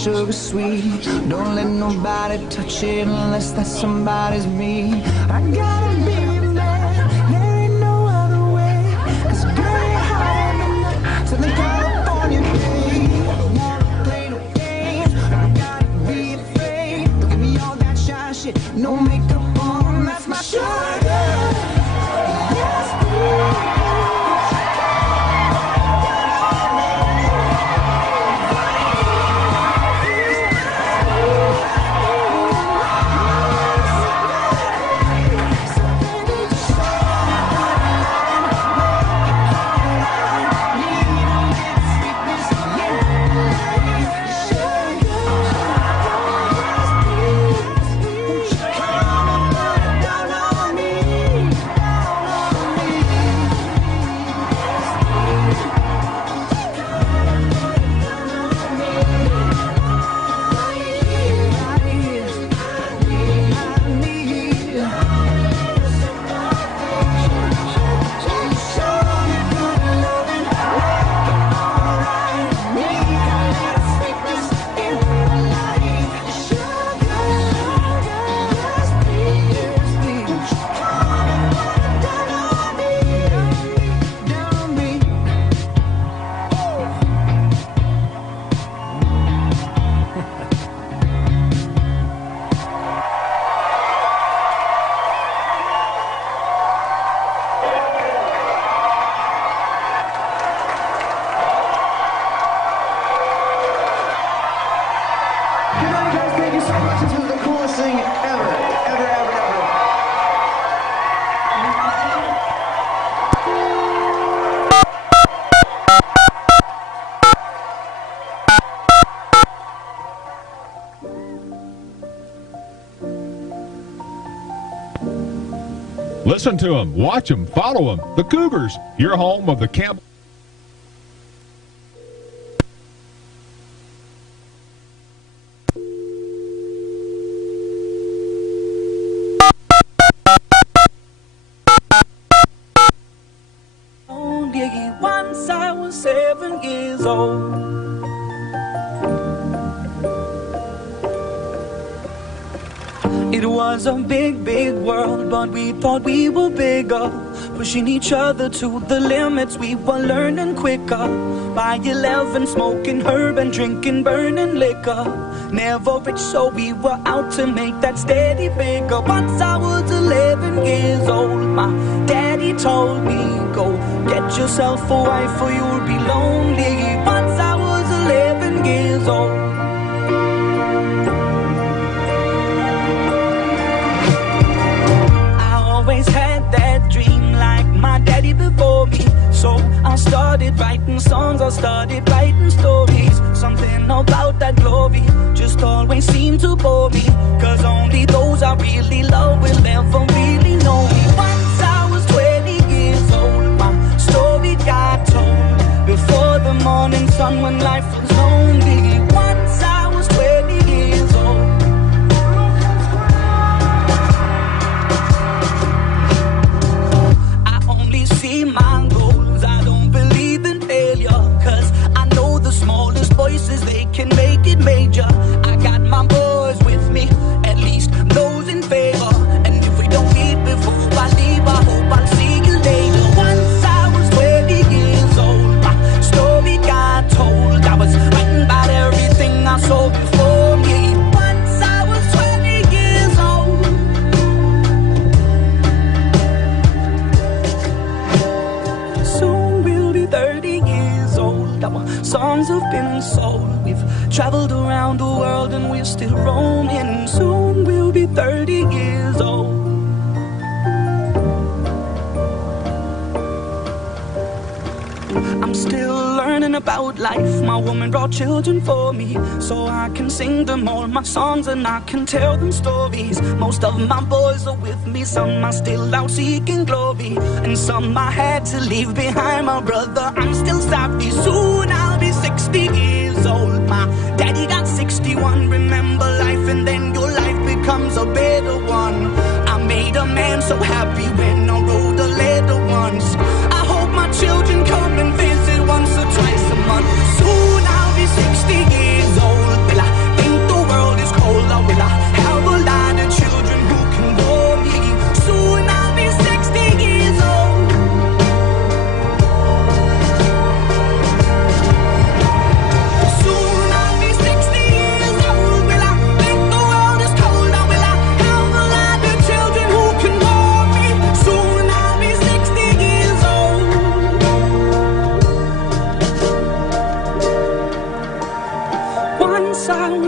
sugar sweet. Don't let nobody touch it unless that somebody's me. I gotta be a man, there ain't no other way. 'Cause girl, you're hot enough to the California bay. I don't wanna play no games, I gotta be afraid. Don't give me all that shy shit, no makeup on, that's my sugar. Yes, please. Listen to them, watch them, follow them. The Cougars, your home of the Camp. Once I was 7 years old. It was a big, big world, but we thought we were bigger, pushing each other to the limits. We were learning quicker. By 11, smoking herb and drinking burning liquor. Never rich, so we were out to make that steady bigger. Once I was 11 years old, my daddy told me, go get yourself a wife or you'll be lonely. Once I was 11 years old. Always had that dream like my daddy before me. So I started writing songs, I started writing stories. Something about that glory just always seemed to bore me. 'Cause only those I really love will ever really know me. Once I was 20 years old, my story got told before the morning sun when life was lonely. Once I was 20 years old. See my goals, I don't believe in failure, 'cause I know the smallest voices, they can make it major. I got my boys with me, at least those in favor. And if we don't meet before I leave, I hope I'll see you later. Once I was 20 years old, my story got told. I was writing about everything I saw before me. Once I was 20 years old. Soon we'll be 30 years old. Our songs have been sold. We've traveled around the world and we're still roaming. Soon we'll be 30 years old. I'm still learning about life. My woman brought children for me, so I can sing them all my songs and I can tell them stories. Most of my boys are with me, some are still out seeking glory, and some I had to leave behind. My brother, I'm still sorry. Soon I'll be 60 years old. My daddy got 61. Remember life and then your life becomes a better one. I made a man so happy when I wrote a letter once. I hope my children come and visit once or twice a month. Soon I'll be 60 years old. Will I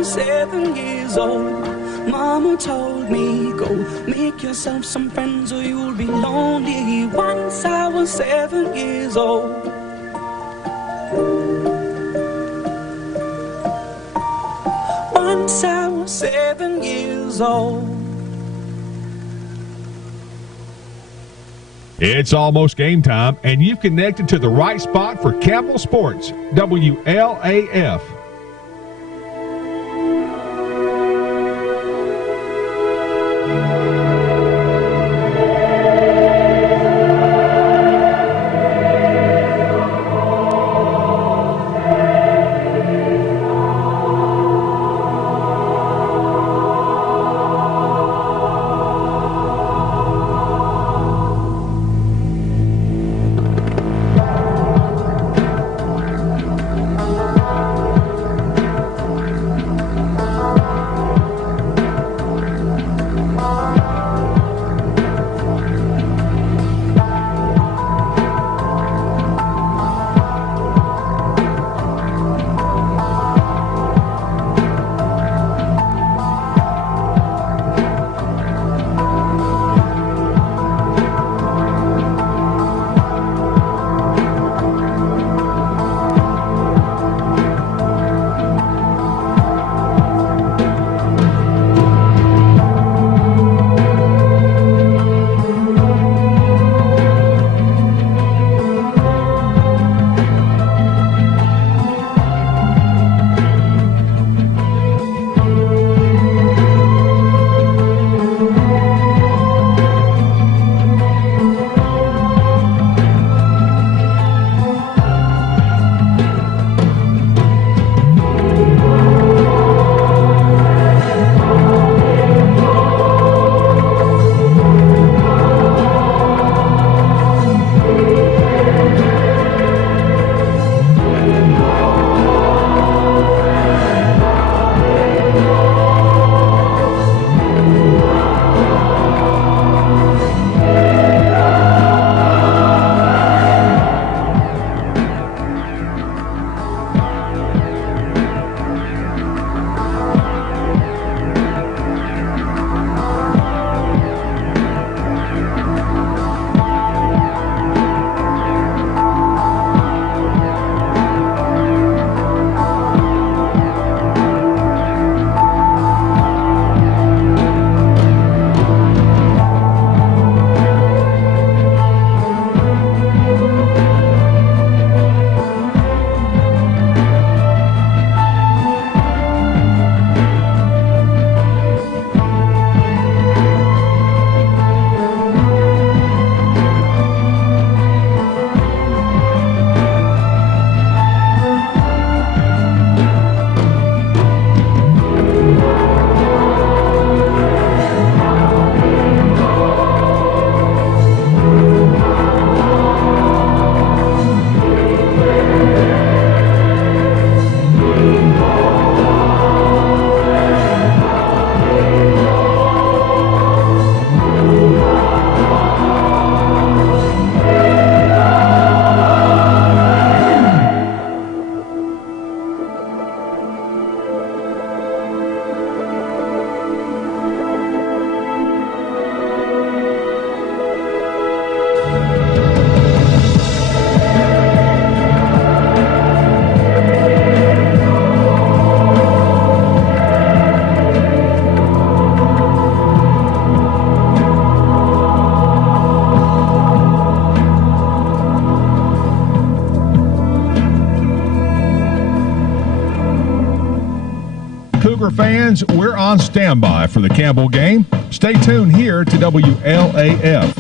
was 7 years old, Mama told me, go make yourself some friends or you'll be lonely. Once I was 7 years old. Once I was 7 years old. It's almost game time, and you've connected to the right spot for Campbell Sports, WLAF. Cougar fans, we're on standby for the Campbell game. Stay tuned here to WLAF.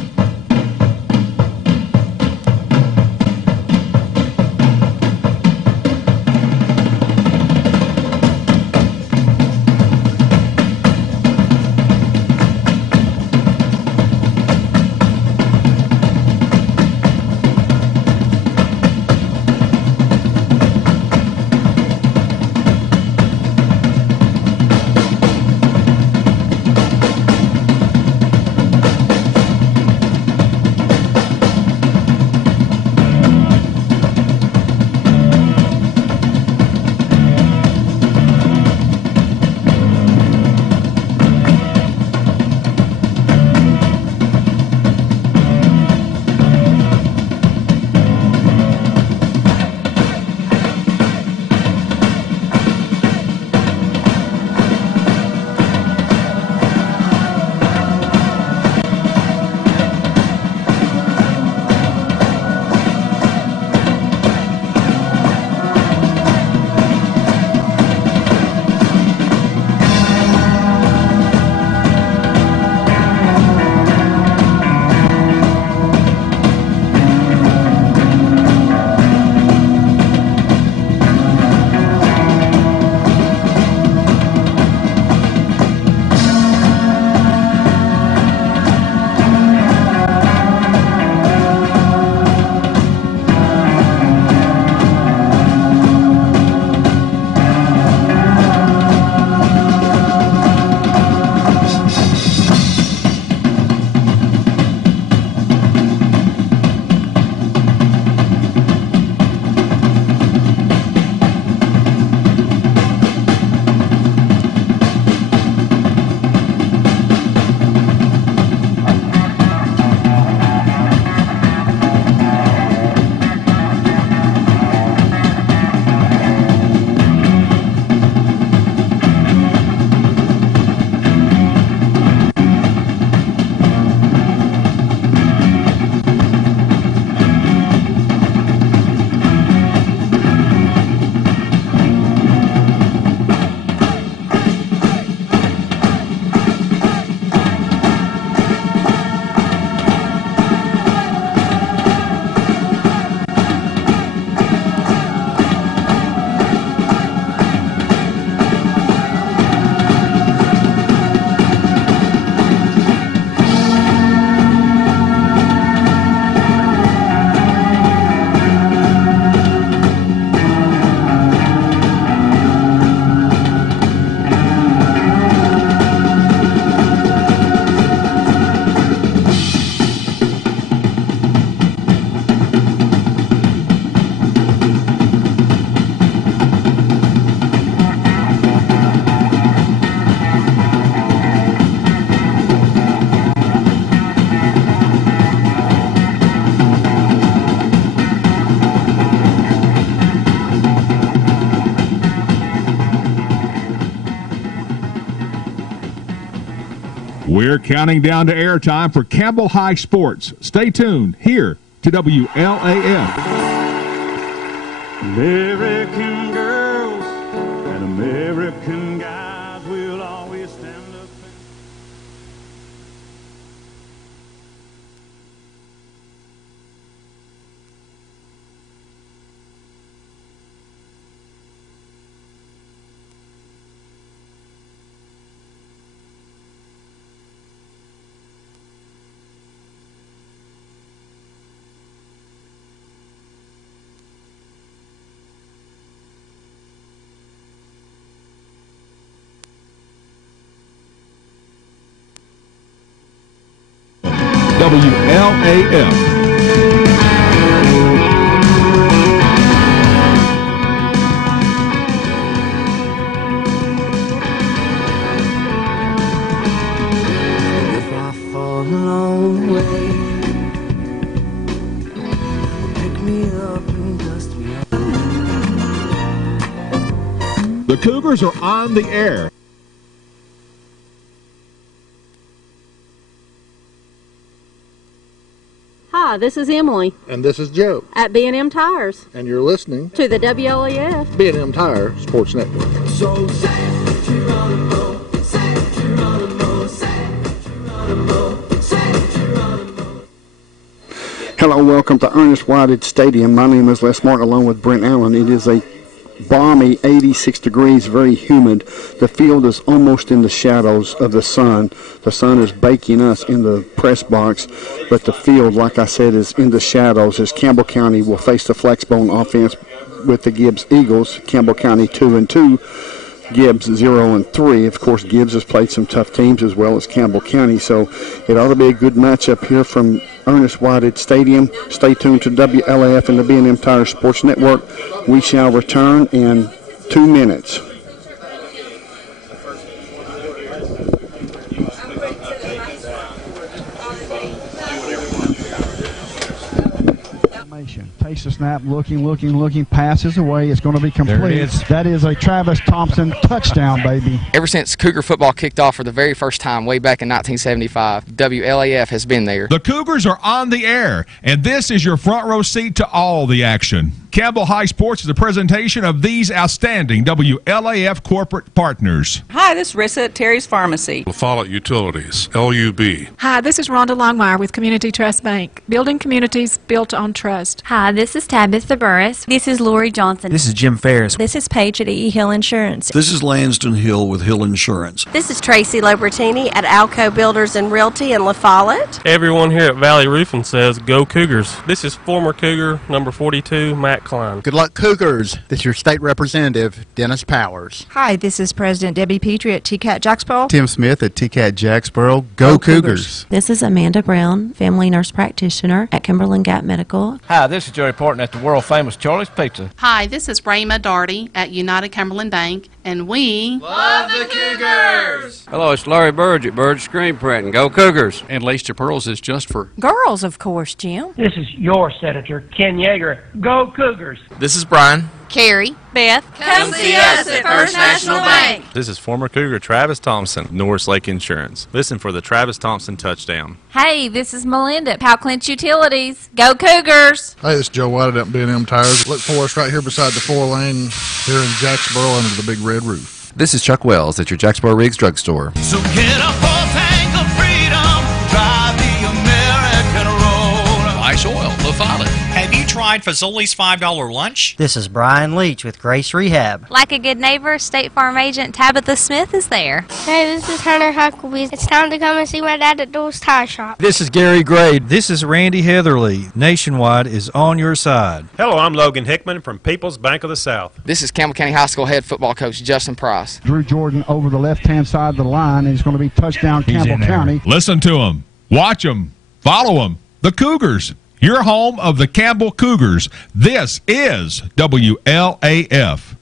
We're counting down to airtime for Campbell High Sports. Stay tuned here to WLAF. American girls and American guys will always stand up. WLAF. If I fall a long way, pick me up and dust me off. The Cougars are on the air. Hi, this is Emily And this is Joe, at B&M Tires and you're listening to the WLAF. B&M Tire Sports Network. So say Geronimo, say Geronimo, say Geronimo, say Geronimo. Hello, welcome to Ernest Whited Stadium. My name is Les Martin, along with Brent Allen. It is a balmy 86 degrees, very humid. The field is almost in the shadows of the sun. The sun is baking us in the press box, but the field, like I said, is in the shadows as Campbell County will face the Flexbone offense with the Gibbs Eagles. Campbell County 2-2, Gibbs 0-3. Of course, Gibbs has played some tough teams as well as Campbell County, so it ought to be a good matchup here from Ernest Whited Stadium. Stay tuned to WLAF and the B&M Tire Sports Network. We shall return in 2 minutes. Takes the snap, looking, passes away. It's going to be complete. There it is. That is a Travis Thompson touchdown, baby. Ever since Cougar football kicked off for the very first time way back in 1975, WLAF has been there. The Cougars are on the air, and this is your front row seat to all the action. Campbell High Sports is a presentation of these outstanding WLAF corporate partners. Hi, this is Rissa at Terry's Pharmacy. Follett Utilities, LUB. Hi, this is Rhonda Longmire with Community Trust Bank, building communities built on trust. Hi, this is Tabitha Burris. This is Lori Johnson. This is Jim Ferris. This is Paige at E. Hill Insurance. This is Lansden Hill with Hill Insurance. This is Tracy Lobertini at Alco Builders and Realty in La Follette. Everyone here at Valley Roofing says, go Cougars. This is former Cougar number 42, Matt Klein. Good luck, Cougars. This is your state representative, Dennis Powers. Hi, this is President Debbie Petrie at TCAT Jacksboro. Tim Smith at TCAT Jacksboro. Go Cougars. This is Amanda Brown, family nurse practitioner at Kimberlin Gap Medical. Hi, this is Joey Porton at the world-famous Charlie's Pizza. Hi, this is Rayma Darty at United Cumberland Bank, and we love the Cougars! Hello, it's Larry Burge at Burge Screen Printing. Go Cougars! And Lace to Pearls is just for girls, of course, Jim. This is your Senator, Ken Yeager. Go Cougars! This is Brian. Carrie. Beth. Come see us at First National Bank. This is former Cougar Travis Thompson, Norris Lake Insurance. Listen for the Travis Thompson touchdown. Hey, this is Melinda at Powell Clinch Utilities. Go Cougars! Hey, this is Joe White at B&M Tires. Look for us right here beside the 4-lane here in Jacksboro under the big red roof. This is Chuck Wells at your Jacksboro Riggs Drugstore. So get a full tank of freedom, drive the American road. Ice Oil, La Follette. Have you tried Fazoli's $5 lunch? This is Brian Leach with Grace Rehab. Like a good neighbor, State Farm agent Tabitha Smith is there. Hey, this is Hunter Huckabee. It's time to come and see my dad at Dole's Tire Shop. This is Gary Grade. This is Randy Heatherly. Nationwide is on your side. Hello, I'm Logan Hickman from People's Bank of the South. This is Campbell County High School head football coach Justin Price. Drew Jordan over the left-hand side of the line, and it's going to be touchdown Campbell County. Listen to them. Watch them. Follow them. The Cougars. Your home of the Campbell Cougars. This is WLAF.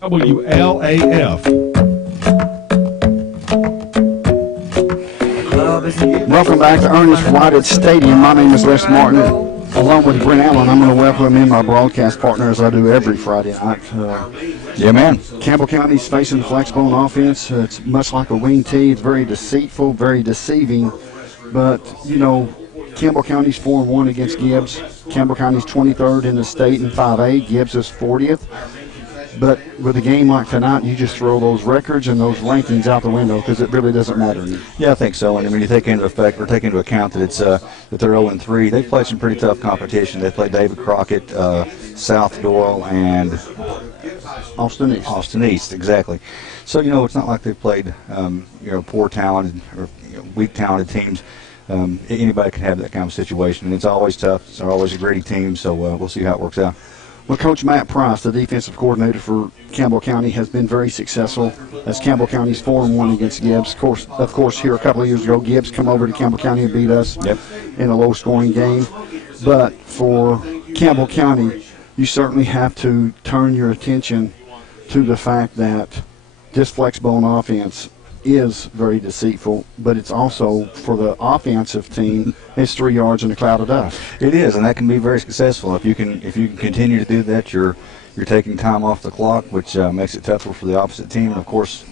WLAF. Welcome back to Ernest Whited Stadium. My name is Les Martin. Along with Brent Allen, I'm going to welcome in my broadcast partner as I do every Friday night. Yeah, man. Campbell County's facing the flexbone offense. It's much like a wing tee. It's very deceitful, very deceiving. But, you know, Campbell County's 4-1 against Gibbs. Campbell County's 23rd in the state in 5A. Gibbs is 40th. But with a game like tonight, you just throw those records and those rankings out the window because it really doesn't matter. Yeah, I think so. And I mean, you take into account that it's that they're 0-3. They've played some pretty tough competition. They played David Crockett, South Doyle, and Austin East. Austin East, exactly. So you know, it's not like they've played poor talented or weak talented teams. Anybody can have that kind of situation, and it's always tough. It's always a gritty team. So we'll see how it works out. Well, Coach Matt Price, the defensive coordinator for Campbell County, has been very successful as Campbell County's 4-1 against Gibbs. Of course, here a couple of years ago, Gibbs come over to Campbell County and beat us in a low-scoring game. But for Campbell County, you certainly have to turn your attention to the fact that this flexbone offense is very deceitful, but it's also, for the offensive team, it's 3 yards in a cloud of dust. It is, and that can be very successful. If you can continue to do that, you're taking time off the clock, which makes it tougher for the opposite team. And of course,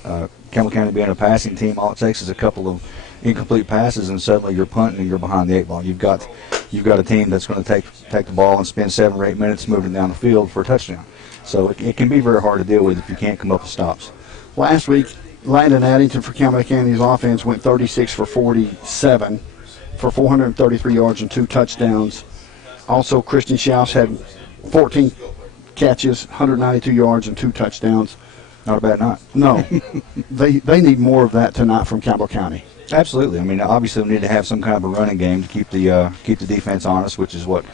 Campbell County being a passing team, all it takes is a couple of incomplete passes, and suddenly you're punting and you're behind the 8 ball. You've got a team that's going to take the ball and spend 7 or 8 minutes moving down the field for a touchdown. So it can be very hard to deal with if you can't come up with stops. Last week, Landon Addington for Campbell County's offense went 36 for 47 for 433 yards and 2 touchdowns. Also, Christian Schaus had 14 catches, 192 yards and 2 touchdowns. Not a bad night. No. they need more of that tonight from Campbell County. Absolutely. I mean, obviously we need to have some kind of a running game to keep the defense honest, which is what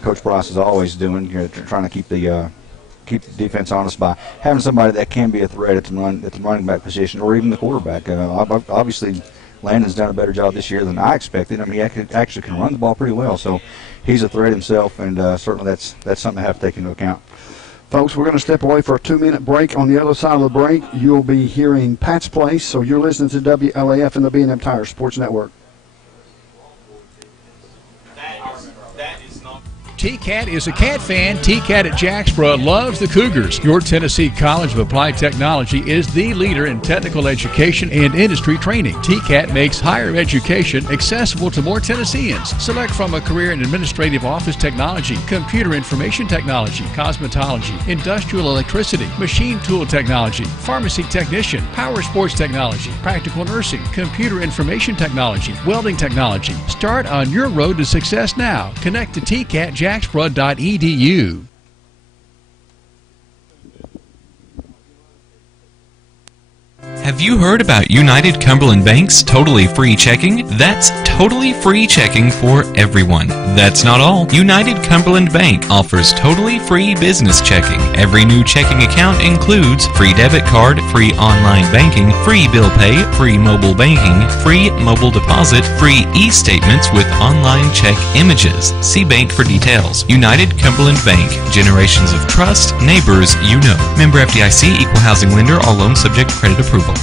Coach Price is always doing. Trying to keep the defense honest by having somebody that can be a threat at the running back position or even the quarterback. Obviously, Landon's done a better job this year than I expected. I mean, he actually can run the ball pretty well, so he's a threat himself, and certainly that's something to have to take into account. Folks, we're going to step away for a 2-minute break. On the other side of the break, you'll be hearing Pat's Place, so you're listening to WLAF and the B&M Tire Sports Network. T-Cat is a Cat fan. T-Cat at Jacksboro loves the Cougars. Your Tennessee College of Applied Technology is the leader in technical education and industry training. T-Cat makes higher education accessible to more Tennesseans. Select from a career in administrative office technology, computer information technology, cosmetology, industrial electricity, machine tool technology, pharmacy technician, power sports technology, practical nursing, computer information technology, welding technology. Start on your road to success now. Connect to T-Cat Jacksboro.edu. Have you heard about United Cumberland Bank's totally free checking? That's totally free checking for everyone. That's not all. United Cumberland Bank offers totally free business checking. Every new checking account includes free debit card, free online banking, free bill pay, free mobile banking, free mobile deposit, free e-statements with online check images. See bank for details. United Cumberland Bank. Generations of trust, neighbors you know. Member FDIC, equal housing lender, all loans subject to credit approval.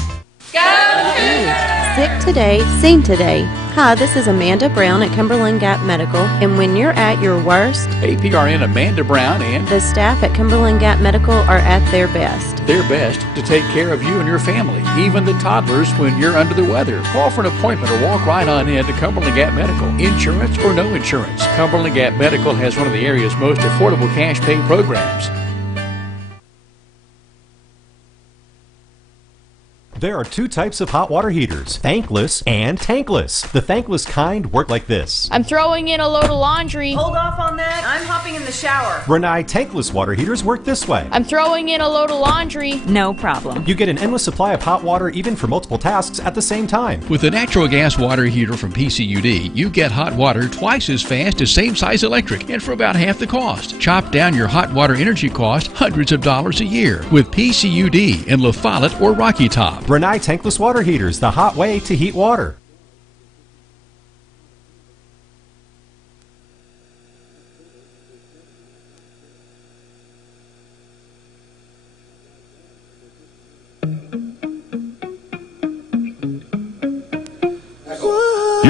Sick today, seen today. Hi, this is Amanda Brown at Cumberland Gap Medical, and when you're at your worst, APRN Amanda Brown and the staff at Cumberland Gap Medical are at their best. Their best to take care of you and your family, even the toddlers when you're under the weather. Call for an appointment or walk right on in to Cumberland Gap Medical. Insurance or no insurance, Cumberland Gap Medical has one of the area's most affordable cash pay programs. There are 2 types of hot water heaters, thankless and tankless. The thankless kind work like this. I'm throwing in a load of laundry. Hold off on that. I'm hopping in the shower. Renai tankless water heaters work this way. I'm throwing in a load of laundry. No problem. You get an endless supply of hot water even for multiple tasks at the same time. With a natural gas water heater from PCUD, you get hot water twice as fast as same size electric and for about half the cost. Chop down your hot water energy cost hundreds of dollars a year with PCUD in La Follette or Rocky Top. Renai tankless water heaters, the hot way to heat water.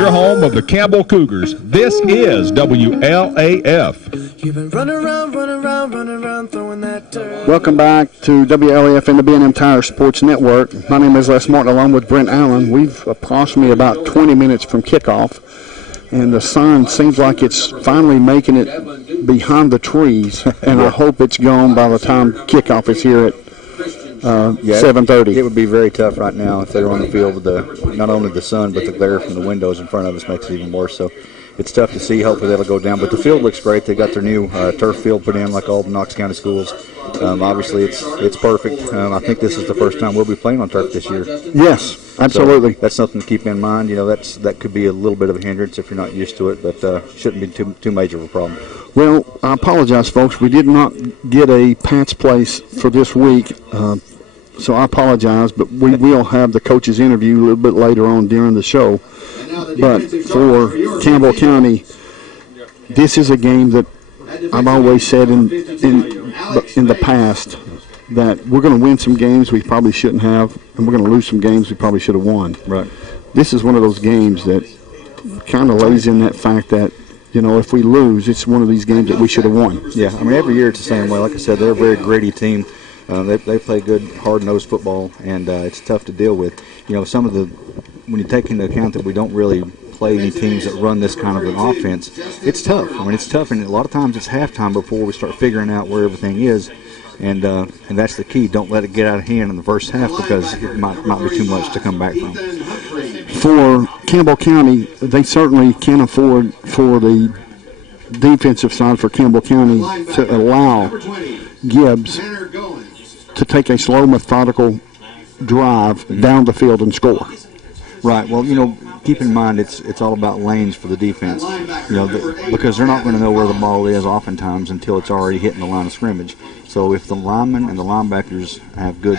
your home of the Campbell Cougars. This is WLAF. You've been running around, throwing that dirt. Welcome back to WLAF and the B&M Tire Sports Network. My name is Les Martin, along with Brent Allen. We've approximately about 20 minutes from kickoff, and the sun seems like it's finally making it behind the trees, and I hope it's gone by the time kickoff is here at 7:30. It would be very tough right now if they were on the field with not only the sun, but the glare from the windows in front of us makes it even worse. So it's tough to see. Hopefully that'll go down. But the field looks great. They got their new turf field put in like all the Knox County schools. Obviously it's perfect. I think this is the first time we'll be playing on turf this year. Yes, absolutely. So that's something to keep in mind. You know, that could be a little bit of a hindrance if you're not used to it, but shouldn't be too major of a problem. Well, I apologize, folks. We did not get a Pat's Place for this week. So I apologize, but we will have the coaches interview a little bit later on during the show. But for Campbell County, this is a game that I've always said in the past that we're going to win some games we probably shouldn't have, and we're going to lose some games we probably should have won. Right. This is one of those games that kind of lays in that fact that, you know, if we lose, it's one of these games that we should have won. Yeah, I mean, every year it's the same way. Like I said, they're a very gritty team. They play good, hard-nosed football, and it's tough to deal with. You know, when you take into account that we don't really play any teams that run this kind of an offense, it's tough. I mean, it's tough, and a lot of times it's halftime before we start figuring out where everything is, and that's the key. Don't let it get out of hand in the first half because it might be too much to come back from. For Campbell County, they certainly can't afford for the defensive side for Campbell County to allow Gibbs to take a slow, methodical drive down the field and score. Right. Well, you know, keep in mind it's all about lanes for the defense. You know, because they're not going to know where the ball is oftentimes until it's already hitting the line of scrimmage. So if the linemen and the linebackers have good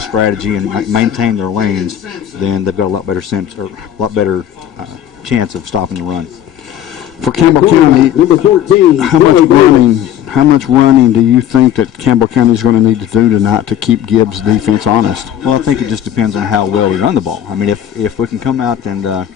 strategy and maintain their lanes, then they've got a lot better chance of stopping the run. For Campbell County, how much running do you think that Campbell County is going to need to do tonight to keep Gibbs' defense honest? Well, I think it just depends on how well we run the ball. I mean, if we can come out and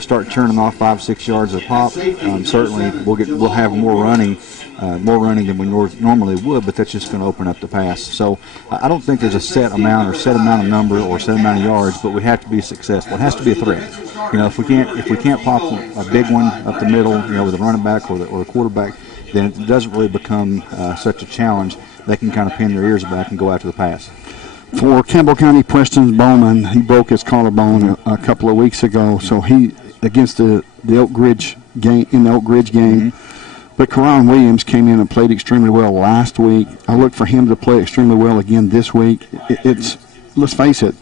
start churning off 5-6 yards a pop, certainly we'll have more running than we normally would. But that's just going to open up the pass. So I don't think there's a set amount of number or set amount of yards, but we have to be successful. It has to be a threat. You know, if we can't pop a big one up the middle, you know, with a running back or the quarterback, then it doesn't really become such a challenge. They can kind of pin their ears back and go after the pass. For Campbell County, Preston Bowman, he broke his collarbone a couple of weeks ago, so he against the Oak Ridge game Mm-hmm. But Karan Williams came in and played extremely well last week. I look for him to play extremely well again this week. Let's face it,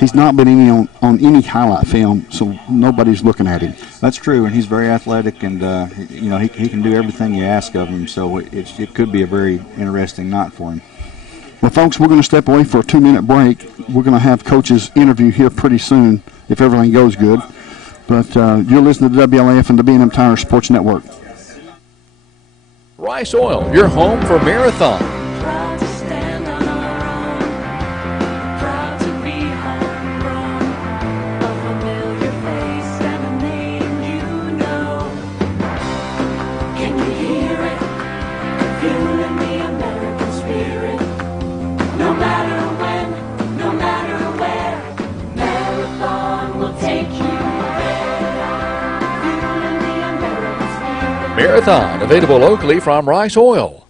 he's not been on any highlight film, so nobody's looking at him. That's true, and he's very athletic, and he can do everything you ask of him. So it could be a very interesting night for him. Well, folks, we're going to step away for a 2-minute break. We're going to have coaches interview here pretty soon if everything goes good. But you're listening to WLAF and the B&M Tire Sports Network. Rice Oil, your home for Marathon. Marathon, available locally from Rice Oil.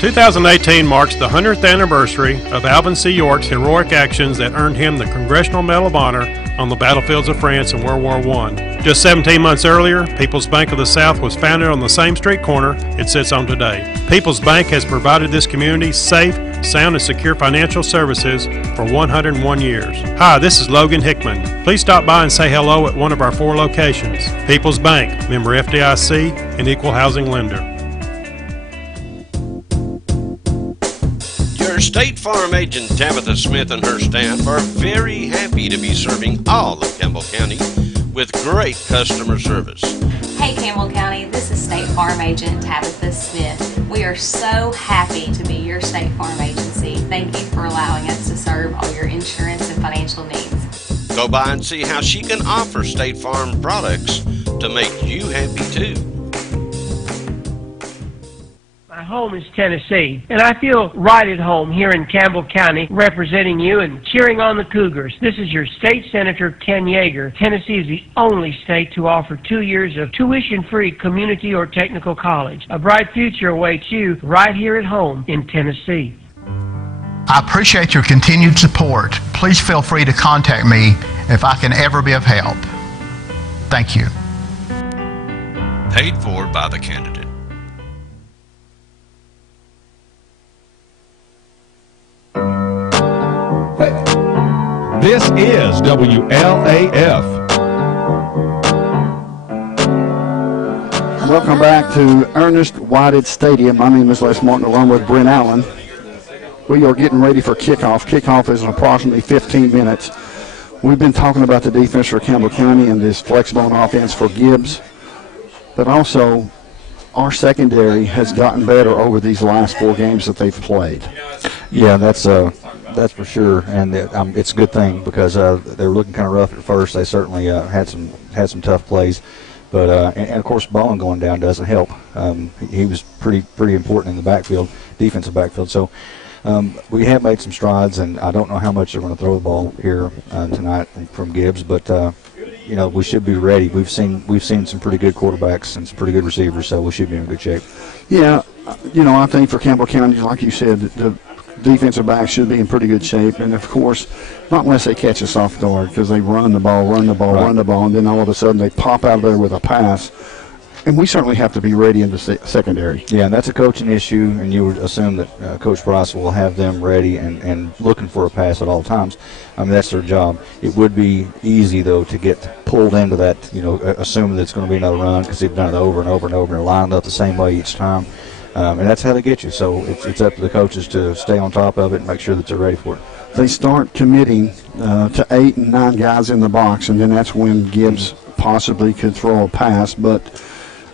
"2018 marks the 100th anniversary of Alvin C. York's heroic actions that earned him the Congressional Medal of Honor on the battlefields of France in World War I. Just 17 months earlier, People's Bank of the South was founded on the same street corner it sits on today. People's Bank has provided this community safe, sound, and secure financial services for 101 years. Hi, this is Logan Hickman. Please stop by and say hello at one of our 4 locations. People's Bank, member FDIC, and equal housing lender. State Farm agent Tabitha Smith and her staff are very happy to be serving all of Campbell County with great customer service. Hey Campbell County, this is State Farm Agent Tabitha Smith. We are so happy to be your State Farm agency. Thank you for allowing us to serve all your insurance and financial needs. Go by and see how she can offer State Farm products to make you happy too. My home is Tennessee, and I feel right at home here in Campbell County representing you and cheering on the Cougars. This is your State Senator Ken Yeager. Tennessee is the only state to offer 2 years of tuition-free community or technical college. A bright future awaits you right here at home in Tennessee. I appreciate your continued support. Please feel free to contact me if I can ever be of help. Thank you. Paid for by the candidate. This is WLAF. Welcome back to Ernest Whited Stadium. My name is Les Martin along with Brent Allen. We are getting ready for kickoff. Kickoff is in approximately 15 minutes. We've been talking about the defense for Campbell County and this flexible on offense for Gibbs, but also our secondary has gotten better over these last 4 games that they've played. Yeah, that's for sure, and it's a good thing because they were looking kind of rough at first. They certainly had some tough plays, but and of course Bowen going down doesn't help. He was pretty important in the backfield, defensive backfield. So we have made some strides, and I don't know how much they're going to throw the ball here tonight from Gibbs, but you know, we should be ready. We've seen some pretty good quarterbacks and some pretty good receivers, so we should be in good shape. Yeah, you know, I think for Campbell County, like you said, the defensive backs should be in pretty good shape, and of course, not unless they catch us off guard, because they run the ball, and then all of a sudden they pop out of there with a pass. And we certainly have to be ready in the secondary. Yeah, and that's a coaching issue, and you would assume that Coach Price will have them ready and looking for a pass at all times. I mean, that's their job. It would be easy, though, to get pulled into that, you know, assuming that it's going to be another run because they've done it over and over and over and lined up the same way each time. And that's how they get you. So it's up to the coaches to stay on top of it and make sure that they're ready for it. They start committing to 8 and 9 guys in the box, and then that's when Gibbs possibly could throw a pass. But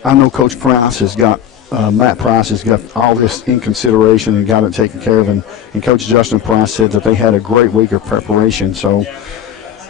I know Coach Price has got, Matt Price has got all this in consideration and got it taken care of. And Coach Justin Price said that they had a great week of preparation. So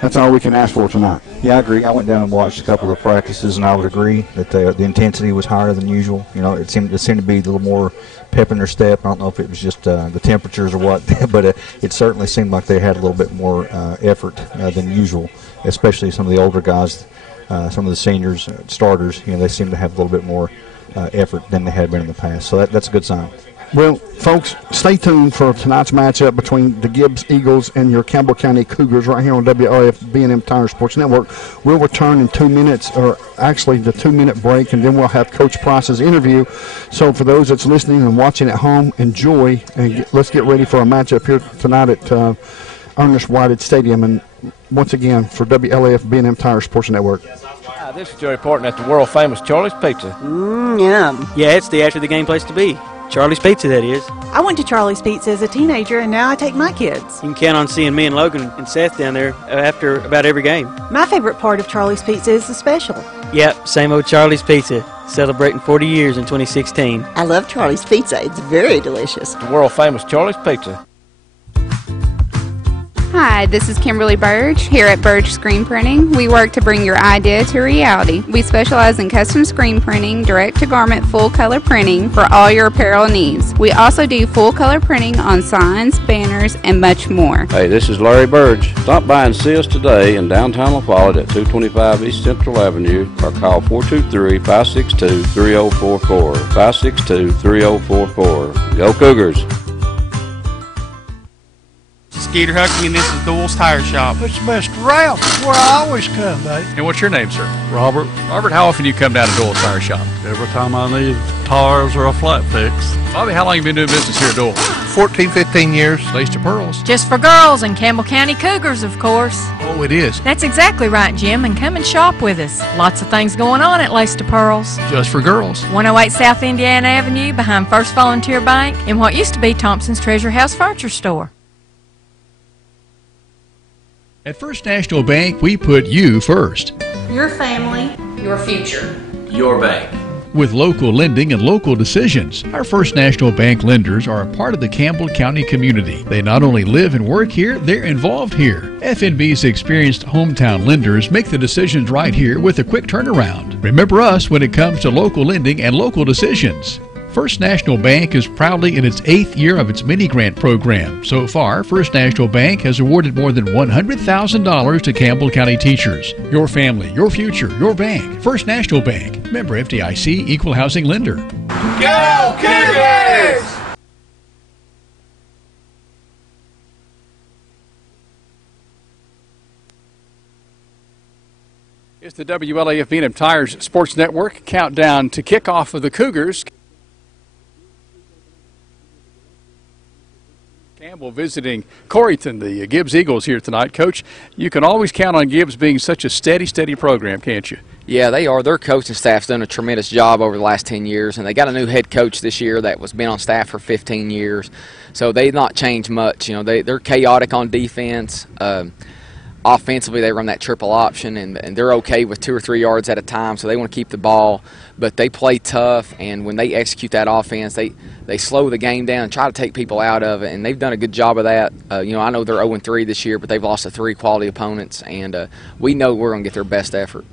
that's all we can ask for tonight. Yeah, I agree. I went down and watched a couple of practices, and I would agree that the intensity was higher than usual. You know, it seemed to be a little more pep in their step. I don't know if it was just the temperatures or what, but it certainly seemed like they had a little bit more effort than usual, especially some of the older guys. Some of the seniors, starters, you know, they seem to have a little bit more effort than they had been in the past. So that's a good sign. Well, folks, stay tuned for tonight's matchup between the Gibbs Eagles and your Campbell County Cougars right here on WLAF B&M Tire Sports Network. We'll return in 2 minutes, or actually the 2-minute break, and then we'll have Coach Price's interview. So for those that's listening and watching at home, enjoy, and let's get ready for a matchup here tonight at Ernest Whited Stadium. And once again, for WLAF B&M Tire Sports Network. Hi, this is Joe reporting at the world-famous Charlie's Pizza. Yum. Yeah, it's the after-the-game place to be. Charlie's Pizza, that is. I went to Charlie's Pizza as a teenager, and now I take my kids. You can count on seeing me and Logan and Seth down there after about every game. My favorite part of Charlie's Pizza is the special. Yep, same old Charlie's Pizza. Celebrating 40 years in 2016. I love Charlie's Pizza. It's very delicious. The world-famous Charlie's Pizza. Hi, this is Kimberly Burge here at Burge Screen Printing. We work to bring your idea to reality. We specialize in custom screen printing, direct-to-garment full-color printing for all your apparel needs. We also do full-color printing on signs, banners, and much more. Hey, this is Larry Burge. Stop by and see us today in downtown La Follette at 225 East Central Avenue or call 423-562-3044. 562-3044. Go Cougars! Skeeter Hucking, and this is Doyle's Tire Shop. It's Mr. Ralph. That's where I always come, babe. And what's your name, sir? Robert. Robert, how often do you come down to Doyle's Tire Shop? Every time I need tires or a flat fix. Bobby, how long have you been doing business here at Doyle? 14, 15 years. Lace to pearls. Just for girls and Campbell County Cougars, of course. Oh, it is. That's exactly right, Jim, and come and shop with us. Lots of things going on at Lace to Pearls. Just for girls. 108 South Indiana Avenue behind First Volunteer Bank in what used to be Thompson's Treasure House Furniture Store. At First National Bank, we put you first. your family, your future. Your bank. With local lending and local decisions, our First National Bank lenders are a part of the Campbell County community. They not only live and work here, they're involved here. FNB's experienced hometown lenders make the decisions right here with a quick turnaround. Remember us when it comes to local lending and local decisions. First National Bank is proudly in its 8th year of its mini-grant program. So far, First National Bank has awarded more than $100,000 to Campbell County teachers. Your family, your future, your bank. First National Bank. Member FDIC, Equal Housing Lender. Go Cougars! It's the WLAF Venom Tires Sports Network countdown to kickoff of the Cougars. Campbell visiting Coreyton, the Gibbs Eagles here tonight. Coach, you can always count on Gibbs being such a steady program, can't you? Yeah, they are. Their coaching staff's done a tremendous job over the last 10 years, and they got a new head coach this year that was been on staff for 15 years. So they've not changed much. You know, they're chaotic on defense. Offensively, they run that triple option, and they're okay with 2 or 3 yards at a time, so they want to keep the ball. But they play tough, and when they execute that offense, they slow the game down and try to take people out of it, and they've done a good job of that. You know, I know they're 0-3 this year, but they've lost to 3 quality opponents, and we know we're going to get their best effort.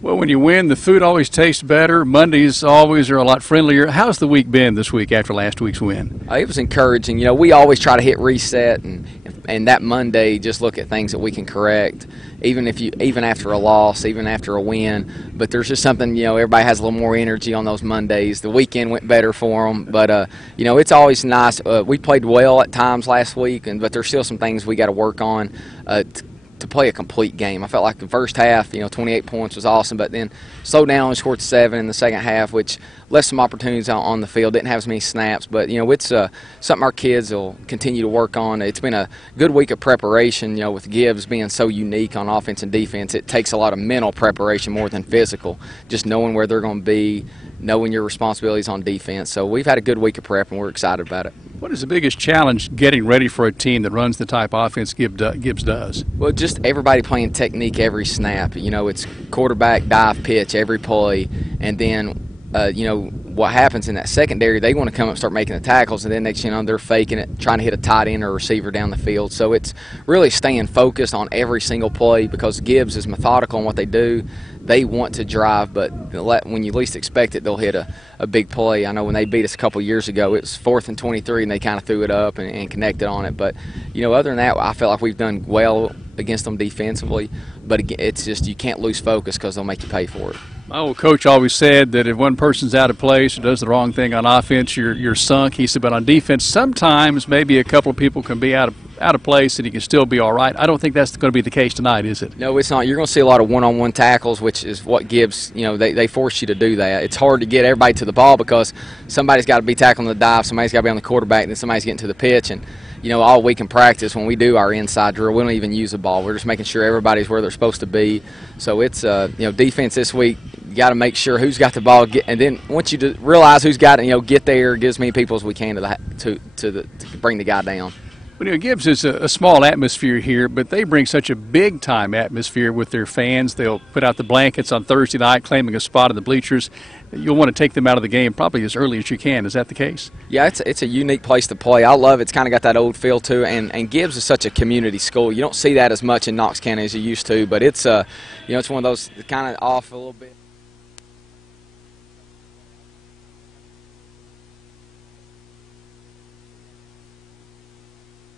Well, when you win, the food always tastes better. Mondays always are a lot friendlier. How's the week been this week after last week's win? It was encouraging. You know, we always try to hit reset, and that Monday just look at things that we can correct, even after a loss, even after a win. But there's just something, you know, everybody has a little more energy on those Mondays. The weekend went better for them, but you know, it's always nice. We played well at times last week, but there's still some things we got to work on to play a complete game. I felt like the first half, you know, 28 points was awesome, but then slowed down and scored 7 in the second half, which left some opportunities on the field. Didn't have as many snaps, but, you know, it's something our kids will continue to work on. It's been a good week of preparation, you know, with Gibbs being so unique on offense and defense. It takes a lot of mental preparation more than physical, just knowing where they're going to be, knowing your responsibilities on defense. So we've had a good week of prep, and we're excited about it. What is the biggest challenge getting ready for a team that runs the type of offense Gibbs does? Well, just everybody playing technique every snap. You know, it's quarterback, dive, pitch every play, and then, you know, what happens in that secondary, they want to come up and start making the tackles, and then next, you know, they're faking it, trying to hit a tight end or a receiver down the field. So it's really staying focused on every single play, because Gibbs is methodical in what they do. They want to drive, but when you least expect it, they'll hit a big play. I know when they beat us a couple years ago, it was 4th and 23, and they kind of threw it up and connected on it. But, you know, other than that, I feel like we've done well against them defensively. But again, it's just you can't lose focus because they'll make you pay for it. My old coach always said that if one person's out of place or does the wrong thing on offense, you're sunk. He said, but on defense, sometimes maybe a couple of people can be out of place and he can still be all right. I don't think that's going to be the case tonight, is it? No, it's not. You're going to see a lot of one-on-one tackles, which is what Gibbs, you know, they force you to do that. It's hard to get everybody to the ball because somebody's got to be tackling the dive, somebody's got to be on the quarterback, and then somebody's getting to the pitch. And, you know, all week in practice when we do our inside drill, we don't even use the ball. We're just making sure everybody's where they're supposed to be. So it's, you know, defense this week, you got to make sure who's got the ball, and then once you realize who's got it, you know, get there, get as many people as we can to bring the guy down. Well, you know, Gibbs is a small atmosphere here, but they bring such a big-time atmosphere with their fans. They'll put out the blankets on Thursday night, claiming a spot in the bleachers. You'll want to take them out of the game probably as early as you can. Is that the case? Yeah, it's a unique place to play. I love it. It's kind of got that old feel to it, and Gibbs is such a community school. You don't see that as much in Knox County as you used to, but it's you know, it's one of those kind of off a little bit.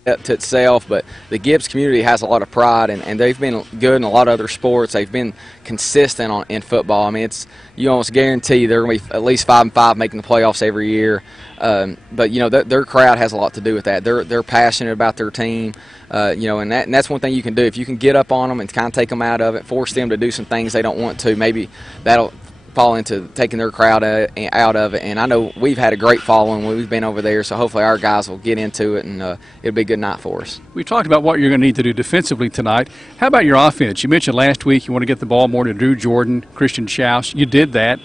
Up to itself, but the Gibbs community has a lot of pride, and they've been good in a lot of other sports. They've been consistent in football. I mean, you almost guarantee they're going to be at least 5-5 making the playoffs every year. But you know, their crowd has a lot to do with that. They're passionate about their team, you know, and that's one thing you can do. If you can get up on them and kind of take them out of it, force them to do some things they don't want to, maybe that'll fall into taking their crowd out of it. And I know we've had a great following when we've been over there, so hopefully our guys will get into it, and it'll be a good night for us. We talked about what you're going to need to do defensively tonight. How about your offense? You mentioned last week you want to get the ball more to Drew Jordan, Christian Schaus. You did that.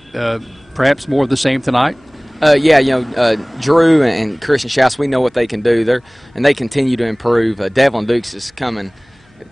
Perhaps more of the same tonight? Yeah, you know, Drew and Christian Schaus, we know what they can do. They continue to improve. Devlin Dukes is coming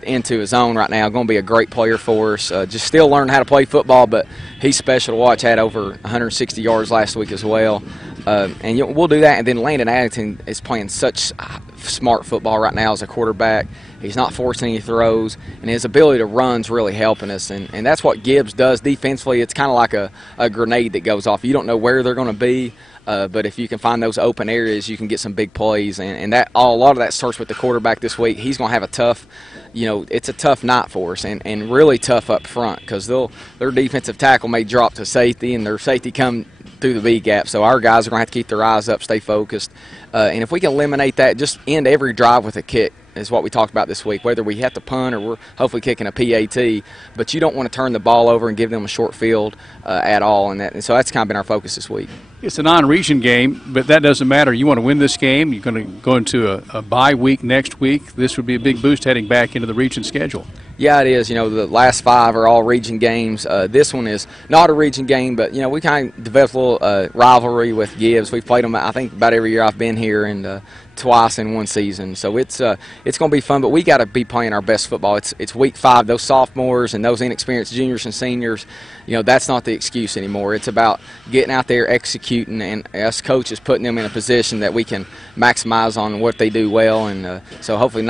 into his own right now. Going to be a great player for us. Just still learning how to play football, but he's special to watch. Had over 160 yards last week as well. And we'll do that. And then Landon Addington is playing such smart football right now as a quarterback. He's not forcing any throws, and his ability to run's really helping us. And that's what Gibbs does defensively. It's kind of like a grenade that goes off. You don't know where they're going to be, but if you can find those open areas, you can get some big plays. And a lot of that starts with the quarterback this week. He's going to have a tough, it's a tough night for us, and really tough up front, because their defensive tackle may drop to safety, and their safety come through the B gap. So our guys are going to have to keep their eyes up, stay focused. And if we can eliminate that, just end every drive with a kick is what we talked about this week, whether we have to punt or we're hopefully kicking a PAT. But you don't want to turn the ball over and give them a short field at all. And so that's kind of been our focus this week. It's a non-region game, but that doesn't matter. You want to win this game. You're going to go into a bye week next week. This would be a big boost heading back into the region schedule. Yeah, it is. The last 5 are all region games. This one is not a region game, but, we kind of developed a little rivalry with Gibbs. We've played them, I think, about every year I've been here, and twice in one season. So it's going to be fun, but we got to be playing our best football. It's week 5. Those sophomores and those inexperienced juniors and seniors, that's not the excuse anymore. It's about getting out there, executing, and us coaches putting them in a position that we can maximize on what they do well. And so hopefully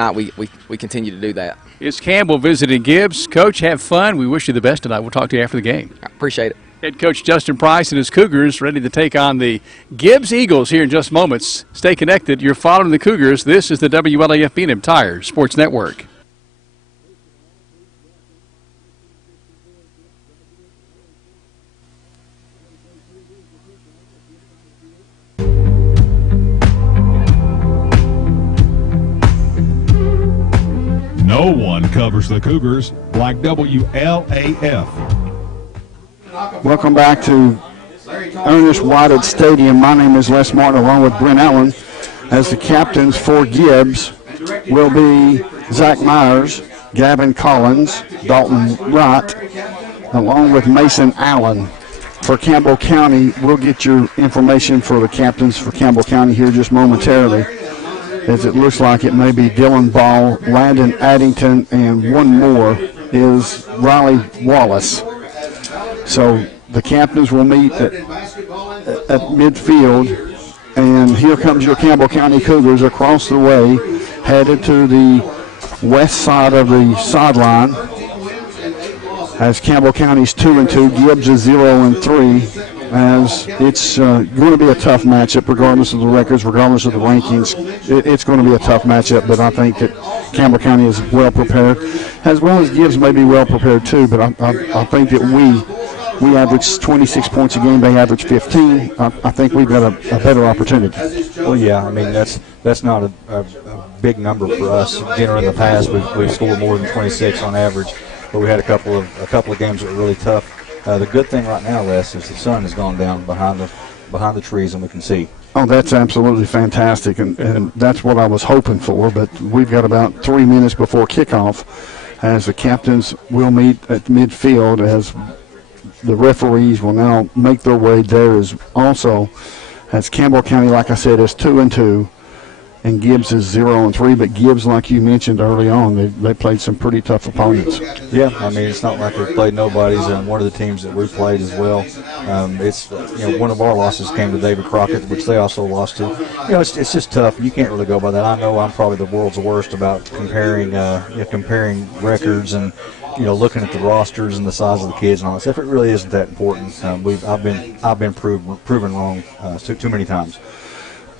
we continue to do that. It's Campbell visiting Gibbs. Coach, have fun. We wish you the best tonight. We'll talk to you after the game. I appreciate it. Head coach Justin Price and his Cougars ready to take on the Gibbs Eagles here in just moments. Stay connected. You're following the Cougars. This is the WLAF B&M Tire Sports Network. No one covers the Cougars like WLAF. Welcome back to Ernest Whited Stadium. My name is Les Martin, along with Brent Allen, as the captains for Gibbs will be Zach Myers, Gavin Collins, Dalton Wright, along with Mason Allen. For Campbell County, we'll get your information for the captains for Campbell County here just momentarily, as it looks like it may be Dylan Ball, Landon Addington, and one more is Riley Wallace. So the captains will meet at midfield, and here comes your Campbell County Cougars across the way, headed to the west side of the sideline, as Campbell County's 2-2, Gibbs is 0-3, as it's going to be a tough matchup regardless of the records, regardless of the rankings. It's going to be a tough matchup, but I think that Campbell County is well prepared, as well as Gibbs may be well prepared too, but I think that we average 26 points a game. They average 15. I think we've got a better opportunity. Well, yeah, I mean that's not a big number for us. Generally, in the past, we've scored more than 26 on average, but we had a couple of games that were really tough. The good thing right now, Les, is the sun has gone down behind the trees, and we can see. Oh, that's absolutely fantastic, and that's what I was hoping for. But we've got about 3 minutes before kickoff, as the captains will meet at midfield, as the referees will now make their way there as Campbell County, like I said, is 2-2, and Gibbs is 0-3. But Gibbs, like you mentioned early on, they played some pretty tough opponents. Yeah, I mean it's not like we've played nobodies, and one of the teams that we've played as well. It's one of our losses came to David Crockett, which they also lost to. It's just tough. You can't really go by that. I know I'm probably the world's worst about comparing records and looking at the rosters and the size of the kids and all that stuff. It really isn't that important. I've been proven wrong too many times.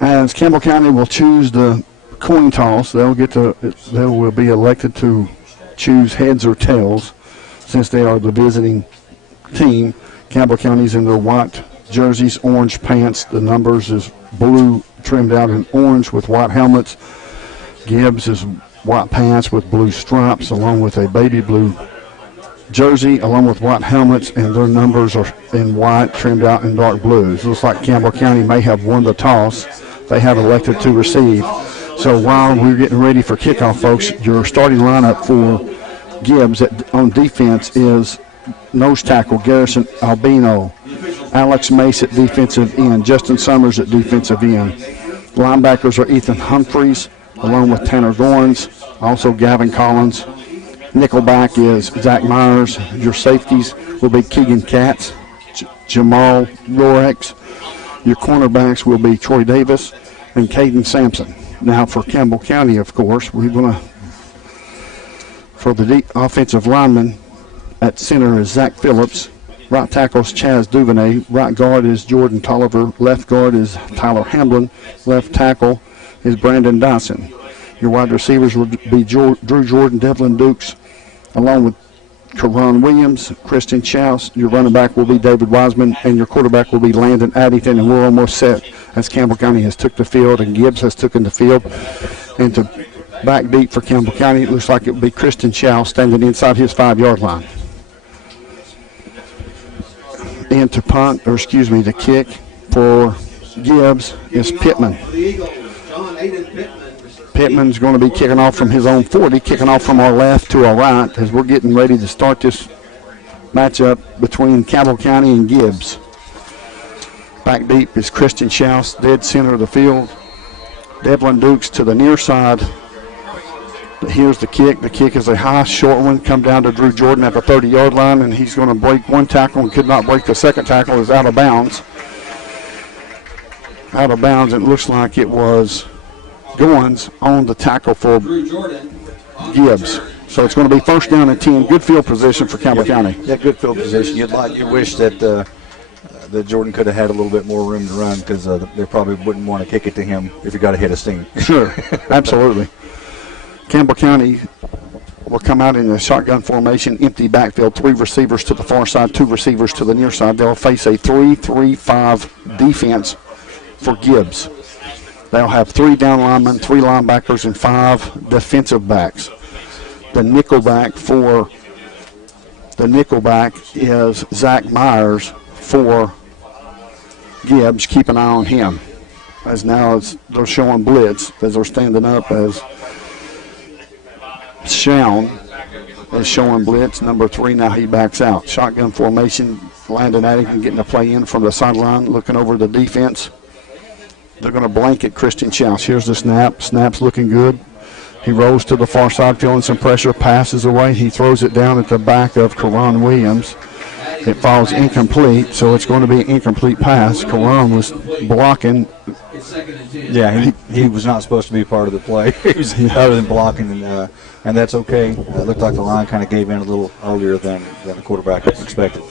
As Campbell County will choose the coin toss, they will be elected to choose heads or tails, since they are the visiting team. Campbell County's in their white jerseys, orange pants. The numbers is blue trimmed out in orange with white helmets. Gibbs is white pants with blue stripes, along with a baby blue jersey, along with white helmets, and their numbers are in white trimmed out in dark blue. It looks like Campbell County may have won the toss. They have elected to receive. So while we're getting ready for kickoff, folks, your starting lineup for Gibbs on defense is nose tackle Garrison Albino, Alex Mace at defensive end, Justin Summers at defensive end. Linebackers are Ethan Humphreys, along with Tanner Dorns, also Gavin Collins, Nickelback is Zach Myers. Your safeties will be Keegan Katz, Jamal Rorex. Your cornerbacks will be Troy Davis and Caden Sampson. Now for Campbell County, of course, we're going to, for the offensive lineman, at center is Zach Phillips. Right tackle is Chaz Duvernay. Right guard is Jordan Tolliver. Left guard is Tyler Hamblin. Left tackle is Brandon Dyson. Your wide receivers will be Drew Jordan, Devlin Dukes, along with Karan Williams, Christian Chouse. Your running back will be David Wiseman, and your quarterback will be Landon Addington. And we're almost set as Campbell County has took the field and Gibbs has taken the field. And to back deep for Campbell County, it looks like it will be Christian Chouse standing inside his 5-yard line. And to punt, or excuse me, to kick for Gibbs is Pittman. Pittman's going to be kicking off from his own 40, kicking off from our left to our right as we're getting ready to start this matchup between Campbell County and Gibbs. Back deep is Christian Chouse, dead center of the field. Devlin Dukes to the near side. Here's the kick. The kick is a high, short one. Come down to Drew Jordan at the 30-yard line, and he's going to break one tackle and could not break the second tackle. Is out of bounds. Out of bounds. It looks like it was Goins on the tackle for Gibbs. So it's going to be first down and 10. Good field position for Campbell County. Yeah, good field position. You wish that that Jordan could have had a little bit more room to run because they probably wouldn't want to kick it to him if he got a hit of steam. Sure, absolutely. Campbell County will come out in a shotgun formation, empty backfield, 3 receivers to the far side, 2 receivers to the near side. They'll face a 3-3-5 defense for Gibbs. They'll have 3 down linemen, 3 linebackers, and 5 defensive backs. The nickelback is Zach Myers for Gibbs. Keep an eye on him. As now they're showing blitz as they're standing up as Shawn is showing blitz. Number 3, now he backs out. Shotgun formation. Landon Addington getting a play in from the sideline, looking over the defense. They're going to blanket Christian Chouse. Here's the snap. Snap's looking good. He rolls to the far side, feeling some pressure, passes away. He throws it down at the back of Karan Williams. It falls incomplete, so it's going to be an incomplete pass. Karan was blocking. Yeah, he was not supposed to be part of the play. He was other than blocking, and that's okay. It looked like the line kind of gave in a little earlier than the quarterback expected.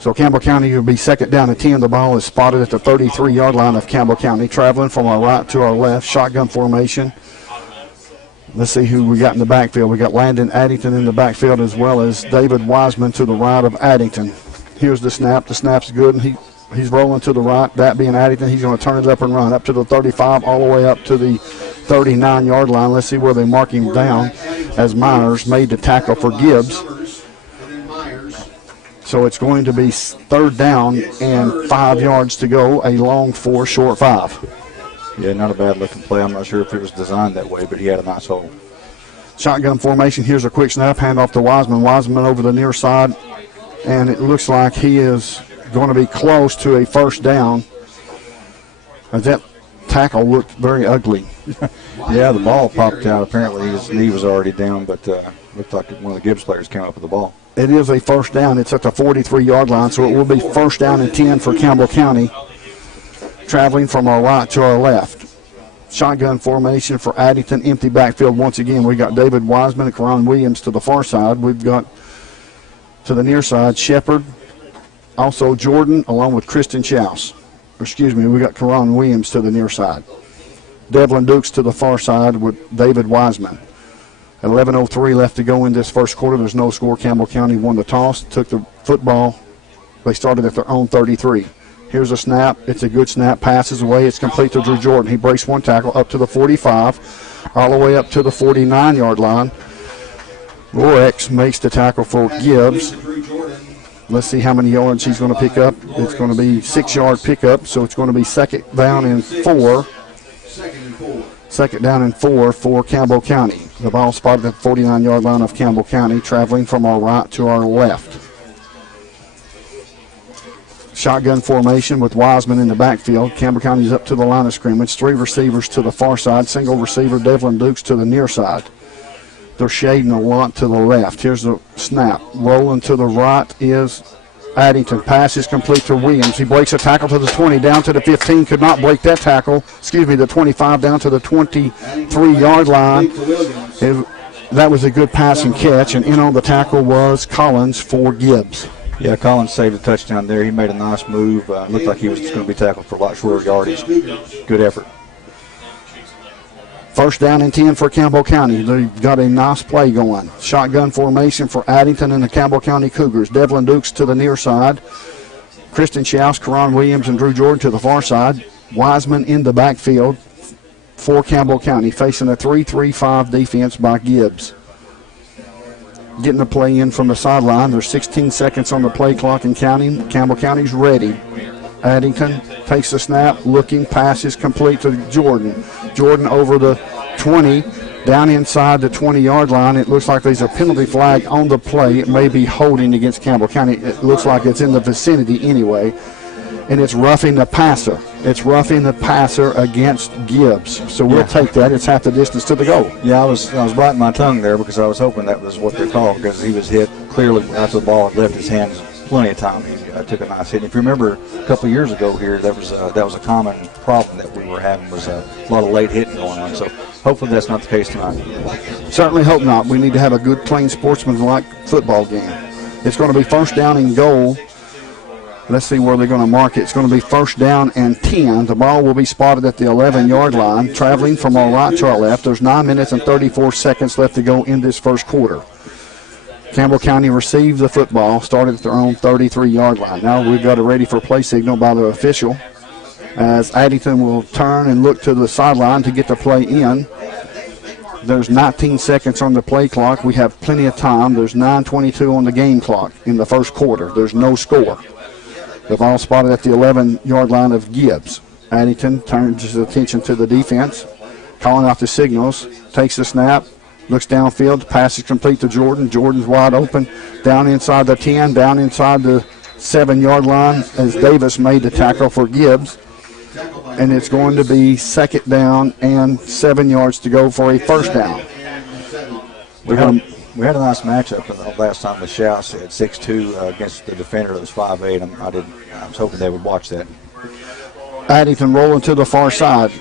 So Campbell County will be second down and 10. The ball is spotted at the 33-yard line of Campbell County, traveling from our right to our left. Shotgun formation. Let's see who we got in the backfield. We got Landon Addington in the backfield as well as David Wiseman to the right of Addington. Here's the snap. The snap's good, and he's rolling to the right. That being Addington, he's going to turn it up and run up to the 35 all the way up to the 39-yard line. Let's see where they mark him down as Myers made the tackle for Gibbs. So it's going to be third down and 5 yards to go, a long 4, short 5. Yeah, not a bad looking play. I'm not sure if it was designed that way, but he had a nice hole. Shotgun formation. Here's a quick snap. Hand off to Wiseman. Wiseman over the near side. And it looks like he is going to be close to a first down. As that tackle looked very ugly. Yeah, the ball popped out. Apparently his knee was already down, but looked like one of the Gibbs players came up with the ball. It is a first down. It's at the 43-yard line, so it will be first down and 10 for Campbell County, traveling from our right to our left. Shotgun formation for Addington, empty backfield once again. We got David Wiseman and Karan Williams to the far side. We've got to the near side Shepard, also Jordan, along with Christian Chouse. We got Karan Williams to the near side. Devlin Dukes to the far side with David Wiseman. 11:03 left to go in this first quarter. There's no score. Campbell County won the toss, took the football. They started at their own 33. Here's a snap. It's a good snap. Passes away. It's complete to Drew Jordan. He breaks one tackle up to the 45, all the way up to the 49-yard line. Rorex makes the tackle for Gibbs. Let's see how many yards he's going to pick up. It's going to be 6-yard pickup, so it's going to be second down and 4. Second down and 4 for Campbell County. The ball spotted at the 49-yard line of Campbell County, traveling from our right to our left. Shotgun formation with Wiseman in the backfield. Campbell County is up to the line of scrimmage. 3 receivers to the far side. Single receiver Devlin Dukes to the near side. They're shading a lot to the left. Here's the snap. Rolling to the right is Addington. Pass is complete to Williams. He breaks a tackle to the 20, down to the 15. Could not break that tackle. Excuse me, the 25 down to the 23-yard line. That was a good pass and catch, and in on the tackle was Collins for Gibbs. Yeah, Collins saved a touchdown there. He made a nice move. Looked like he was just going to be tackled for a lot shorter yardage. Good effort. First down and 10 for Campbell County. They've got a nice play going. Shotgun formation for Addington and the Campbell County Cougars. Devlin Dukes to the near side. Kristen Schaus, Karan Williams, and Drew Jordan to the far side. Wiseman in the backfield for Campbell County, facing a 3-3-5 defense by Gibbs. Getting the play in from the sideline. There's 16 seconds on the play clock and counting. Campbell County's ready. Addington takes the snap, looking, passes complete to Jordan. Jordan over the 20, down inside the 20-yard line. It looks like there's a penalty flag on the play. It may be holding against Campbell County. It looks like it's in the vicinity anyway. And it's roughing the passer. It's roughing the passer against Gibbs. So we'll take that. It's half the distance to the goal. Yeah, I was biting my tongue there because I was hoping that was what they called, because he was hit clearly after the ball had left his hands plenty of time. He took a nice hit. If you remember a couple of years ago here, that was a common problem that we were having, was a lot of late hitting going on. So hopefully that's not the case tonight. Certainly hope not. We need to have a good, plain sportsmanlike football game. It's going to be first down and goal. Let's see where they're going to mark it. It's going to be first down and 10. The ball will be spotted at the 11-yard line, traveling from our right to our left. There's 9 minutes and 34 seconds left to go in this first quarter. Campbell County received the football, started at their own 33-yard line. Now we've got a ready for play signal by the official, as Addington will turn and look to the sideline to get the play in. There's 19 seconds on the play clock. We have plenty of time. There's 9:22 on the game clock in the first quarter. There's no score. The ball spotted at the 11-yard line of Gibbs. Addington turns his attention to the defense, calling out the signals, takes the snap, looks downfield, pass is complete to Jordan. Jordan's wide open, down inside the 10, down inside the 7-yard line as Davis made the tackle for Gibbs. And it's going to be second down and 7 yards to go for a first down. We had a nice matchup last time with Schaus at 6'2" against the defender that was 5'8". I was hoping they would watch that. Addington rolling to the far side.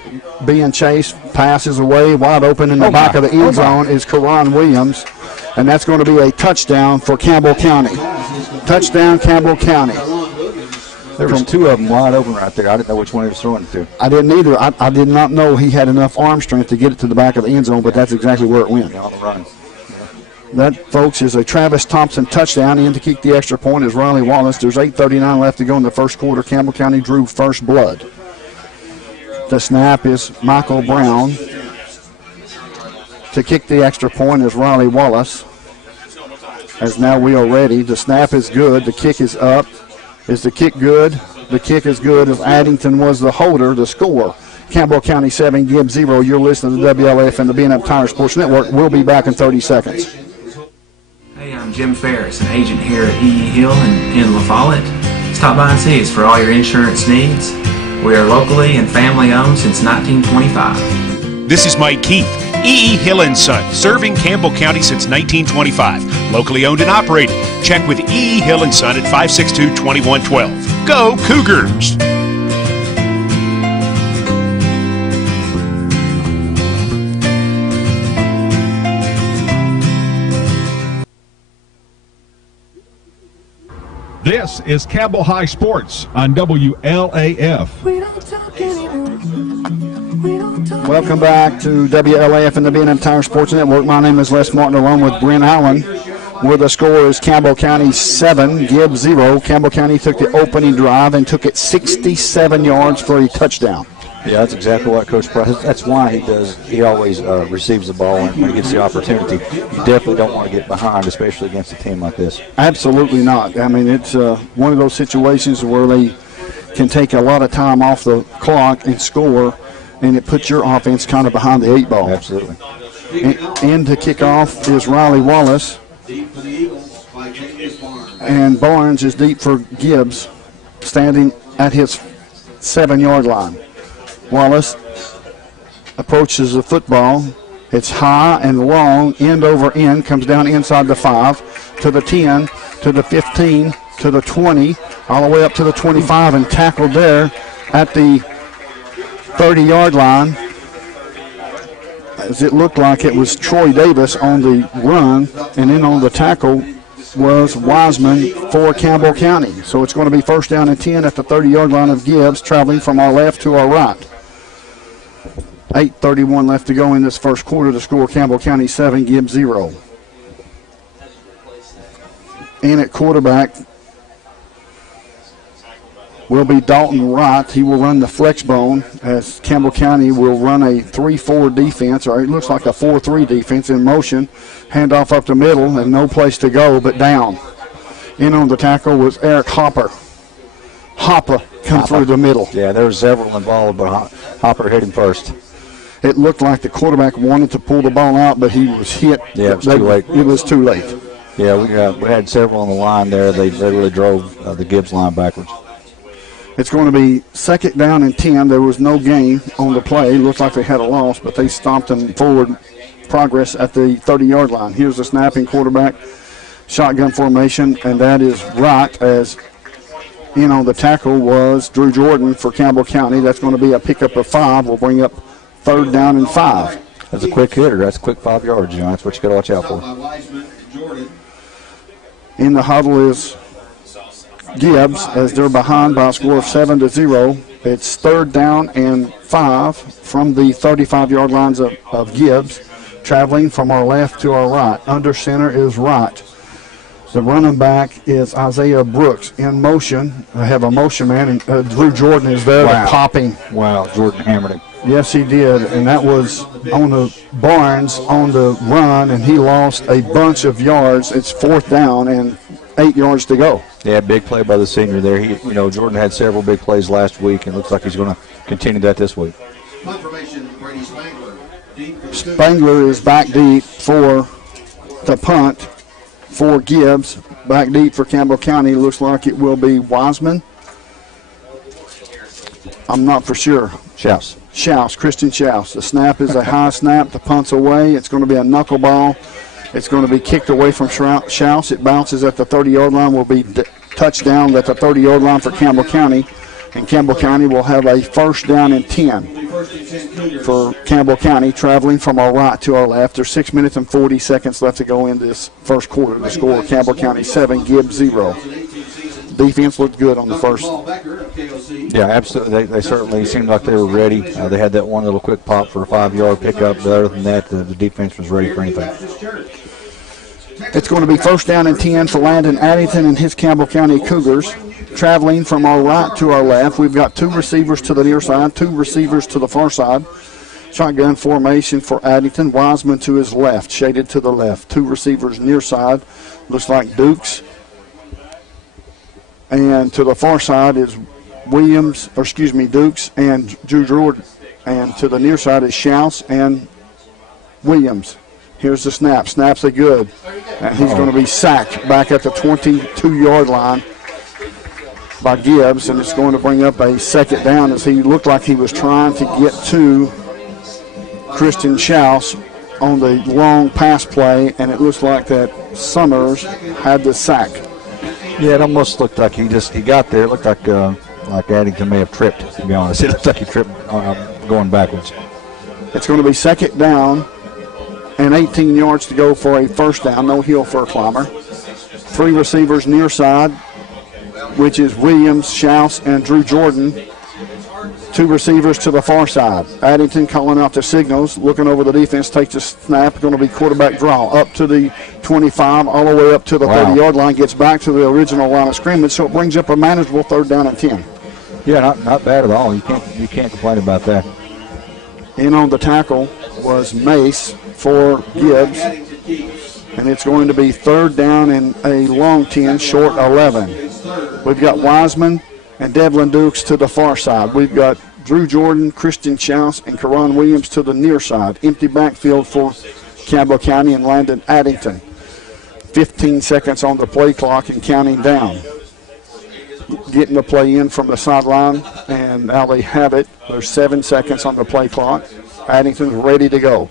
Being chased, passes away, wide open in the back of the end zone is Karan Williams. And that's going to be a touchdown for Campbell County. Touchdown, Campbell County. There was two of them wide open right there. I didn't know which one he was throwing it to. I didn't either. I did not know he had enough arm strength to get it to the back of the end zone, but that's exactly where it went. Yeah, on the run. That, folks, is a Travis Thompson touchdown. In to kick the extra point is Riley Wallace. There's 8:39 left to go in the first quarter. Campbell County drew first blood. The snap is Michael Brown. To kick the extra point is Riley Wallace. As now we are ready. The snap is good. The kick is up. Is the kick good? The kick is good as Addington was the holder, the score. Campbell County 7, Gibbs 0. You're listening to WLF and the B&F Tire Sports Network. We'll be back in 30 seconds. Hey, I'm Jim Ferris, an agent here at E.E. Hill in La Follette. Stop by and see us for all your insurance needs. We are locally and family owned since 1925. This is Mike Keith, E.E. Hill & Son, serving Campbell County since 1925. Locally owned and operated. Check with E.E. Hill & Son at 562-2112. Go Cougars! This is Campbell High Sports on WLAF. Welcome back to WLAF and the B&M Tire Sports Network. My name is Les Martin, along with Brent Allen, where the score is Campbell County 7, Gibbs 0. Campbell County took the opening drive and took it 67 yards for a touchdown. Yeah, that's exactly what Coach Price, that's why he does. He always receives the ball when he gets the opportunity. You definitely don't want to get behind, especially against a team like this. Absolutely not. I mean, it's one of those situations where they can take a lot of time off the clock and score, and it puts your offense kind of behind the 8 ball. Absolutely. And to kick off is Riley Wallace. And Barnes is deep for Gibbs, standing at his 7-yard line. Wallace approaches the football, It's high and long, end over end, comes down inside the 5, to the 10, to the 15, to the 20, all the way up to the 25, and tackled there at the 30-yard line, as it looked like it was Troy Davis on the run, and then on the tackle was Wiseman for Campbell County. So it's going to be first down and 10 at the 30-yard line of Gibbs, traveling from our left to our right. 8:31 left to go in this first quarter. The score, Campbell County 7, Gibbs 0. In at quarterback will be Dalton Wright. He will run the flex bone, as Campbell County will run a 3-4 defense, or it looks like a 4-3 defense in motion. Handoff up the middle and no place to go but down. In on the tackle was Eric Hopper. Hopper come through the middle. Yeah, there were several involved, but Hopper hit him first. It looked like the quarterback wanted to pull the ball out, but he was hit. Yeah, it was too late. It was too late. Yeah, we had several on the line there. They really drove the Gibbs line backwards. It's going to be second down and 10. There was no gain on the play. Looks like they had a loss, but they stopped them forward progress at the 30-yard line. Here's the snapping quarterback, shotgun formation, and that is right, as in on the tackle was Drew Jordan for Campbell County. That's going to be a pickup of 5. We'll bring up third down and 5. That's a quick hitter. That's a quick 5 yards, you know. That's what you got to watch out for. In the huddle is Gibbs, as they're behind by a score of 7-0. It's third down and 5 from the 35-yard lines of Gibbs, traveling from our left to our right. Under center is Wright. The running back is Isaiah Brooks in motion. I have a motion man, and Drew Jordan is there popping. Wow, Jordan hammered him. Yes, he did, and that was on the Barnes on the run, and he lost a bunch of yards. It's fourth down and 8 yards to go. Yeah, big play by the senior there. Jordan had several big plays last week, and looks like he's going to continue that this week. Spangler is back deep for the punt for Gibbs. Back deep for Campbell County. Looks like it will be Wiseman. I'm not for sure. Schaus, Christian Schaus. The snap is a high snap. The punt's away. It's going to be a knuckleball. It's going to be kicked away from Schaus. It bounces at the 30-yard line. Will be touchdown at the 30-yard line for Campbell County. And Campbell County will have a first down and 10 for Campbell County, traveling from our right to our left. There's 6 minutes and 40 seconds left to go in this first quarter. The score, Campbell County 7, Gibbs 0. Defense looked good on the first. Yeah, absolutely. They certainly seemed like they were ready. They had that one little quick pop for a 5-yard pickup, but other than that, the defense was ready for anything. It's going to be first down and 10 for Landon Addington and his Campbell County Cougars. Traveling from our right to our left, we've got 2 receivers to the near side, 2 receivers to the far side. Shotgun formation for Addington. Wiseman to his left, shaded to the left. 2 receivers near side. Looks like Dukes. And to the far side is Dukes and Drew Jordan. And to the near side is Schaus and Williams. Here's the snap. Snaps are good. And he's going to be sacked back at the 22-yard line by Gibbs, and it's going to bring up a second down, as he looked like he was trying to get to Christian Schaus on the long pass play, and it looks like that Summers had the sack. Yeah, it almost looked like he got there. It looked like Addington may have tripped, to be honest. It looked like he tripped going backwards. It's going to be second down and 18 yards to go for a first down. No hill for a climber. 3 receivers near side, which is Williams, Schaus, and Drew Jordan. 2 receivers to the far side. Addington calling out the signals, looking over the defense, takes the snap. Going to be quarterback draw up to the 25, all the way up to the 30-yard line, gets back to the original line of scrimmage, so it brings up a manageable third down and 10. Yeah, not bad at all. You can't complain about that. In on the tackle was Mace for Gibbs, and it's going to be third down and a long 10, short 11. We've got Wiseman and Devlin Dukes to the far side. We've got Drew Jordan, Christian Schaus, and Karan Williams to the near side. Empty backfield for Campbell County and Landon Addington. 15 seconds on the play clock and counting down. Getting the play in from the sideline, and now they have it. There's 7 seconds on the play clock. Addington's ready to go.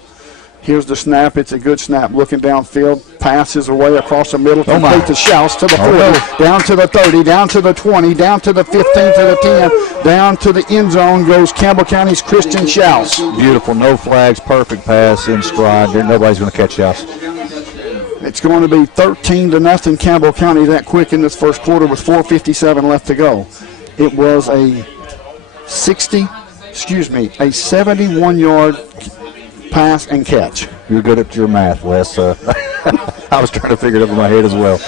Here's the snap. It's a good snap. Looking downfield. Passes away across the middle. Complete to Schaus to the 40. Down to the 30. Down to the 20. Down to the 15. To the 10. Down to the end zone goes Campbell County's Christian Schaus. Beautiful. No flags. Perfect pass in stride. Nobody's going to catch Schaus. It's going to be 13-0 Campbell County that quick in this first quarter with 4:57 left to go. It was a 71-yard pass and catch. You're good at your math, Wes. I was trying to figure it over my head as well.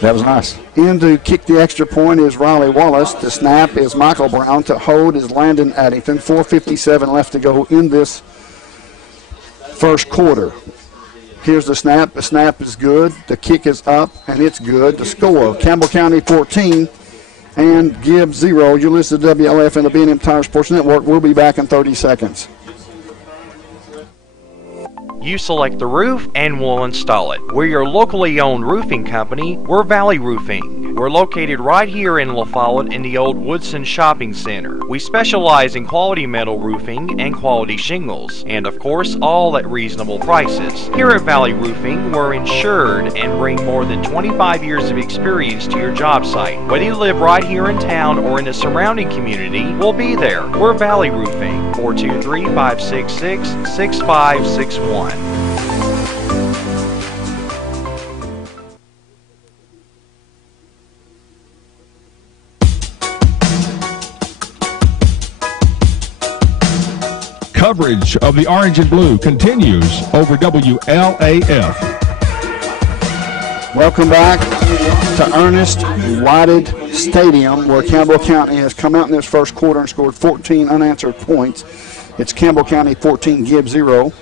That was nice. In to kick the extra point is Riley Wallace. The snap is Michael Brown. To hold is Landon Addington. 4:57 left to go in this first quarter. Here's the snap. The snap is good. The kick is up, and it's good. The score, Campbell County 14 and Gibbs 0. You listen to WLF and the B&M Tire Sports Network. We'll be back in 30 seconds. You select the roof and we'll install it. We're your locally owned roofing company. We're Valley Roofing. We're located right here in La Follette in the old Woodson Shopping Center. We specialize in quality metal roofing and quality shingles, and of course all at reasonable prices. Here at Valley Roofing, we're insured and bring more than 25 years of experience to your job site. Whether you live right here in town or in the surrounding community, we'll be there. We're Valley Roofing, 423-566-6561. Coverage of the Orange and Blue continues over WLAF. Welcome back to Ernest Whited Stadium, where Campbell County has come out in this first quarter and scored 14 unanswered points. It's Campbell County 14, Gibbs 0.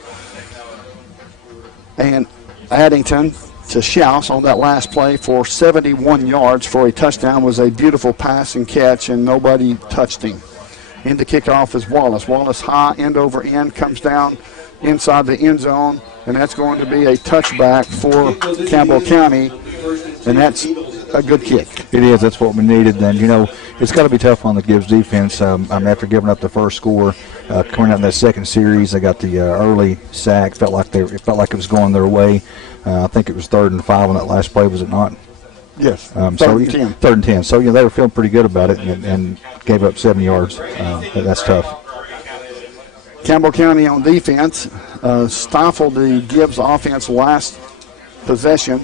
And Addington to Schaus on that last play for 71 yards for a touchdown. Was a beautiful pass and catch, and nobody touched him. In the kickoff is Wallace. Wallace high, end over end, comes down inside the end zone, and that's going to be a touchback for Campbell County, and that's a good kick. It is. That's what we needed. And, you know, it's got to be tough on the Gibbs defense. After giving up the first score, coming out in that second series, they got the early sack. It felt like it was going their way. I think it was 3rd and 5 on that last play, was it not? Yes, 3rd and 10. 3rd and 10. So, you know, they were feeling pretty good about it and gave up 7 yards. That's tough. Campbell County on defense stifled the Gibbs offense last possession.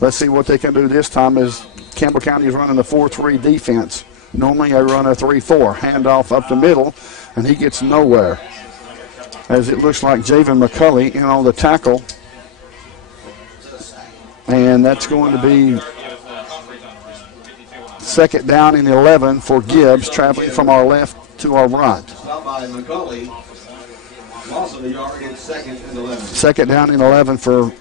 Let's see what they can do this time as Campbell County is running the 4-3 defense. Normally they run a 3-4. Handoff up the middle, and he gets nowhere. As it looks like Javen McCulley in on the tackle. And that's going to be 2nd down and 11 for Gibbs, traveling from our left to our right. 2nd down and 11 for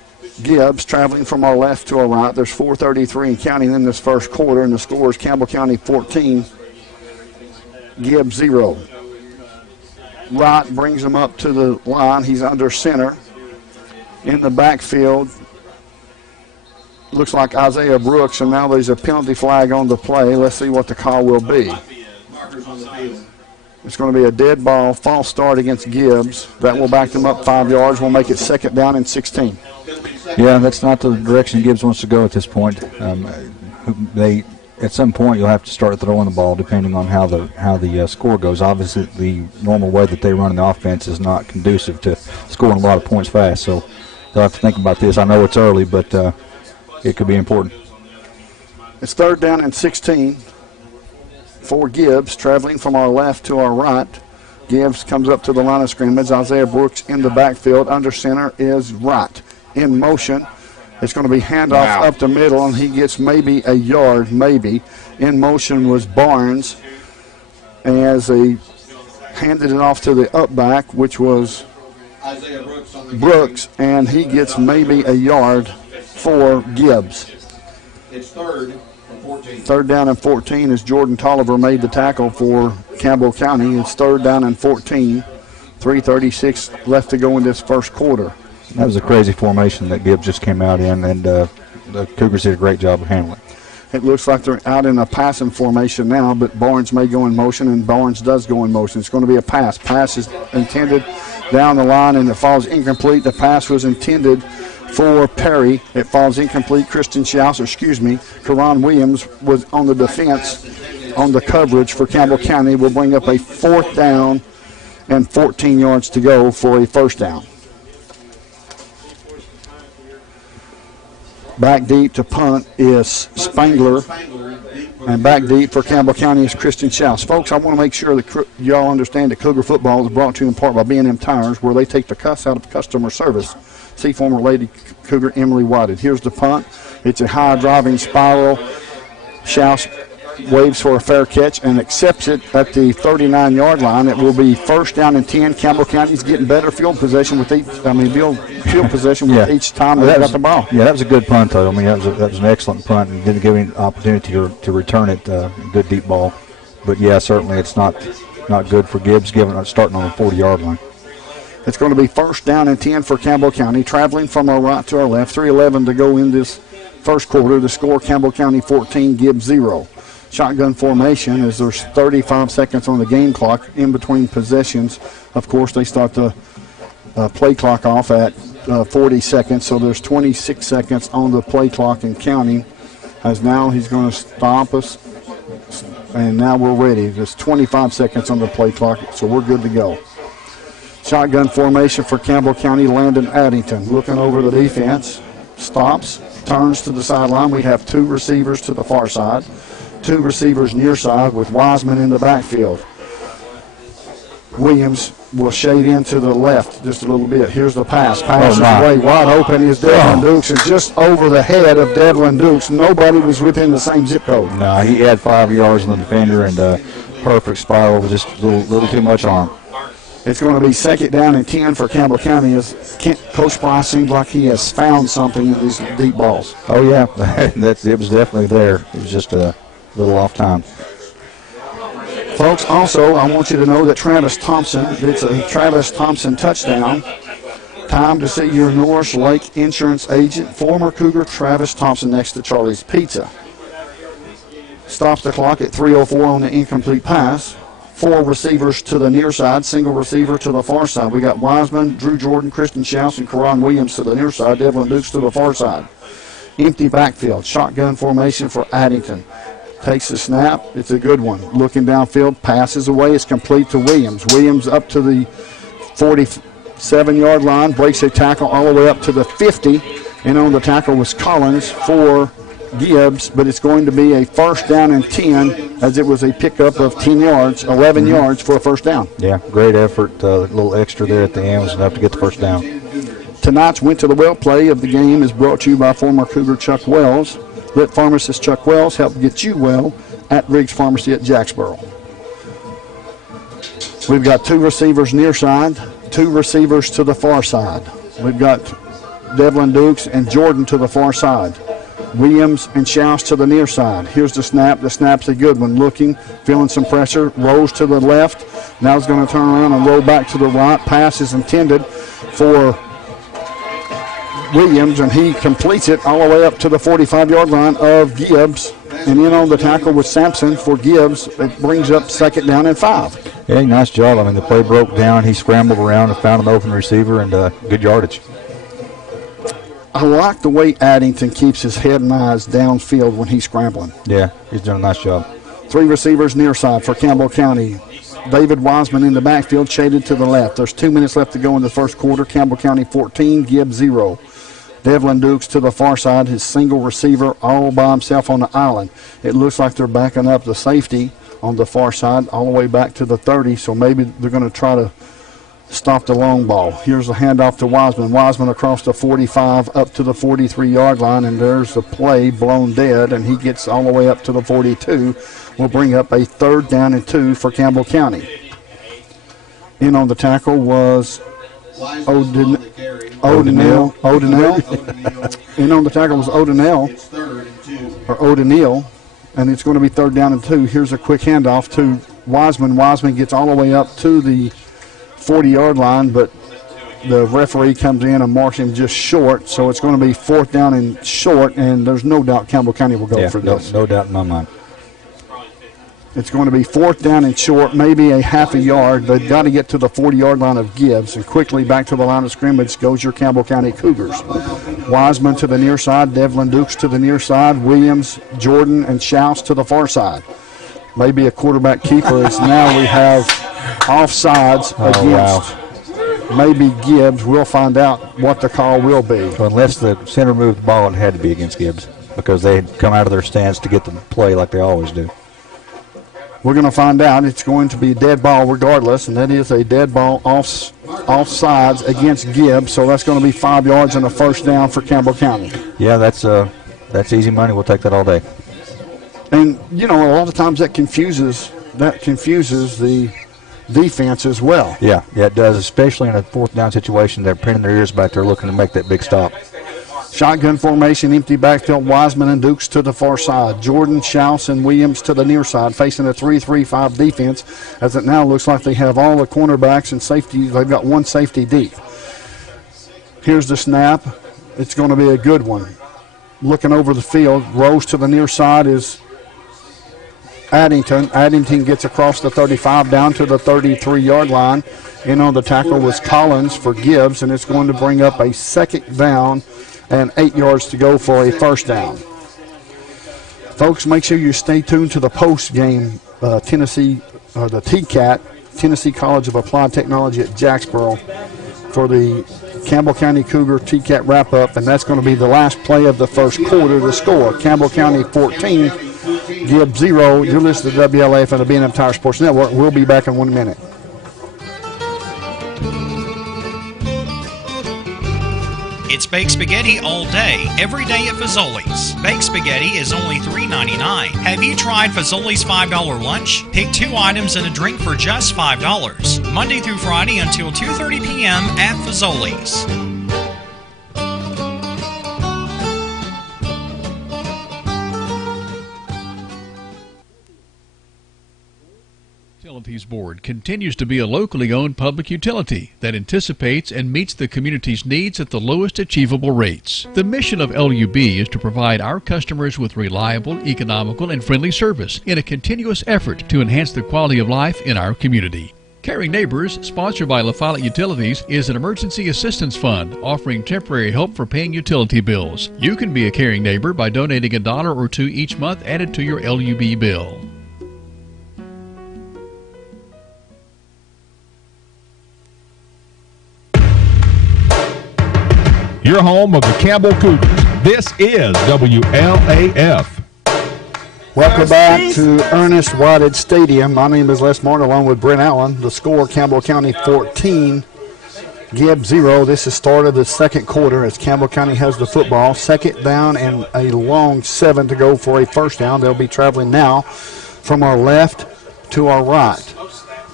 Gibbs, traveling from our left to our right. There's 4:33 and counting in this first quarter, and the score is Campbell County 14, Gibbs 0. Wright brings him up to the line. He's under center. In the backfield, looks like Isaiah Brooks, and now there's a penalty flag on the play. Let's see what the call will be. It's going to be a dead ball, false start against Gibbs. That will back them up 5 yards. We'll make it 2nd down and 16. Yeah, that's not the direction Gibbs wants to go at this point. At some point, you'll have to start throwing the ball, depending on how the score goes. Obviously, the normal way that they run the offense is not conducive to scoring a lot of points fast. So they'll have to think about this. I know it's early, but it could be important. It's 3rd down and 16 for Gibbs, traveling from our left to our right. Gibbs comes up to the line of scrimmage. Isaiah Brooks in the backfield. Under center is Wright. In motion, it's going to be handoff up the middle, and he gets maybe a yard, maybe. In motion was Barnes, as he handed it off to the up back, which was Isaiah Brooks, and he gets maybe a yard for Gibbs. It's 3rd and 14. 3rd down and 14 as Jordan Tolliver made the tackle for Campbell County. It's 3rd down and 14. 3:36 left to go in this first quarter. That was a crazy formation that Gibbs just came out in, and the Cougars did a great job of handling it. It looks like they're out in a passing formation now, but Barnes may go in motion, and Barnes does go in motion. It's going to be a pass. Pass is intended down the line, and it falls incomplete. The pass was intended for Perry. It falls incomplete. Karan Williams was on the defense on the coverage for Campbell County. Will bring up a 4th down and 14 yards to go for a first down. Back deep to punt is Spangler, and back deep for Campbell County is Christian Schaus. Folks, I want to make sure that y'all understand that Cougar football is brought to you in part by B&M Tires, where they take the cuss out of customer service. See former Lady Cougar Emily Whited. Here's the punt. It's a high driving spiral. Schaus waves for a fair catch and accepts it at the 39-yard line. It will be first down and 10. Campbell County's getting better field possession with each. Field possession with each time they got the ball. Yeah, that was a good punt, though. I mean, that was an excellent punt, and didn't give him an opportunity to return it. Good deep ball, but yeah, certainly it's not good for Gibbs starting on the 40-yard line. It's going to be first down and 10 for Campbell County, traveling from our right to our left. 3:11 to go in this first quarter. The score: Campbell County 14, Gibbs 0. Shotgun formation as there's 35 seconds on the game clock in between possessions. Of course, they start the play clock off at 40 seconds, so there's 26 seconds on the play clock and counting. As now he's going to stop us, and now we're ready. There's 25 seconds on the play clock, so we're good to go. Shotgun formation for Campbell County. Landon Addington looking over the defense, stops, turns to the sideline. We have 2 receivers to the far side, 2 receivers near side with Wiseman in the backfield. Williams will shade into the left just a little bit. Here's the pass. Pass is way wide open is Devlin Dukes, and just over the head of Devlin Dukes. Nobody was within the same zip code. No, he had 5 yards on the defender, and perfect spiral with just a little too much arm. It's going to be second down and 10 for Campbell County as Coach Price seems like he has found something in these deep balls. Oh, yeah. It was definitely there. It was just a little off time. Folks, also, I want you to know that Travis Thompson, it's a Travis Thompson touchdown. Time to see your Norris Lake insurance agent, former Cougar Travis Thompson, next to Charlie's Pizza. Stops the clock at 3:04 on the incomplete pass. 4 receivers to the near side, single receiver to the far side. We got Wiseman, Drew Jordan, Christian Schaus, and Karan Williams to the near side. Devlin Dukes to the far side. Empty backfield. Shotgun formation for Addington. Takes the snap. It's a good one. Looking downfield, passes away. It's complete to Williams. Williams up to the 47-yard line, breaks a tackle all the way up to the 50. And on the tackle was Collins for Gibbs, but it's going to be a first down and 10 as it was a pickup of 10 yards, 11 yards for a first down. Yeah, great effort. A little extra there at the end was enough to get the first down. Tonight's Went to the Well play of the game is brought to you by former Cougar Chuck Wells. Let pharmacist Chuck Wells help get you well at Riggs Pharmacy at Jacksboro. We've got 2 receivers near side, 2 receivers to the far side. We've got Devlin Dukes and Jordan to the far side. Williams and Schaus to the near side. Here's the snap. The snap's a good one. Looking, feeling some pressure. Rolls to the left. Now he's going to turn around and roll back to the right. Pass is intended for Williams, and he completes it all the way up to the 45-yard line of Gibbs. And in on the tackle with Sampson for Gibbs. It brings up second down and 5. Yeah, nice job. I mean, the play broke down. He scrambled around and found an open receiver, and good yardage. I like the way Addington keeps his head and eyes downfield when he's scrambling. Yeah, he's done a nice job. 3 receivers near side for Campbell County. David Wiseman in the backfield, shaded to the left. There's 2 minutes left to go in the first quarter. Campbell County 14, Gibbs 0. Devlin Dukes to the far side, his single receiver all by himself on the island. It looks like they're backing up the safety on the far side all the way back to the 30, so maybe they're going to try to stop the long ball. Here's a handoff to Wiseman. Wiseman across the 45 up to the 43-yard line, and there's the play blown dead, and he gets all the way up to the 42. Will bring up a 3rd down and 2 for Campbell County. In on the tackle was O'Donnell. In on the tackle was O'Donnell, and it's going to be 3rd down and 2. Here's a quick handoff to Wiseman. Wiseman gets all the way up to the 40-yard line, but the referee comes in and marks him just short, so it's going to be 4th down and short, and there's no doubt Campbell County will go for this. No doubt in my mind. It's going to be 4th down and short, maybe a half a yard. They've got to get to the 40-yard line of Gibbs. And quickly back to the line of scrimmage goes your Campbell County Cougars. Wiseman to the near side, Devlin Dukes to the near side, Williams, Jordan, and Schaus to the far side. Maybe a quarterback keeper as now we have offsides against maybe Gibbs. We'll find out what the call will be. Well, unless the center moved the ball, it had to be against Gibbs because they had come out of their stance to get the play like they always do. We're going to find out. It's going to be a dead ball regardless, and that is a dead ball offsides against Gibbs. So that's going to be 5 yards and a first down for Campbell County. Yeah, that's easy money. We'll take that all day. And you know, a lot of times that confuses the defense as well. Yeah, it does, especially in a 4th down situation. They're pinning their ears back there looking to make that big stop. Shotgun formation, empty backfield, Wiseman and Dukes to the far side. Jordan, Schaus, and Williams to the near side, facing a 3-3-5 defense, as it now looks like they have all the cornerbacks and safety. They've got one safety deep. Here's the snap. It's going to be a good one. Looking over the field, Rose to the near side is Addington. Addington gets across the 35 down to the 33-yard line. In on the tackle was Collins for Gibbs, and it's going to bring up a 2nd down and 8 yards to go for a first down. Folks, make sure you stay tuned to the post-game the TCAT, Tennessee College of Applied Technology at Jacksboro, for the Campbell County Cougar TCAT wrap-up, and that's going to be the last play of the first quarter. The score, Campbell County 14, Gibbs 0. You're listening to WLAF and the B&M Tire Sports Network. We'll be back in 1 minute. It's baked spaghetti all day, every day at Fazoli's. Baked spaghetti is only $3.99. Have you tried Fazoli's $5 lunch? Pick 2 items and a drink for just $5. Monday through Friday until 2:30 p.m. at Fazoli's. Utilities Board continues to be a locally owned public utility that anticipates and meets the community's needs at the lowest achievable rates. The mission of LUB is to provide our customers with reliable, economical, and friendly service in a continuous effort to enhance the quality of life in our community. Caring Neighbors, sponsored by La Follette Utilities, is an emergency assistance fund offering temporary help for paying utility bills. You can be a caring neighbor by donating $1 or $2 each month added to your LUB bill. Your home of the Campbell Cougars. This is WLAF. Welcome back to Ernest Whitehead Stadium. My name is Les Martin along with Brent Allen. The score, Campbell County 14, Gibbs 0. This is start of the second quarter as Campbell County has the football. 2nd down and a long 7 to go for a first down. They'll be traveling now from our left to our right.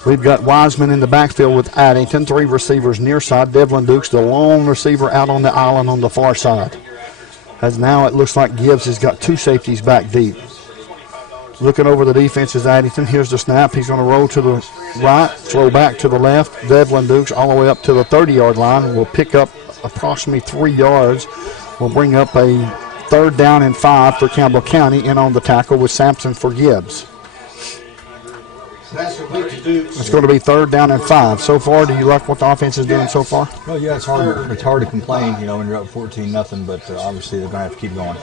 We've got Wiseman in the backfield with Addington, 3 receivers near side. Devlin Dukes, the lone receiver out on the island on the far side. As now it looks like Gibbs has got 2 safeties back deep. Looking over the defense is Addington. Here's the snap. He's going to roll to the right, throw back to the left. Devlin Dukes all the way up to the 30-yard line. Will pick up approximately 3 yards. Will bring up a 3rd down and 5 for Campbell County. In on the tackle with Sampson for Gibbs. It's going to be 3rd down and 5. So far, do you like what the offense is doing so far? Well, yeah, it's hard to complain, when you're up 14-0, but obviously they're going to have to keep going.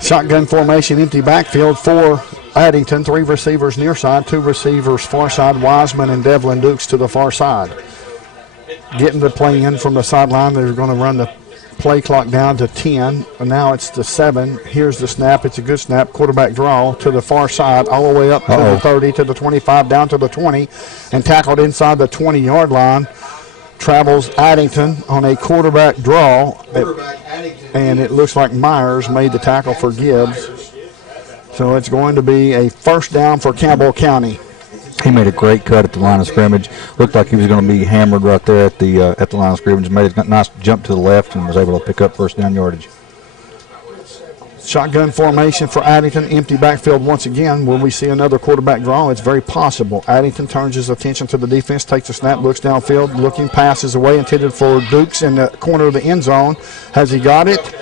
Shotgun formation, empty backfield for Addington. 3 receivers near side, 2 receivers far side. Wiseman and Devlin Dukes to the far side. Getting the play in from the sideline. They're going to run the play clock down to 10, and now it's to 7. Here's the snap. It's a good snap. Quarterback draw to the far side, all the way up to the 30, to the 25, down to the 20, and tackled inside the 20-yard line. Travels Addington on a quarterback draw, and it looks like Myers made the tackle for Gibbs. So it's going to be a first down for Campbell County. He made a great cut at the line of scrimmage. Looked like he was going to be hammered right there at the line of scrimmage. Made a nice jump to the left and was able to pick up first down yardage. Shotgun formation for Addington. Empty backfield once again. Will we see another quarterback draw? It's very possible. Addington turns his attention to the defense, takes a snap, looks downfield, looking, passes away, intended for Dukes in the corner of the end zone. Has he got it?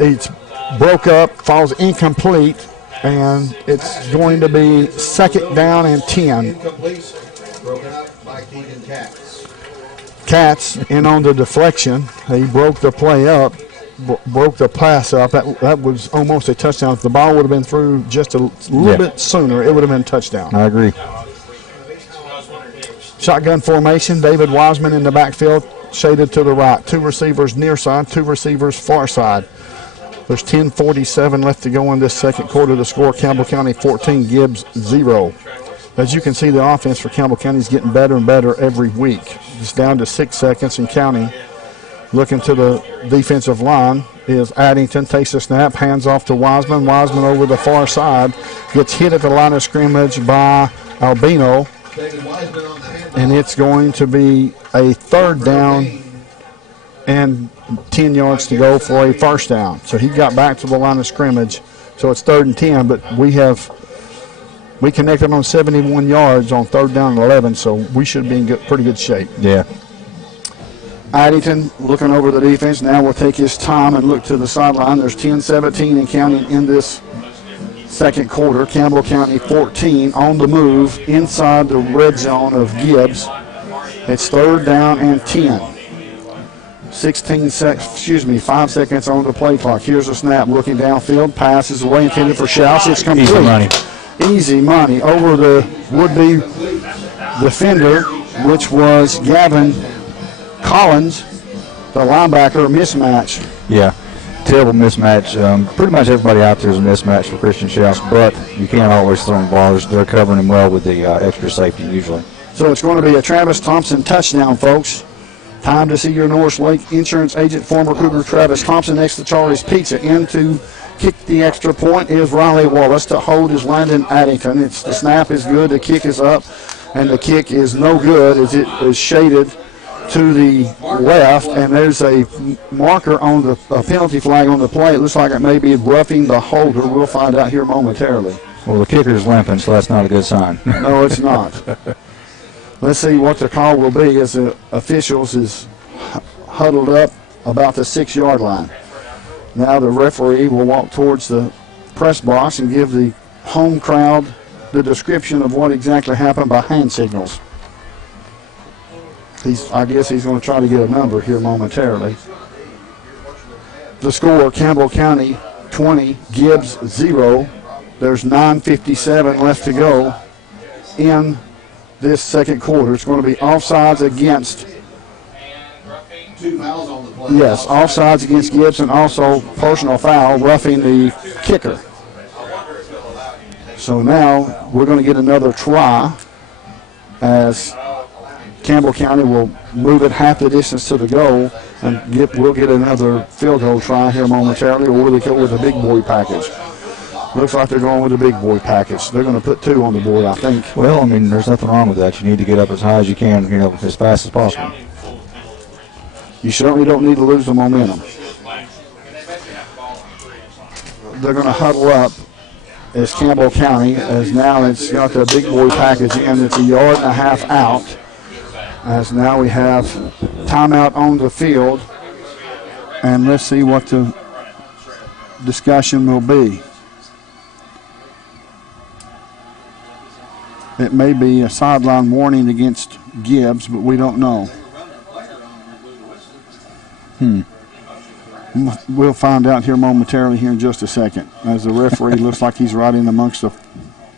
It's broke up, falls incomplete, and it's going to be 2nd down and 10. Incomplete, broken up by Keegan Katz. Katz in on the deflection. He broke the play up, broke the pass up. That was almost a touchdown. If the ball would have been through just a little bit sooner, it would have been a touchdown. I agree. Shotgun formation, David Wiseman in the backfield, shaded to the right. 2 receivers near side, 2 receivers far side. There's 10:47 left to go in this second quarter. The score, Campbell County 14, Gibbs 0. As you can see, the offense for Campbell County is getting better and better every week. It's down to 6 seconds and counting. Looking to the defensive line is Addington, takes the snap, hands off to Wiseman. Wiseman over the far side, gets hit at the line of scrimmage by Albino, and it's going to be a 3rd down and 10 yards to go for a first down. So he got back to the line of scrimmage, so it's 3rd and 10, but we connected on 71 yards on 3rd down and 11, so we should be in pretty good shape. Yeah. Addington looking over the defense. Now will take his time and look to the sideline. There's 10:17 and counting in this second quarter. Campbell County 14 on the move inside the red zone of Gibbs. It's 3rd down and 10. 5 seconds on the play clock. Here's a snap looking downfield. Pass is away, intended for Shouts. It's complete. Easy money. Easy money over the would-be defender, which was Gavin Collins, the linebacker. Mismatch. Yeah, terrible mismatch. Pretty much everybody out there is a mismatch for Christian Shouts, but you can't always throw them balls. They're covering him well with the extra safety usually. So it's going to be a Travis Thompson touchdown, folks. Time to see your Norris Lake insurance agent, former Cougar Travis Thompson, next to Charlie's Pizza. In to kick the extra point is Riley Wallace. To hold is Landon Addington. The snap is good, the kick is up, and the kick is no good as it is shaded to the left, and there's a marker on the penalty flag on the play. It looks like it may be roughing the holder. We'll find out here momentarily. Well, the kicker's limping, so that's not a good sign. No, it's not. Let's see what the call will be as the officials is huddled up about the 6-yard line. Now the referee will walk towards the press box and give the home crowd the description of what exactly happened by hand signals. I guess he's going to try to get a number here momentarily. The score, Campbell County 20, Gibbs 0. There's 9:57 left to go in this second quarter. It's going to be offsides against. 2 fouls on the play. Yes, offsides against Gibbs, and also personal foul, roughing the kicker. So now we're going to get another try as Campbell County will move it half the distance to the goal, and we'll get another field goal try here momentarily, or will they go with a big boy package? Looks like they're going with a big boy package. They're going to put 2 on the board, I think. Well, I mean, there's nothing wrong with that. You need to get up as high as you can, as fast as possible. You certainly don't need to lose the momentum. They're going to huddle up as Campbell County, as now it's got the big boy package in. It's 1.5 yards out, as now we have timeout on the field. And let's see what the discussion will be. It may be a sideline warning against Gibbs, but we don't know. We'll find out here momentarily here in just a second, as the referee looks like he's right in amongst the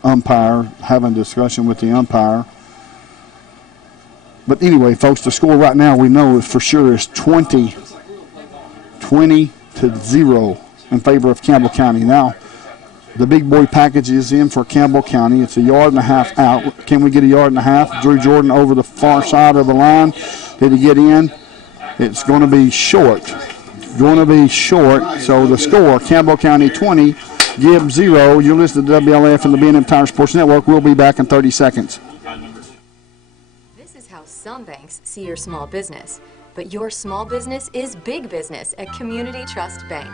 umpire, having a discussion with the umpire. But anyway, folks, the score right now we know for sure is 20 to 0 in favor of Campbell County. Now, the big boy package is in for Campbell County. It's 1.5 yards out. Can we get 1.5 yards? Drew Jordan over the far side of the line. Did he get in? It's going to be short. So the score, Campbell County 20, Gibbs 0. You're listening to WLAF and the B&M Tire Sports Network. We'll be back in 30 seconds. This is how some banks see your small business. But your small business is big business at Community Trust Bank.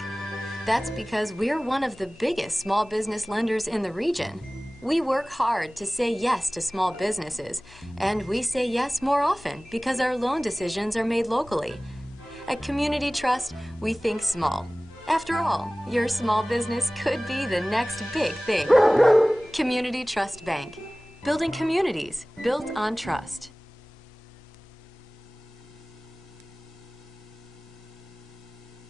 That's because we're one of the biggest small business lenders in the region. We work hard to say yes to small businesses, and we say yes more often because our loan decisions are made locally. At Community Trust, we think small. After all, your small business could be the next big thing. Community Trust Bank. Building communities built on trust.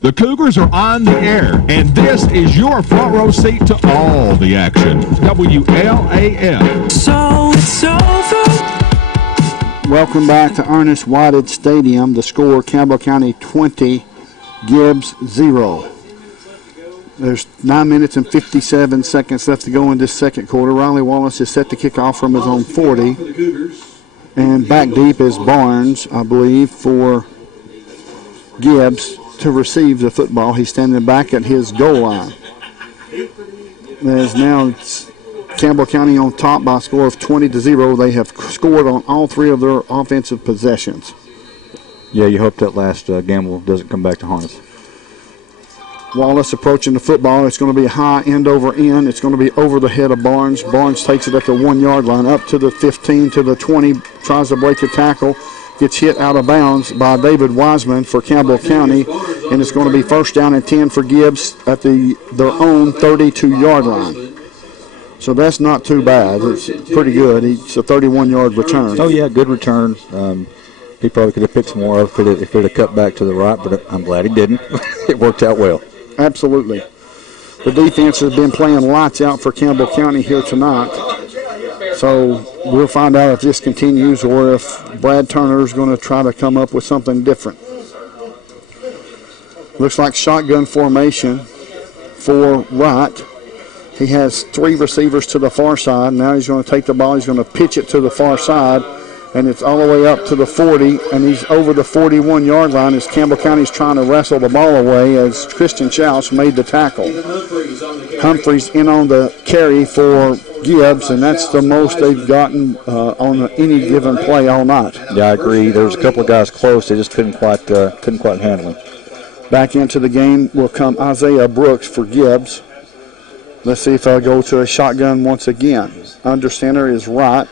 The Cougars are on the air, and this is your front row seat to all the action. WLAF. So it's over. Welcome back to Ernest Whited Stadium. The score, Campbell County 20, Gibbs 0. There's 9 minutes and 57 seconds left to go in this second quarter. Riley Wallace is set to kick off from his own 40. And back deep is Barnes, I believe, for Gibbs to receive the football. He's standing back at his goal line. There's now Campbell County on top by a score of 20-0. They have scored on all three of their offensive possessions. Yeah, you hope that last gamble doesn't come back to haunt us. Wallace approaching the football. It's going to be high end over end. It's going to be over the head of Barnes. Barnes takes it at the 1 yard line, up to the 15, to the 20, tries to break a tackle, gets hit out of bounds by David Wiseman for Campbell County, and it's going to be first down and 10 for Gibbs at their own 32-yard line. So that's not too bad. It's pretty good. It's a 31-yard return. Oh, yeah, good return. He probably could have picked some more if it had cut back to the right, but I'm glad he didn't. It worked out well. Absolutely. The defense has been playing lights out for Campbell County here tonight. So we'll find out if this continues or if Brad Turner is going to try to come up with something different. Looks like shotgun formation for Wright. He has 3 receivers to the far side. Now he's going to take the ball. He's going to pitch it to the far side, and it's all the way up to the 40, and he's over the 41-yard line as Campbell County's trying to wrestle the ball away as Christian Schaus made the tackle. Humphreys in on the carry for Gibbs, and that's the most they've gotten on any given play all night. Yeah, I agree. There was a couple of guys close. They just couldn't quite handle him. Back into the game will come Isaiah Brooks for Gibbs. Let's see if they'll go to a shotgun once again. Under center is Wright.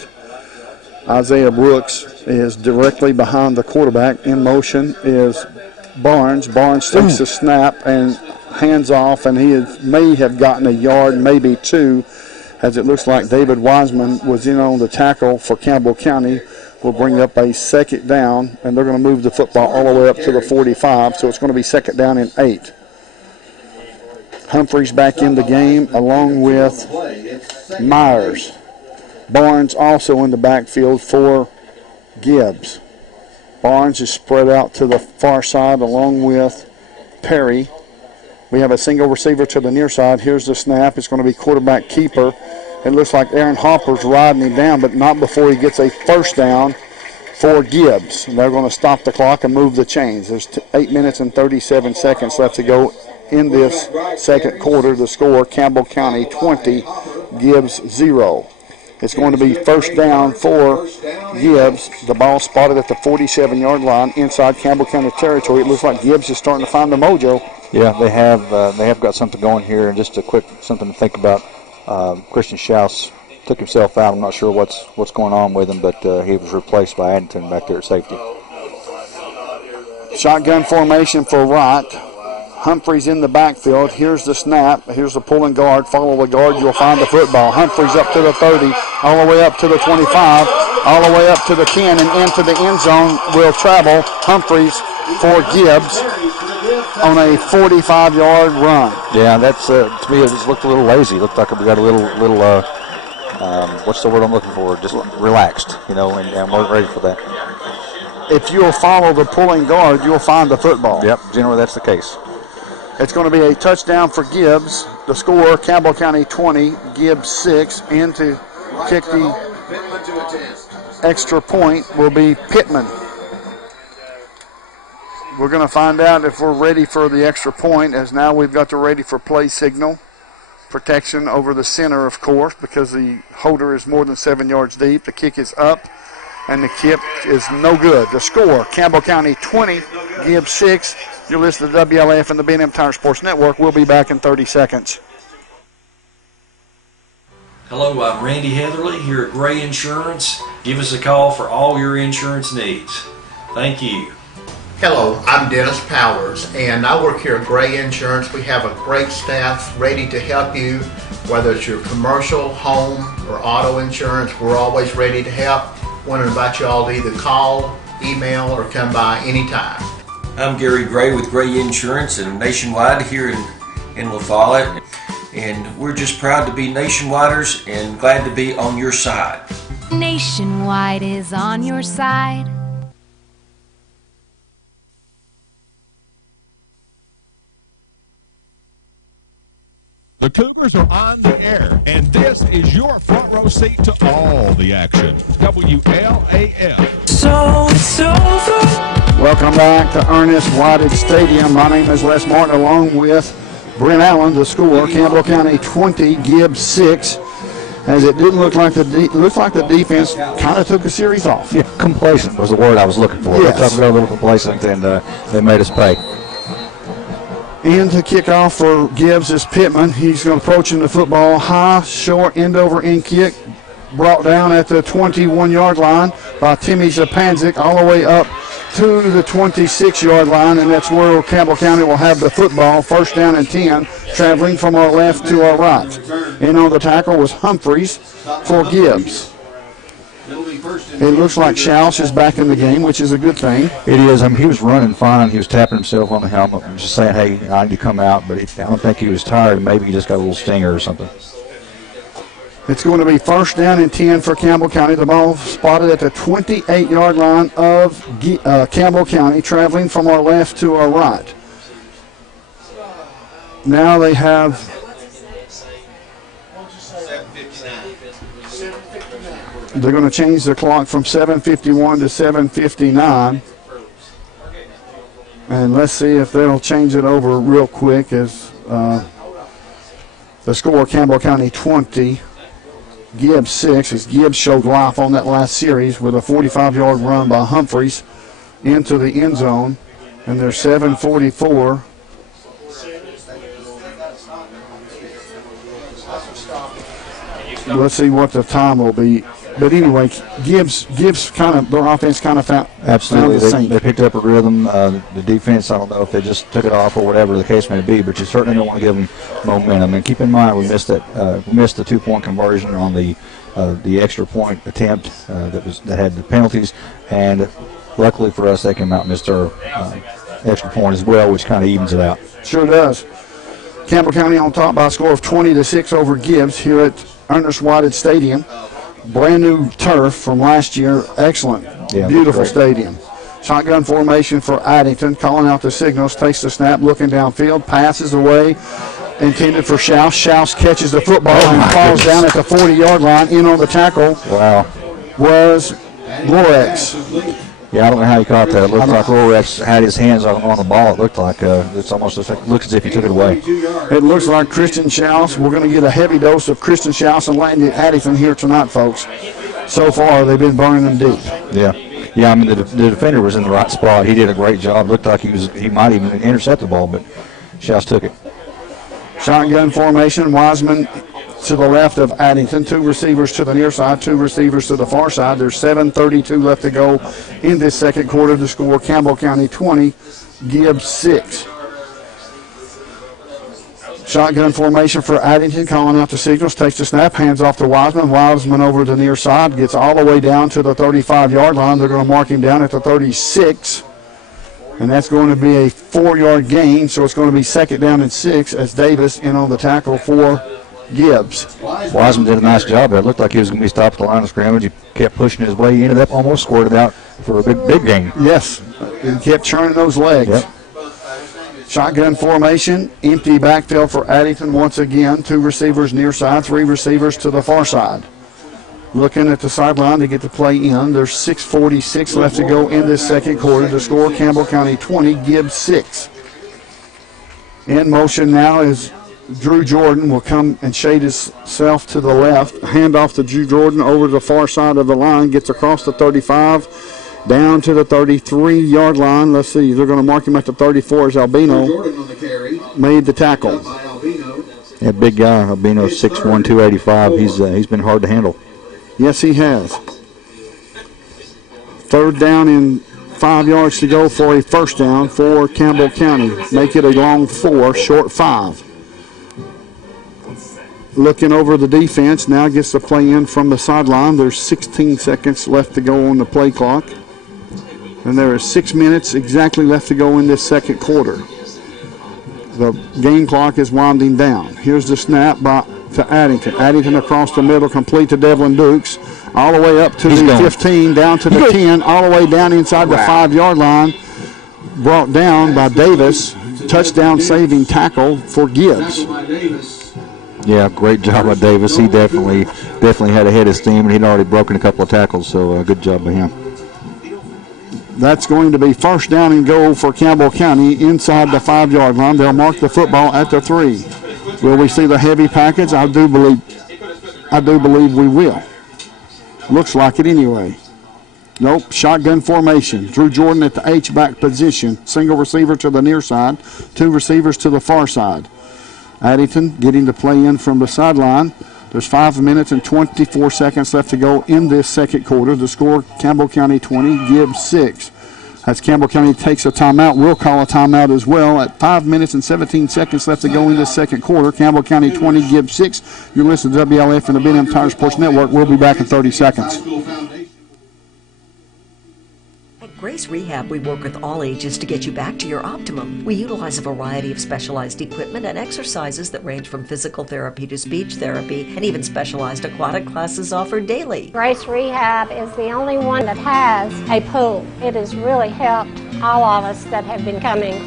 Isaiah Brooks is directly behind the quarterback. In motion is Barnes. Barnes takes the snap and hands off, and he may have gotten a yard, maybe 2, as it looks like David Wiseman was in on the tackle for Campbell County. Will bring up a second down, and they're going to move the football all the way up to the 45, so it's going to be second down and 8. Humphreys back in the game along with Myers. Barnes also in the backfield for Gibbs. Barnes is spread out to the far side along with Perry. We have a single receiver to the near side. Here's the snap. It's going to be quarterback keeper. It looks like Aaron Hopper's riding him down, but not before he gets a first down for Gibbs. And they're going to stop the clock and move the chains. There's 8 minutes and 37 seconds left to go in this second quarter. The score, Campbell County 20, Gibbs 0. It's going to be first down for Gibbs. The ball spotted at the 47-yard line inside Campbell County territory. It looks like Gibbs is starting to find the mojo. Yeah, they have got something going here. And just a quick something to think about. Christian Schaus took himself out. I'm not sure what's going on with him, but he was replaced by Addington back there at safety. Shotgun formation for Wright. Humphreys in the backfield. Here's the snap. Here's the pulling guard. Follow the guard. You'll find the football. Humphreys up to the 30, all the way up to the 25, all the way up to the 10, and into the end zone will travel Humphreys for Gibbs on a 45-yard run. Yeah, that's to me it just looked a little lazy. It looked like we got a little what's the word I'm looking for? Just relaxed, and we're ready for that. If you'll follow the pulling guard, you'll find the football. Yep, generally that's the case. It's going to be a touchdown for Gibbs. The score, Campbell County 20, Gibbs 6. In to kick the extra point will be Pittman. We're going to find out if we're ready for the extra point, as now we've got the ready for play signal. Protection over the center, of course, because the holder is more than 7 yards deep. The kick is up, and the kick is no good. The score, Campbell County 20, Gibbs 6. You're listening to WLAF and the B&M Tire Sports Network. We'll be back in 30 seconds. Hello, I'm Randy Heatherly here at Gray Insurance. Give us a call for all your insurance needs. Thank you. Hello, I'm Dennis Powers, and I work here at Gray Insurance. We have a great staff ready to help you, whether it's your commercial, home, or auto insurance. We're always ready to help. Want to invite you all to either call, email, or come by anytime. I'm Gary Gray with Gray Insurance and Nationwide here in La Follette, and we're just proud to be Nationwiders and glad to be on your side. Nationwide is on your side. The Cougars are on the air, and this is your front row seat to all the action. WLAF. So it's over. Welcome back to Ernest Whited Stadium. My name is Les Martin, along with Brent Allen, the score. Campbell County 20, Gibbs 6. As it didn't look like the defense kind of took a series off. Yeah, complacent was the word I was looking for. Yes. They got a little complacent, and they made us pay. And to kick off for Gibbs is Pittman. He's going to approach in the football. High, short, end over end kick. Brought down at the 21-yard line by Timmy Zapanzik all the way up to the 26-yard line, and that's where Campbell County will have the football. First down and 10, traveling from our left to our right. And on the tackle was Humphreys for Gibbs. It looks like Schaus is back in the game, which is a good thing. It is. I mean, he was running fine. He was tapping himself on the helmet and just saying, hey, I need to come out. But I don't think he was tired. Maybe he just got a little stinger or something. It's going to be first down and 10 for Campbell County. The ball spotted at the 28-yard line of Campbell County, traveling from our left to our right. Now they have... They're going to change the clock from 7:51 to 7:59. And let's see if they'll change it over real quick as the score, Campbell County 20, Gibbs 6, as Gibbs showed life on that last series with a 45-yard run by Humphreys into the end zone. And they're 7:44. Let's see what the time will be. But anyway, Gibbs kind of, their offense kind of found Absolutely. They picked up a rhythm. The defense, I don't know if they just took it off or whatever the case may be, but you certainly don't want to give them momentum. And keep in mind, we missed the 2-point conversion on the extra point attempt that had the penalties, and luckily for us, they came out and missed our extra point as well, which kind of evens it out. Sure does. Campbell County on top by a score of 20-6 over Gibbs here at Ernest Whited Stadium. Brand new turf from last year. Excellent. Yeah, beautiful stadium. Shotgun formation for Addington. Calling out the signals. Takes the snap. Looking downfield. Passes away. Intended for Schaus. Schaus catches the football and falls down at the 40-yard line. In on the tackle. Wow. Was Lorex. Yeah, I don't know how he caught that. It looked like Lorex had his hands on the ball. It looked like it looks as if he took it away. It looks like Christian Schaus. We're going to get a heavy dose of Christian Schaus and Landon Addington here tonight, folks. So far, they've been burning them deep. Yeah. I mean, the defender was in the right spot. He did a great job. Looked like he might even intercept the ball, but Schaus took it. Shotgun formation. Wiseman to the left of Addington. 2 receivers to the near side, 2 receivers to the far side. There's 7:32 left to go in this second quarter to score Campbell County 20, Gibbs 6. Shotgun formation for Addington, calling out the signals, takes the snap, hands off to Wiseman. Wiseman over the near side, gets all the way down to the 35-yard line. They're going to mark him down at the 36. And that's going to be a 4-yard gain, so it's going to be second down and 6 as Davis in on the tackle for Gibbs. Wiseman did a nice job there. It looked like he was going to be stopped at the line of scrimmage. He kept pushing his way. He ended up almost squirted out for a big gain. Yes, he kept churning those legs. Yep. Shotgun formation, empty backfield for Addington once again. 2 receivers near side, 3 receivers to the far side. Looking at the sideline to get the play in. There's 6:46 left to go in this second quarter. The score, Campbell County 20, Gibbs 6. In motion now is Drew Jordan. Will come and shade himself to the left. Hand off to Drew Jordan over to the far side of the line. Gets across the 35, down to the 33-yard line. Let's see. They're going to mark him at the 34 as Albino made the tackle. Yeah, big guy. Albino 6'1", 285. He's been hard to handle. Yes, he has. Third down and 5 yards to go for a first down for Campbell County. Make it a long 4, short 5. Looking over the defense, now gets the play in from the sideline. There's 16 seconds left to go on the play clock. And there is 6 minutes exactly left to go in this second quarter. The game clock is winding down. Here's the snap to Addington. Addington across the middle, complete to Devlin Dukes. All the way up to the 15, down to the 10, all the way down inside the 5-yard line. Brought down by Davis. Touchdown saving tackle for Gibbs. Yeah, great job by Davis. He definitely had a head of steam, and he'd already broken a couple of tackles, so good job by him. That's going to be first down and goal for Campbell County inside the 5-yard line. They'll mark the football at the 3. Will we see the heavy package? I do believe we will. Looks like it anyway. Nope, shotgun formation. Drew Jordan at the H-back position. Single receiver to the near side, 2 receivers to the far side. Addington getting the play in from the sideline. There's 5 minutes and 24 seconds left to go in this second quarter. The score, Campbell County 20, Gibbs 6. As Campbell County takes a timeout, we'll call a timeout as well. At 5 minutes and 17 seconds left to go in this second quarter. Campbell County 20, Gibbs 6. You're listening to WLF and the B&M Tire Sports Network. We'll be back in 30 seconds. At Grace Rehab, we work with all ages to get you back to your optimum. We utilize a variety of specialized equipment and exercises that range from physical therapy to speech therapy, and even specialized aquatic classes offered daily. Grace Rehab is the only one that has a pool. It has really helped all of us that have been coming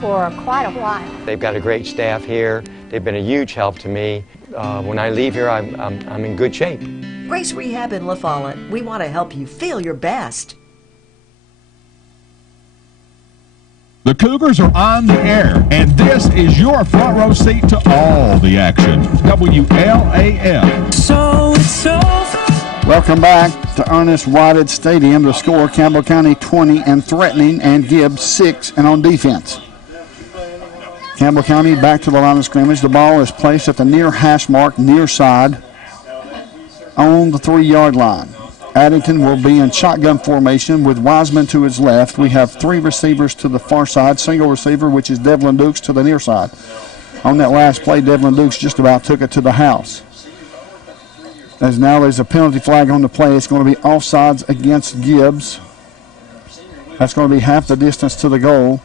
for quite a while. They've got a great staff here. They've been a huge help to me. When I leave here, I'm in good shape. Grace Rehab in La Follette. We want to help you feel your best. The Cougars are on the air, and this is your front row seat to all the action. WLAF. So it's over. Welcome back to Ernest Whited Stadium. The score, Campbell County 20 and threatening, and Gibbs 6 and on defense. Campbell County back to the line of scrimmage. The ball is placed at the near hash mark, near side, on the 3-yard line. Addington will be in shotgun formation with Wiseman to his left. We have 3 receivers to the far side, single receiver, which is Devlin Dukes, to the near side. On that last play, Devlin Dukes just about took it to the house. As now there's a penalty flag on the play. It's going to be offsides against Gibbs. That's going to be half the distance to the goal.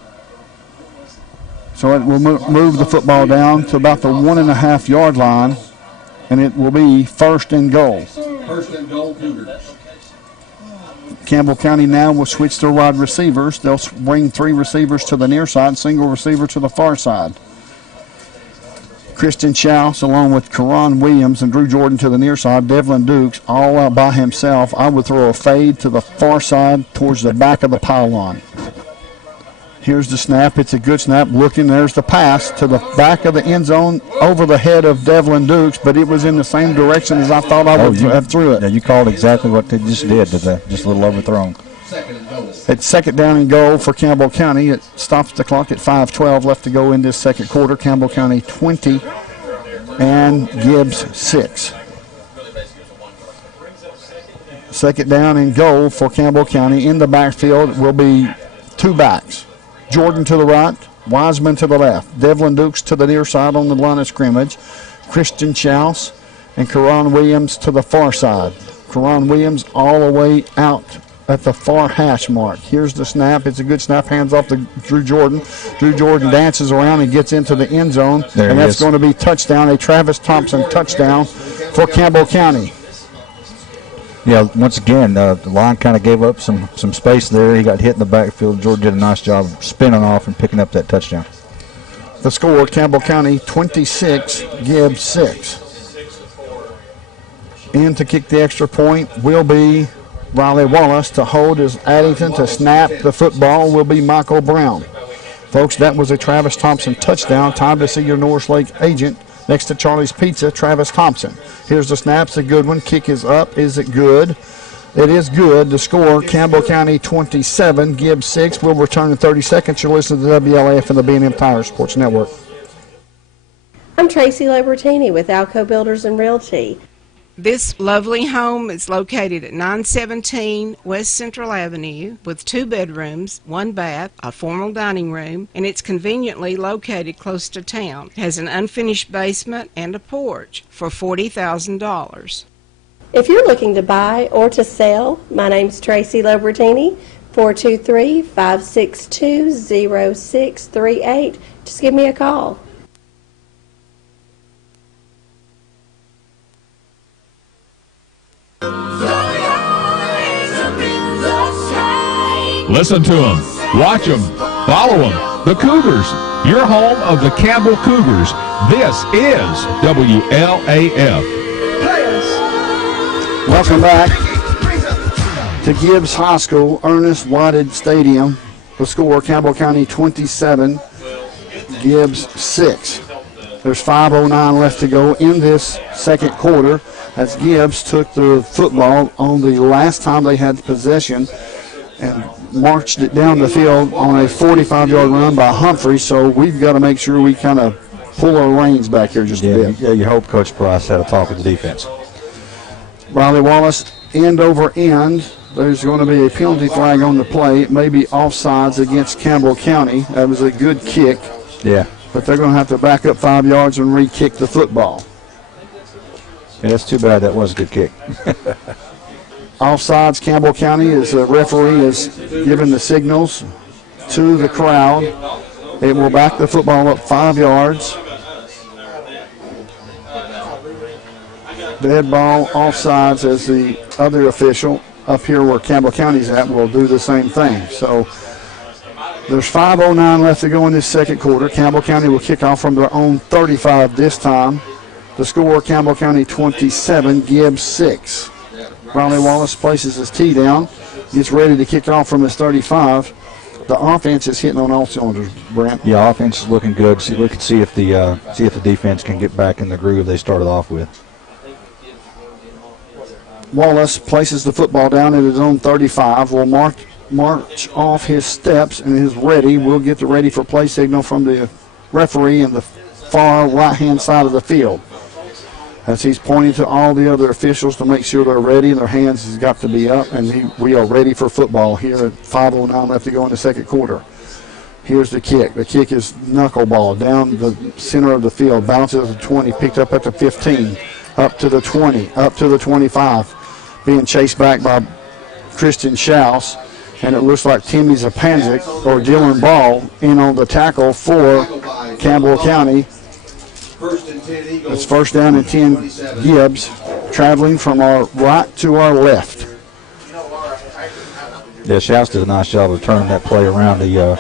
So it will move the football down to about the 1.5-yard line, and it will be first and goal. First and goal, Cougars. Campbell County now will switch their wide receivers. They'll bring 3 receivers to the near side, single receiver to the far side. Christian Schaus along with Karan Williams and Drew Jordan to the near side. Devlin Dukes all out by himself. I would throw a fade to the far side towards the back of the pylon. Here's the snap. It's a good snap. Looking, there's the pass to the back of the end zone over the head of Devlin Dukes, but it was in the same direction as I thought I would have threw it. Yeah, you called exactly what they just did, just a little overthrown. It's second down and goal for Campbell County. It stops the clock at 5:12 left to go in this second quarter. Campbell County 20 and Gibbs 6. Second down and goal for Campbell County. In the backfield will be 2 backs. Jordan to the right, Wiseman to the left. Devlin Dukes to the near side on the line of scrimmage. Christian Schaus and Karan Williams to the far side. Karan Williams all the way out at the far hash mark. Here's the snap. It's a good snap. Hands off to Drew Jordan. Drew Jordan dances around and gets into the end zone. And that's going to be touchdown, a Travis Thompson touchdown for Campbell County. Yeah, once again, the line kind of gave up some space there. He got hit in the backfield. Jordan did a nice job spinning off and picking up that touchdown. The score, Campbell County 26, Gibbs 6. In to kick the extra point will be Riley Wallace. To hold is Addington. To snap the football will be Michael Brown. Folks, that was a Travis Thompson touchdown. Time to see your Norris Lake agent. Next to Charlie's Pizza, Travis Thompson. Here's the snap. It's a good one. Kick is up. Is it good? It is good. The score, Campbell County 27, Gibbs 6. We'll return in 30 seconds. You're listening to WLAF and the B&M Tire Sports Network. I'm Tracy Lobertini with Alco Builders and Realty. This lovely home is located at 917 West Central Avenue with 2 bedrooms, 1 bath, a formal dining room, and it's conveniently located close to town. It has an unfinished basement and a porch for $40,000. If you're looking to buy or to sell, my name's Tracy Lobertini, 423-562-0638. Just give me a call. Listen to them, watch them, follow them. The Cougars, your home of the Campbell Cougars. This is WLAF. Welcome back to Gibbs High School, Ernest Whited Stadium. The score, Campbell County 27, Gibbs 6. There's 5:09 left to go in this second quarter as Gibbs took the football on the last time they had possession and marched it down the field on a 45-yard run by Humphrey. So we've got to make sure we kind of pull our reins back here just a bit. Yeah, you hope Coach Price had a talk with the defense. Riley Wallace, end over end. There's going to be a penalty flag on the play. It may be offsides against Campbell County. That was a good kick. Yeah. But they're going to have to back up 5 yards and re-kick the football. Yeah, that's too bad that was a good kick. Offsides, Campbell County, as the referee is giving the signals to the crowd. It will back the football up 5 yards. Dead ball, offsides, as the other official up here where Campbell County's at will do the same thing. So there's 5:09 left to go in this second quarter. Campbell County will kick off from their own 35 this time. The score, Campbell County 27, Gibbs 6. Riley Wallace places his tee down, gets ready to kick off from his 35. The offense is hitting on all cylinders, Brent. Yeah, offense is looking good. We can see if the defense can get back in the groove they started off with. Wallace places the football down at his own 35. Will march off his steps and is ready. We'll get the ready for play signal from the referee in the far right-hand side of the field, as he's pointing to all the other officials to make sure they're ready and their hands has got to be up, and we are ready for football here at 5:09 left to go in the second quarter. Here's the kick. The kick is knuckleball down the center of the field, bounces to the 20, picked up at the 15, up to the 20, up to the 25, being chased back by Christian Schaus, and it looks like Timmy Zapanzik or Dylan Ball in on the tackle for Campbell County. It's first down and 10, Gibbs, traveling from our right to our left. Yeah, Schaus did a nice job of turning that play around. The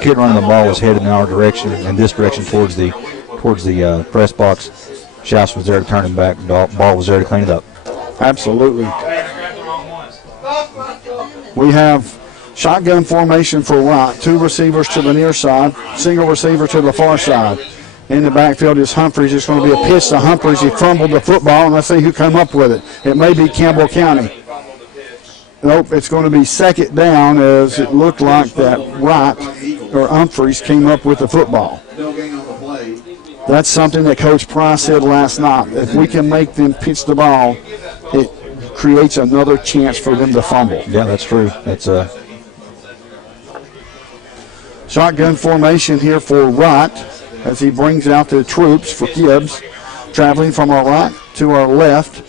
kid running the ball was headed in our direction, in this direction towards the press box. Schaus was there to turn him back. Ball was there to clean it up. Absolutely. We have shotgun formation for right. 2 receivers to the near side, single receiver to the far side. In the backfield is Humphreys. It's going to be a pitch to Humphreys. He fumbled the football, and let's see who come up with it. It may be Campbell County. Nope, it's going to be second down, as it looked like that Wright or Humphreys came up with the football. That's something that Coach Price said last night. If we can make them pitch the ball, it creates another chance for them to fumble. Yeah, that's true. That's shotgun formation here for Wright, as he brings out the troops for Gibbs, traveling from our right to our left.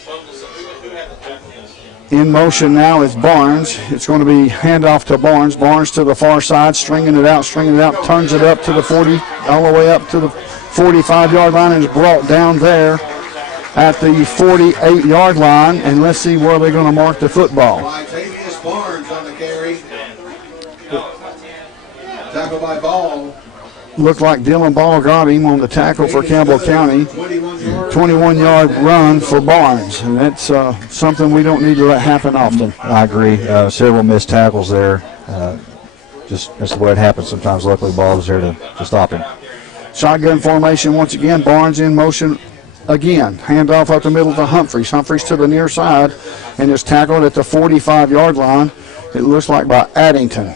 In motion now is Barnes. It's going to be handoff to Barnes. Barnes to the far side, stringing it out, turns it up to the 40, all the way up to the 45-yard line, and is brought down there at the 48-yard line. And let's see where they're going to mark the football. Barnes on the carry. Tackle by Ball. Looked like Dylan Ball got him on the tackle for Campbell County. 21-yard run for Barnes, and that's something we don't need to let happen often. I agree. Several missed tackles there. Just that's the way it happens sometimes. Luckily, Ball was there to stop him. Shotgun formation once again. Barnes in motion again. Handoff up the middle to Humphreys. Humphreys to the near side, and is tackled at the 45-yard line. It looks like by Addington.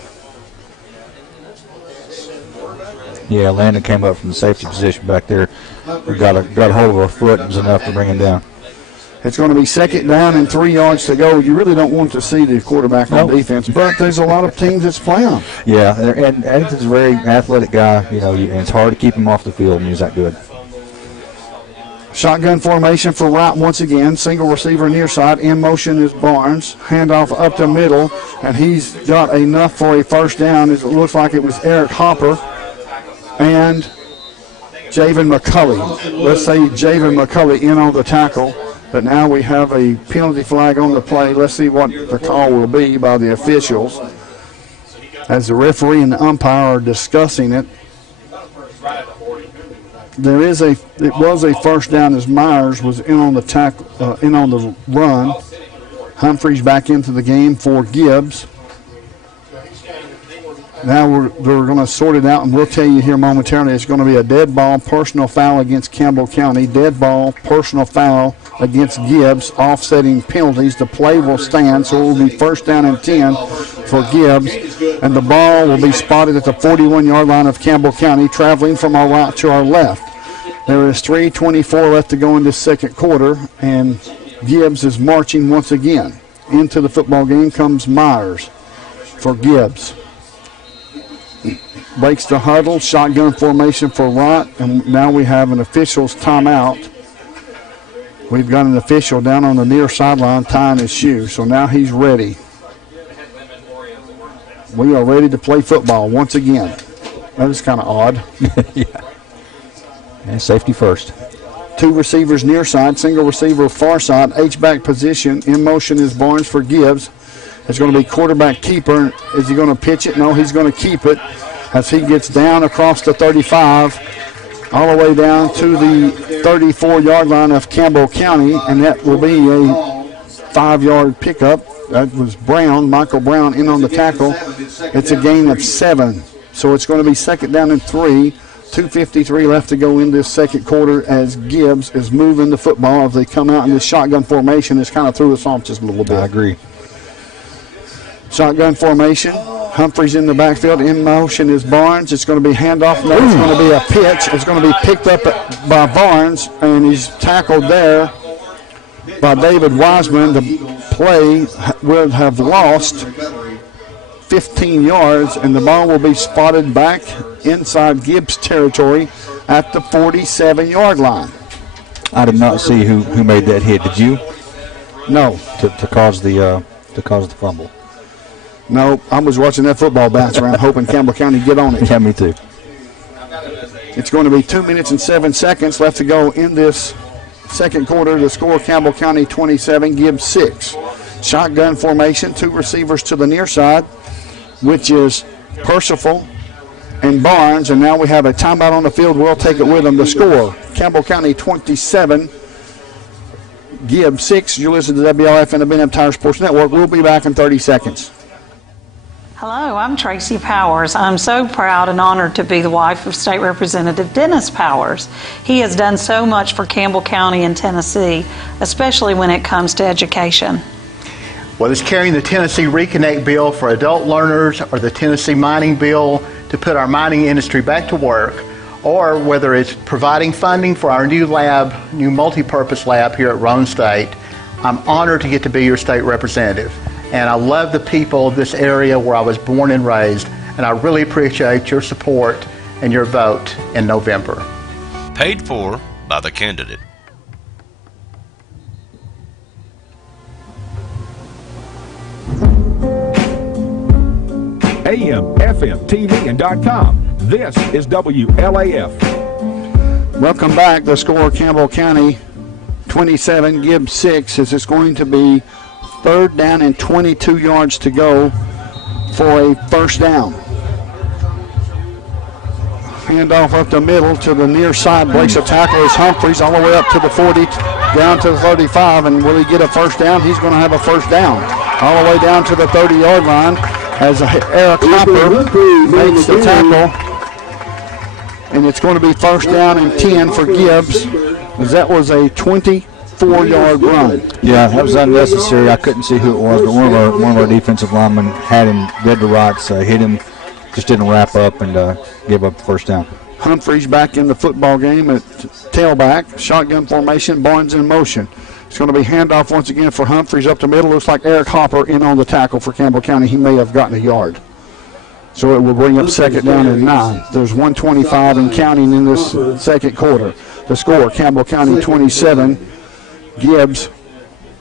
Yeah, Landon came up from the safety position back there. We got a hold of our foot and was enough to bring him down. It's going to be second down and 3 yards to go. You really don't want to see the quarterback on defense, but there's a lot of teams that's playing him. Yeah, and Addington's a very athletic guy, you know, and it's hard to keep him off the field when he's that good. Shotgun formation for Wright once again. Single receiver near side. In motion is Barnes. Handoff up the middle, and he's got enough for a first down. It looks like it was Eric Hopper and Javen McCulley. Let's say Javen McCulley in on the tackle. But now we have a penalty flag on the play. Let's see what the call will be by the officials as the referee and the umpire are discussing it. It was a first down as Myers was in on the in on the run. Humphreys back into the game for Gibbs. Now they're going to sort it out, and we'll tell you here momentarily. It's going to be a dead ball, personal foul against Campbell County. Dead ball, personal foul against Gibbs, offsetting penalties. The play will stand, so it will be first down and 10 for Gibbs. And the ball will be spotted at the 41-yard line of Campbell County, traveling from our right to our left. There is 3:24 left to go in this second quarter, and Gibbs is marching once again. Into the football game comes Myers for Gibbs. Breaks the huddle, shotgun formation for Wright, and now we have an official's timeout. We've got an official down on the near sideline tying his shoe, so now he's ready. We are ready to play football once again. That is kind of odd. Yeah. And safety first. Two receivers near side, single receiver far side, H-back position. In motion is Barnes for Gibbs. It's going to be quarterback keeper. Is he going to pitch it? No, he's going to keep it as he gets down across the 35, all the way down to the 34-yard line of Campbell County, and that will be a 5-yard pickup. That was Brown, Michael Brown, in on the tackle. It's a gain of 7, so it's going to be second down and 3. 2:53 left to go in this second quarter as Gibbs is moving the football. As they come out in this shotgun formation, it's kind of threw us off just a little bit. I agree. Shotgun formation. Humphreys in the backfield. In motion is Barnes. It's going to be handoff. No, it's going to be a pitch. It's going to be picked up by Barnes, and he's tackled there by David Wiseman. The play will have lost 15 yards, and the ball will be spotted back inside Gibbs territory at the 47-yard line. I did not see who made that hit. Did you? No. To cause the fumble. No, I was watching that football bounce around, hoping Campbell County get on it. Yeah, me too. It's going to be 2 minutes and 7 seconds left to go in this second quarter. The score: Campbell County 27, Gibbs 6. Shotgun formation, two receivers to the near side, which is Percival and Barnes, and now we have a timeout on the field. We'll take it with them. The score: Campbell County 27, Gibbs 6. You listen to WLF and the Ben Tire Sports Network. We'll be back in 30 seconds. Hello, I'm Tracy Powers. I'm so proud and honored to be the wife of State Representative Dennis Powers. He has done so much for Campbell County and Tennessee, especially when it comes to education. Whether it's carrying the Tennessee Reconnect bill for adult learners or the Tennessee Mining bill to put our mining industry back to work, or whether it's providing funding for our new multi-purpose lab here at Roane State, I'm honored to get to be your state representative. And I love the people of this area where I was born and raised, and I really appreciate your support and your vote in November. Paid for by the candidate. AM, FM, TV, and .com. This is WLAF. Welcome back. The score: Campbell County 27, Gibbs 6. As it's going to be third down and 22 yards to go for a first down. Handoff up the middle to the near side. Breaks a tackle is Humphreys all the way up to the 40, down to the 35. And will he get a first down? He's going to have a first down. All the way down to the 30-yard line as Eric Hopper makes the tackle. And it's going to be first down and 10 for Gibbs, as that was a 24-yard run. Yeah, that was unnecessary. I couldn't see who it was, but one of our defensive linemen had him dead to rights, hit him, just didn't wrap up and gave up the first down. Humphreys back in the football game at tailback. Shotgun formation, Barnes in motion. It's going to be handoff once again for Humphreys up the middle. Looks like Eric Hopper in on the tackle for Campbell County. He may have gotten a yard. So it will bring up second down and 9. There's 1:25 and counting in this second quarter. The score, Campbell County 27, Gibbs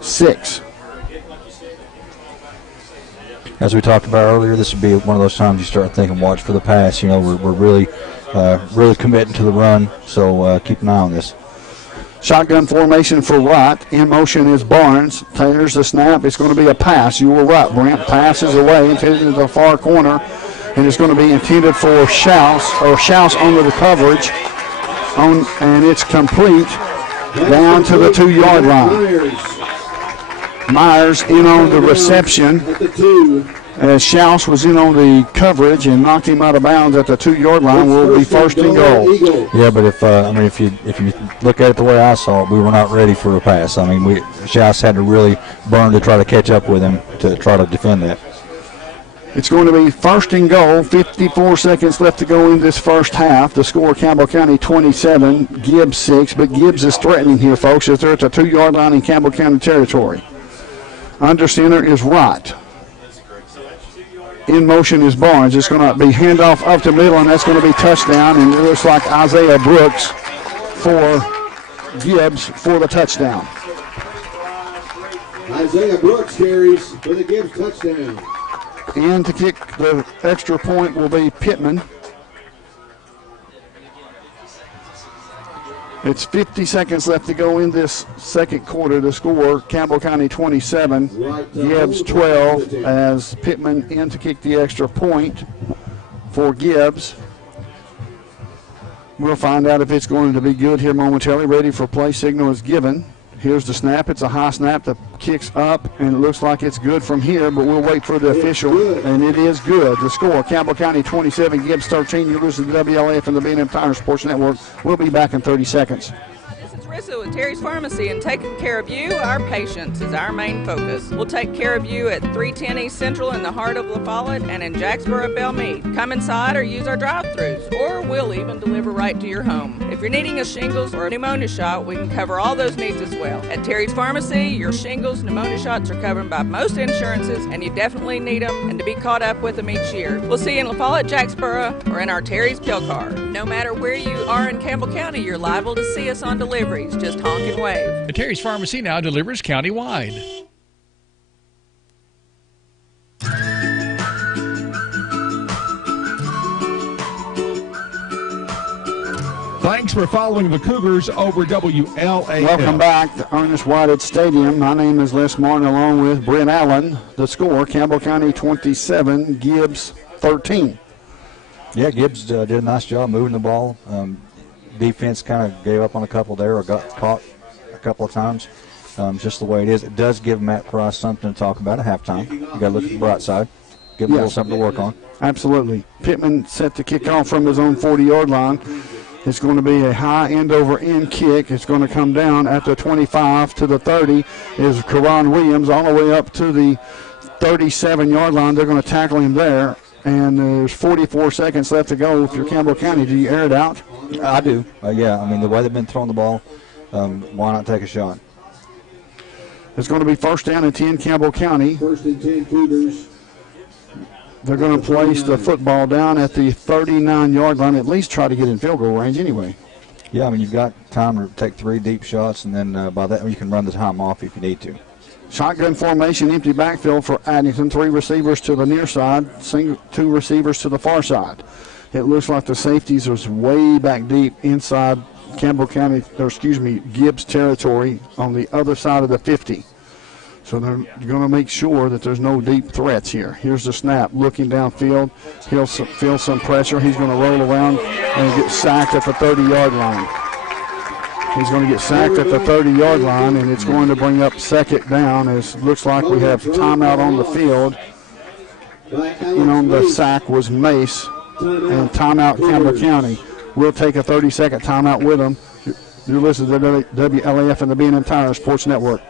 6. As we talked about earlier, this would be one of those times you start thinking, watch for the pass. You know, we're really committing to the run, so keep an eye on this. Shotgun formation for Wright. In motion is Barnes. There's the snap. It's going to be a pass. You were right, Brent. Passes away into the far corner, and it's going to be intended for Schaus under the coverage, and it's complete down to the 2-yard line. Myers in on the reception as Schaus was in on the coverage and knocked him out of bounds at the 2-yard line. Will be first and goal. Yeah, but if you look at it the way I saw it, we were not ready for a pass. I mean, Schaus had to really burn to try to catch up with him to try to defend that. It's going to be first and goal. 54 seconds left to go in this first half. The score, Campbell County 27, Gibbs 6. But Gibbs is threatening here, folks, as they're at the 2-yard line in Campbell County territory. Under center is Wright. In motion is Barnes. It's going to be handoff up the middle, and that's going to be touchdown. And it looks like Isaiah Brooks for Gibbs for the touchdown. Isaiah Brooks carries for the Gibbs touchdown. And to kick the extra point will be Pittman. It's 50 seconds left to go in this second quarter. The score, Campbell County 27, Gibbs 12, as Pittman in to kick the extra point for Gibbs. We'll find out if it's going to be good here momentarily. Ready for play signal is given. Here's the snap. It's a high snap that kicks up, and it looks like it's good from here, but we'll wait for the official, and it is good. The score, Campbell County 27, Gibbs 13. You're listening to WLAF and the B&M Tire Sports Network. We'll be back in 30 seconds. Rissa with Terry's Pharmacy, and taking care of you, our patients, is our main focus. We'll take care of you at 310 East Central in the heart of La Follette and in Jacksboro, Belmead. Come inside or use our drive-thrus, or we'll even deliver right to your home. If you're needing a shingles or a pneumonia shot, we can cover all those needs as well. At Terry's Pharmacy, your shingles, pneumonia shots are covered by most insurances, and you definitely need them and to be caught up with them each year. We'll see you in La Follette, Jacksboro, or in our Terry's Pill Car. No matter where you are in Campbell County, you're liable to see us on delivery. Just honk and wave. The Terry's Pharmacy now delivers countywide. Thanks for following the Cougars over WLAF. Welcome back to Ernest Whitehead Stadium. My name is Les Martin along with Brent Allen. The score, Campbell County 27, Gibbs 13. Yeah, Gibbs did a nice job moving the ball. Defense kind of gave up on a couple there or got caught a couple of times. Just the way it is. It does give Matt Price something to talk about at halftime. You got to look at the bright side. Give him a little something to work on. Absolutely. Pittman set to kick off from his own 40-yard line. It's going to be a high end-over-end kick. It's going to come down at the 25 to the 30. Is Karan Williams all the way up to the 37-yard line. They're going to tackle him there. And there's 44 seconds left to go. If you're Campbell County, do you air it out? I do. Yeah, I mean, the way they've been throwing the ball, why not take a shot? It's going to be first down and 10, Campbell County. First and 10, Cougars. They're going to place the football down at the 39-yard line, at least try to get in field goal range anyway. Yeah, I mean, you've got time to take 3 deep shots, and then by that you can run the time off if you need to. Shotgun formation, empty backfield for Addington. 3 receivers to the near side, 2 receivers to the far side. It looks like the safeties are way back deep inside Campbell County, Gibbs territory on the other side of the 50. So they're going to make sure that there's no deep threats here. Here's the snap, looking downfield. He'll feel some pressure. He's going to roll around and get sacked at the 30-yard line. He's going to get sacked at the 30-yard line, and it's going to bring up second down. As it looks like we have timeout on the field. And on the sack was Mace, and timeout Campbell County. We'll take a 30-second timeout with them. You're listening to WLAF and the B&M Tire Sports Network.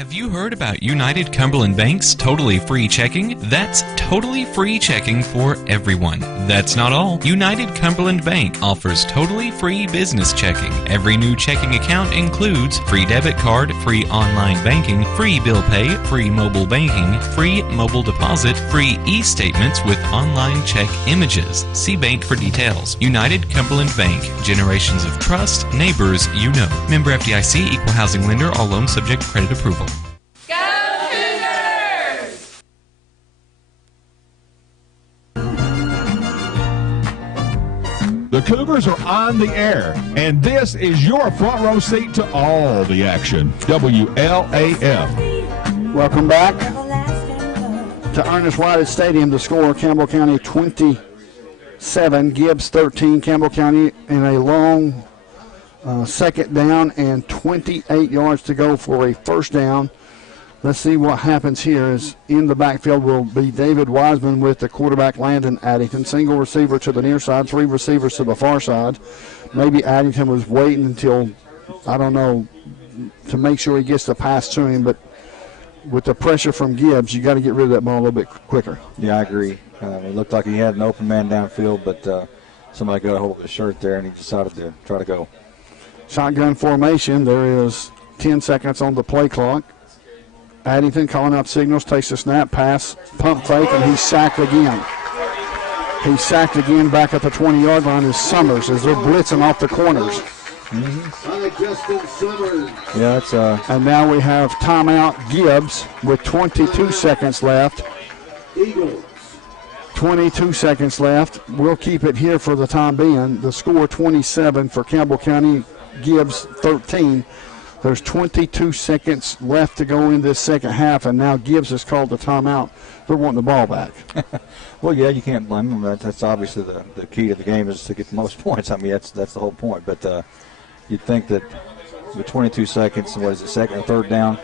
Have you heard about United Cumberland Bank's totally free checking? That's totally free checking for everyone. That's not all. United Cumberland Bank offers totally free business checking. Every new checking account includes free debit card, free online banking, free bill pay, free mobile banking, free mobile deposit, free e-statements with online check images. See bank for details. United Cumberland Bank. Generations of trust. Neighbors you know. Member FDIC, equal housing lender. All loans subject to credit approval. The Cougars are on the air, and this is your front row seat to all the action. WLAF. Welcome back to Ernest Whited Stadium. The score, Campbell County 27, Gibbs 13. Campbell County in a long second down and 28 yards to go for a first down. Let's see what happens here. Is in the backfield will be David Wiseman with the quarterback Landon Addington. Single receiver to the near side, 3 receivers to the far side. Maybe Addington was waiting until, I don't know, to make sure he gets the pass to him. But with the pressure from Gibbs, you got to get rid of that ball a little bit quicker. Yeah, I agree. It looked like he had an open man downfield, but somebody got a hold of his shirt there, and he decided to try to go. Shotgun formation. There is 10 seconds on the play clock. Addington calling out signals, takes the snap, pass, pump fake, and he's sacked again. He's sacked again back at the 20-yard line is Summers as they're blitzing off the corners. Yeah, it's and now we have timeout Gibbs with 22 seconds left. Eagles. 22 seconds left. We'll keep it here for the time being. The score 27 for Campbell County, Gibbs 13. There's 22 seconds left to go in this second half, and now Gibbs has called the timeout. They're wanting the ball back. Well, yeah, you can't blame them. That's obviously the key to the game is to get the most points. I mean, that's the whole point. But you'd think that with 22 seconds, what is it, second or third down?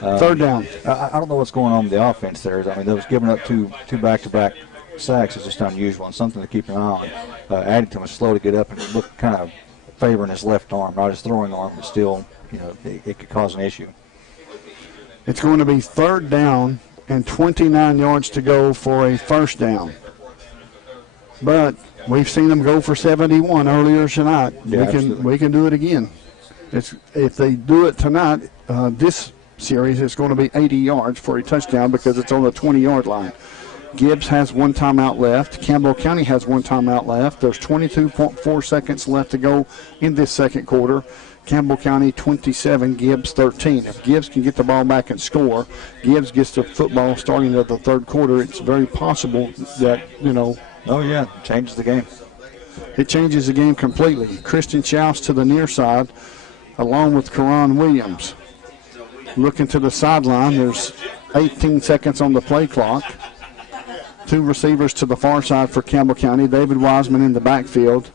Third down. I don't know what's going on with the offense there. I mean, they was giving up two back-to-back sacks is just unusual and something to keep an eye on. Addington was slow to get up and he looked kind of favoring his left arm, not his throwing arm, but still, you know, it could cause an issue. It's going to be third down and 29 yards to go for a first down. But we've seen them go for 71 earlier tonight. Yeah, we can do it again. If they do it tonight, this series, it's going to be 80 yards for a touchdown because it's on the 20-yard line. Gibbs has one timeout left. Campbell County has one timeout left. There's 22.4 seconds left to go in this second quarter. Campbell County 27, Gibbs 13. If Gibbs can get the ball back and score, Gibbs gets the football starting at the third quarter, it's very possible that, you know. Oh, yeah, changes the game. It changes the game completely. Christian Schaus to the near side, along with Karan Williams. Looking to the sideline, there's 18 seconds on the play clock. 2 receivers to the far side for Campbell County. David Wiseman in the backfield.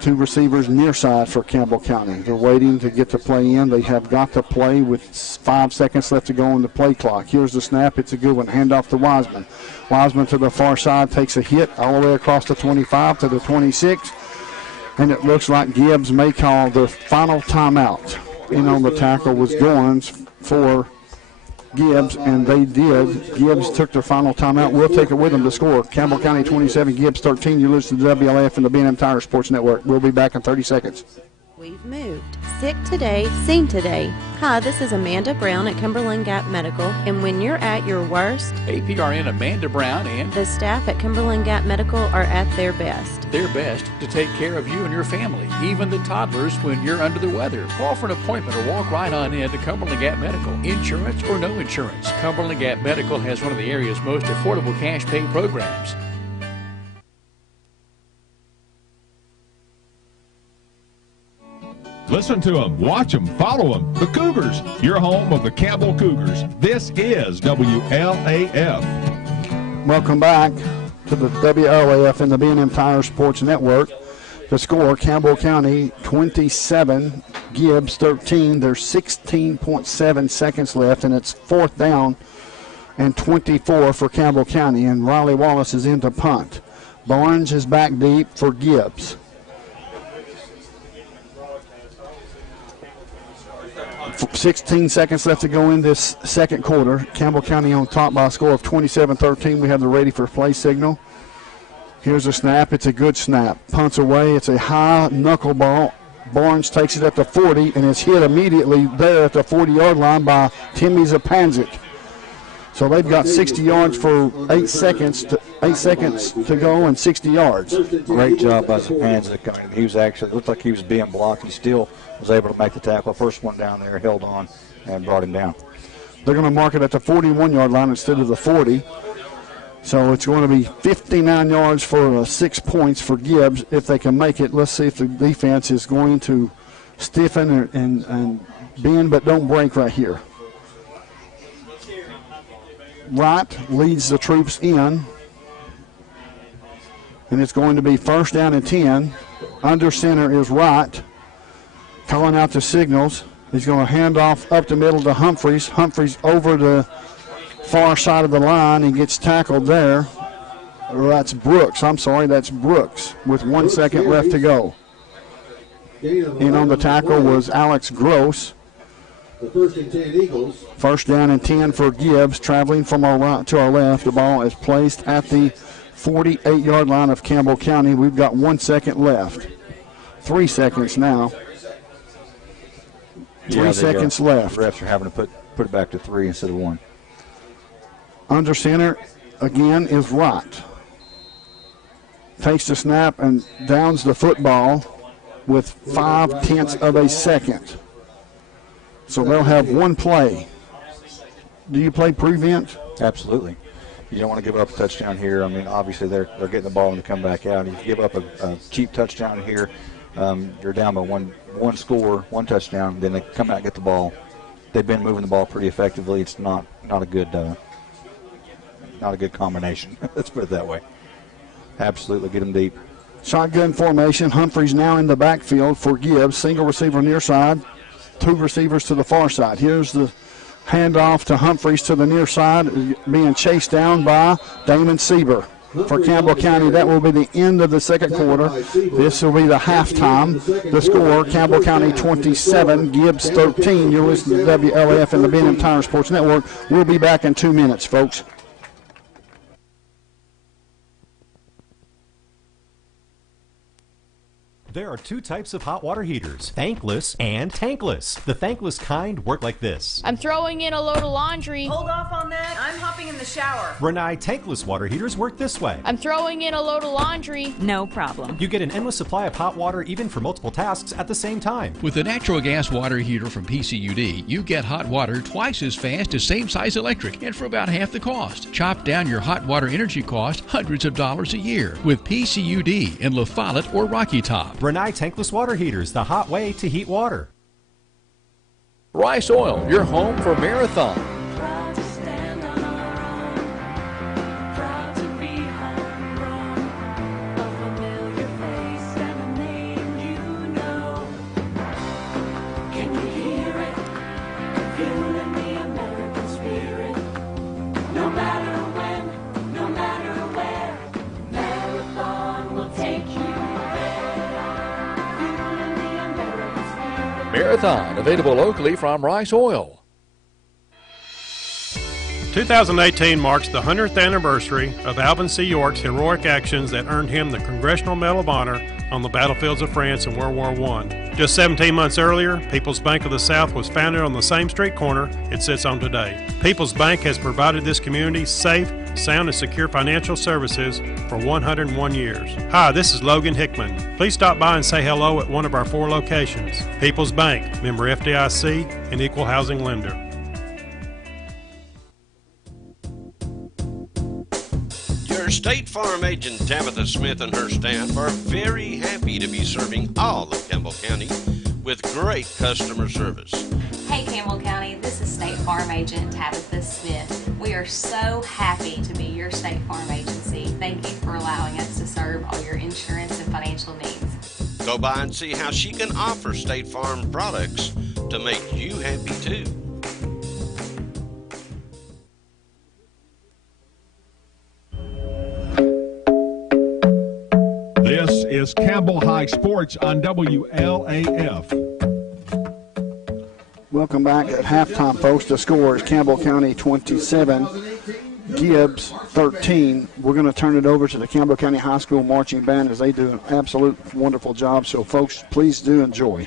2 receivers near side for Campbell County. They're waiting to get the play in. They have got to play with 5 seconds left to go on the play clock. Here's the snap. It's a good one. Hand off to Wiseman. Wiseman to the far side takes a hit all the way across the 25 to the 26. And it looks like Gibbs may call the final timeout. In on the tackle was Goins for Gibbs, and they did. Gibbs took their final timeout. We'll take it with them to score. Campbell County 27, Gibbs 13. You listen to WLF and the B&M Tire Sports Network. We'll be back in 30 seconds. We've moved. Sick today, seen today. Hi, this is Amanda Brown at Cumberland Gap Medical, and when you're at your worst, APRN Amanda Brown and the staff at Cumberland Gap Medical are at their best. Their best to take care of you and your family, even the toddlers when you're under the weather. Call for an appointment or walk right on in to Cumberland Gap Medical. Insurance or no insurance, Cumberland Gap Medical has one of the area's most affordable cash pay programs. Listen to them, watch them, follow them. The Cougars, your home of the Campbell Cougars. This is WLAF. Welcome back to the WLAF and the B&M Tire Sports Network. The score, Campbell County 27, Gibbs 13. There's 16.7 seconds left, and it's fourth down and 24 for Campbell County, and Riley Wallace is in to punt. Barnes is back deep for Gibbs. 16 seconds left to go in this second quarter. Campbell County on top by a score of 27-13. We have the ready for play signal. Here's a snap. It's a good snap. Punts away. It's a high knuckleball. Barnes takes it at the 40 and is hit immediately there at the 40-yard line by Timmy Zapanzik. So they've got 60 yards for 8 seconds to go and 60 yards. Great job by Zapanzik. He was actually, looked like he was being blocked. He still was able to make the tackle. First one down there, held on and brought him down. They're going to mark it at the 41-yard line instead of the 40. So it's going to be 59 yards for 6 points for Gibbs if they can make it. Let's see if the defense is going to stiffen and bend but don't break right here. Wright leads the troops in. And it's going to be first down and 10. Under center is Wright. Calling out the signals. He's going to hand off up the middle to Humphreys. Humphreys over the far side of the line. He gets tackled there. That's Brooks. I'm sorry, that's Brooks with 1 second left to go. In on the tackle was Alex Gross. The first and 10 Eagles. First down and 10 for Gibbs. Traveling from our right to our left. The ball is placed at the 48-yard line of Campbell County. We've got 1 second left. 3 seconds now. 3 seconds left. The refs are having to put it back to 3 instead of 1. Under center again is Wright. Takes the snap and downs the football with 0.5 of a second. So they'll have one play. Do you play prevent? Absolutely. You don't want to give up a touchdown here. I mean, obviously they're getting the ball and they come back out. If you give up a cheap touchdown here, you're down by one score, 1 touchdown. Then they come out and get the ball. They've been moving the ball pretty effectively. It's not a good combination. Let's put it that way. Absolutely, get them deep. Shotgun formation. Humphreys now in the backfield for Gibbs. Single receiver near side. 2 receivers to the far side. Here's the handoff to Humphreys to the near side, being chased down by Damon Sieber. For Campbell County, that will be the end of the second quarter. This will be the halftime. The score, Campbell County 27, Gibbs 13. You're listening to WLAF and the Benham Tire Sports Network. We'll be back in 2 minutes, folks. There are 2 types of hot water heaters, tankless and tankless. The tankless kind work like this. I'm throwing in a load of laundry. Hold off on that. I'm hopping in the shower. Renai tankless water heaters work this way. I'm throwing in a load of laundry. No problem. You get an endless supply of hot water even for multiple tasks at the same time. With the natural gas water heater from PCUD, you get hot water twice as fast as same-size electric and for about half the cost. Chop down your hot water energy cost hundreds of dollars a year with PCUD in La Follette or Rocky Top. Renai tankless water heaters, the hot way to heat water. Rice Oil, your home for Marathon. Marathon, available locally from Rice Oil. 2018 marks the 100th anniversary of Alvin C. York's heroic actions that earned him the Congressional Medal of Honor on the battlefields of France in World War I. Just 17 months earlier, People's Bank of the South was founded on the same street corner it sits on today. People's Bank has provided this community safe, sound, and secure financial services for 101 years. Hi, this is Logan Hickman. Please stop by and say hello at one of our 4 locations. People's Bank, member FDIC, and equal housing lender. Your State Farm agent Tabitha Smith and her staff are very happy to be serving all of Campbell County with great customer service. Hey Campbell County, this is State Farm agent Tabitha Smith. We are so happy to be your State Farm agency. Thank you for allowing us to serve all your insurance and financial needs. Go by and see how she can offer State Farm products to make you happy too. This is Campbell High Sports on WLAF. Welcome back at halftime, folks. The score is Campbell County 27, Gibbs 13. We're going to turn it over to the Campbell County High School Marching Band as they do an absolute wonderful job. So, folks, please do enjoy.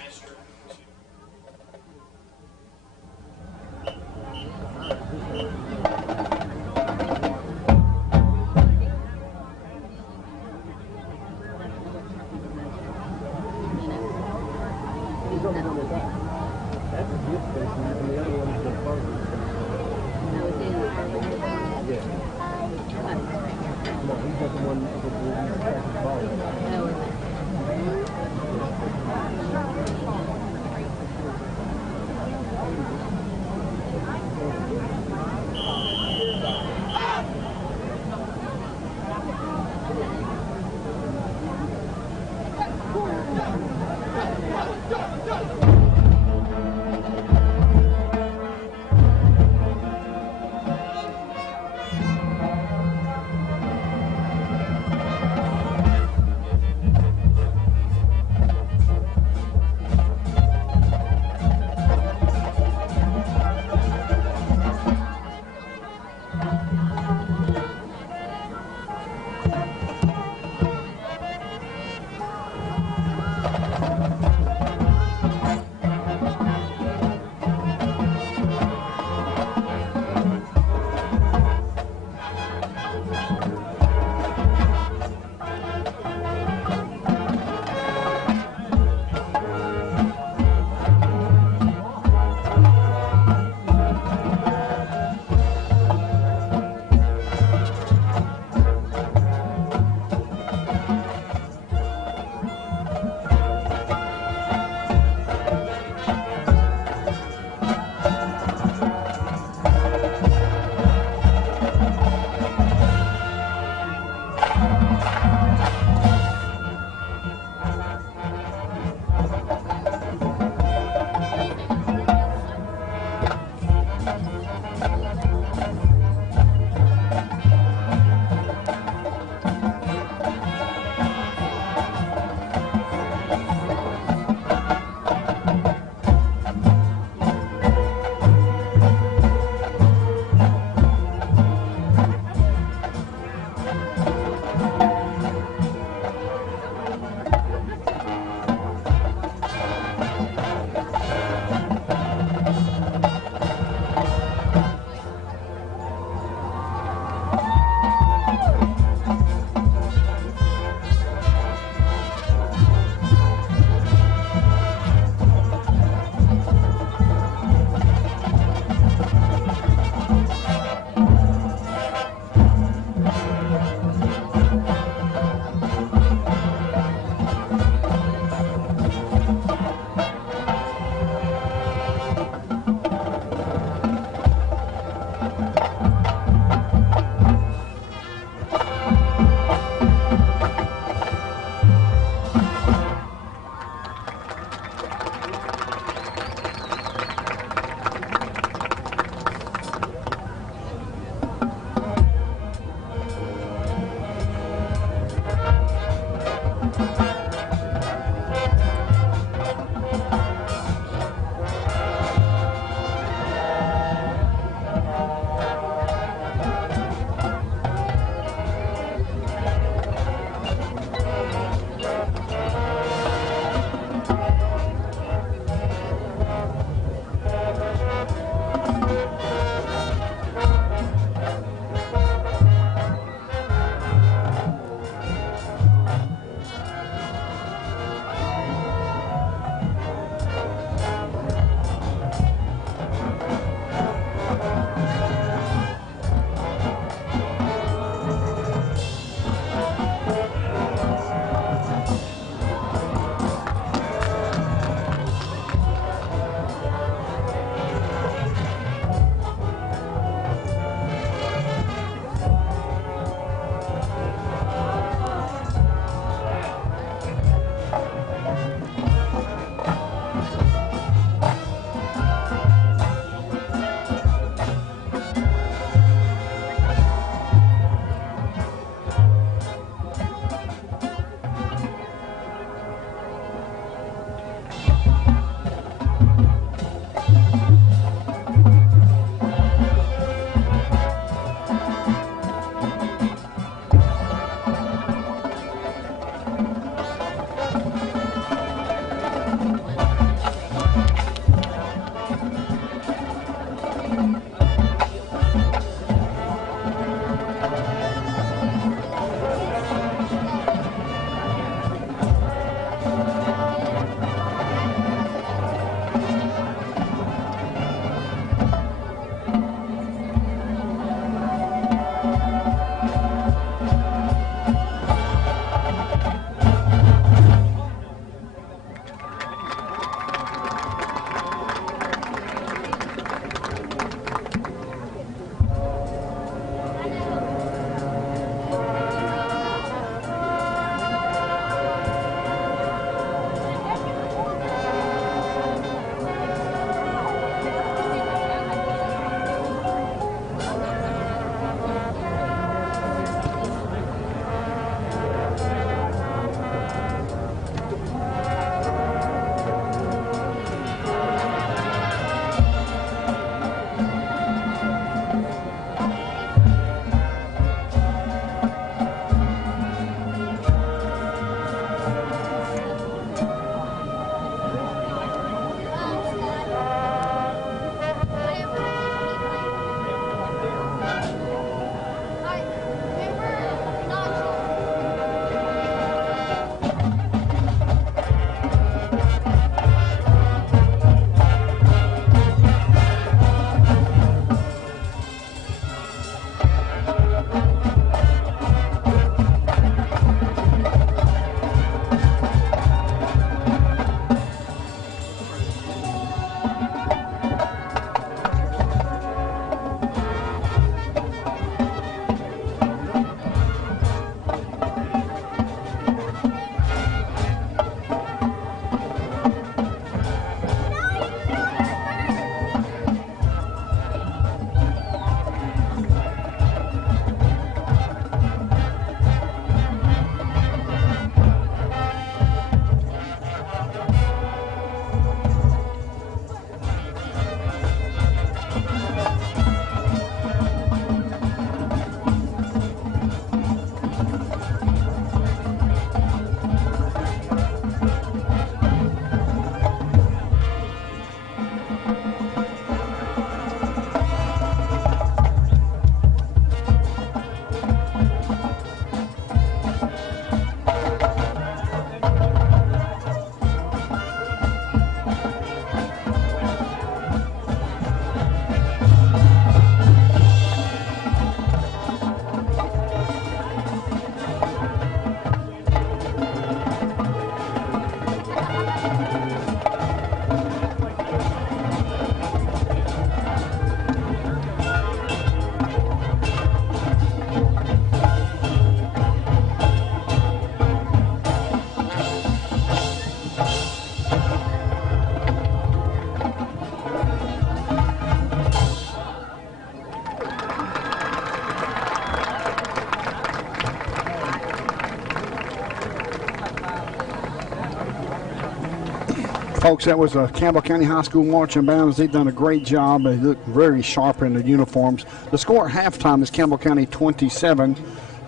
Folks, that was a Campbell County High School marching band. They've done a great job. They look very sharp in the uniforms. The score at halftime is Campbell County 27,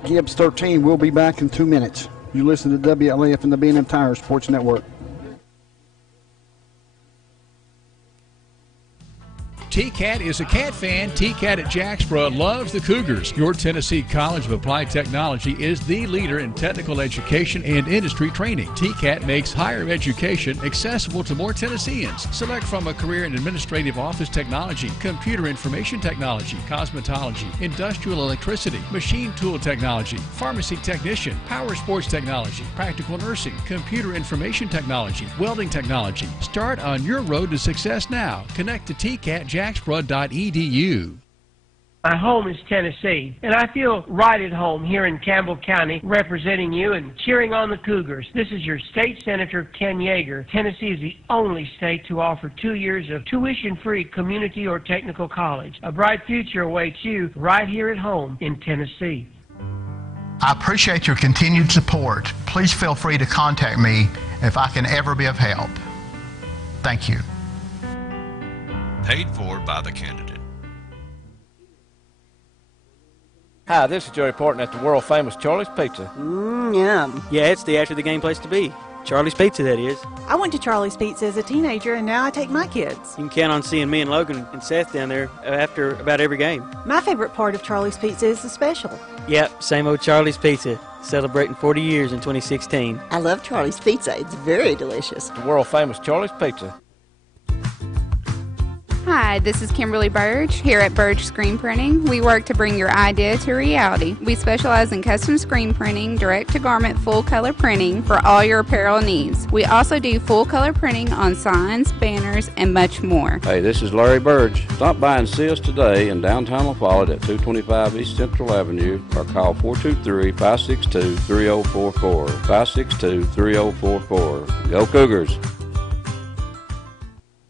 Gibbs 13. We'll be back in 2 minutes. You listen to WLAF and the B&M Tire Sports Network. TCAT is a Cat fan. TCAT at Jacksboro loves the Cougars. Your Tennessee College of Applied Technology is the leader in technical education and industry training. TCAT makes higher education accessible to more Tennesseans. Select from a career in administrative office technology, computer information technology, cosmetology, industrial electricity, machine tool technology, pharmacy technician, power sports technology, practical nursing, computer information technology, welding technology. Start on your road to success now. Connect to TCAT jacksboro.edu. My home is Tennessee, and I feel right at home here in Campbell County representing you and cheering on the Cougars. This is your state senator, Ken Yeager. Tennessee is the only state to offer 2 years of tuition-free community or technical college. A bright future awaits you right here at home in Tennessee. I appreciate your continued support. Please feel free to contact me if I can ever be of help. Thank you. Paid for by the candidate. Hi, this is Joey Porton at the world-famous Charlie's Pizza. Yum. Yeah, it's the after-the-game place to be. Charlie's Pizza, that is. I went to Charlie's Pizza as a teenager, and now I take my kids. You can count on seeing me and Logan and Seth down there after about every game. My favorite part of Charlie's Pizza is the special. Yep, same old Charlie's Pizza. Celebrating 40 years in 2016. I love Charlie's Pizza. It's very delicious. The world-famous Charlie's Pizza. Hi, this is Kimberly Burge here at Burge Screen Printing. We work to bring your idea to reality. We specialize in custom screen printing, direct-to-garment full-color printing for all your apparel needs. We also do full-color printing on signs, banners, and much more. Hey, this is Larry Burge. Stop by and see us today in downtown La Follette at 225 East Central Avenue or call 423-562-3044. 562-3044. Go Cougars!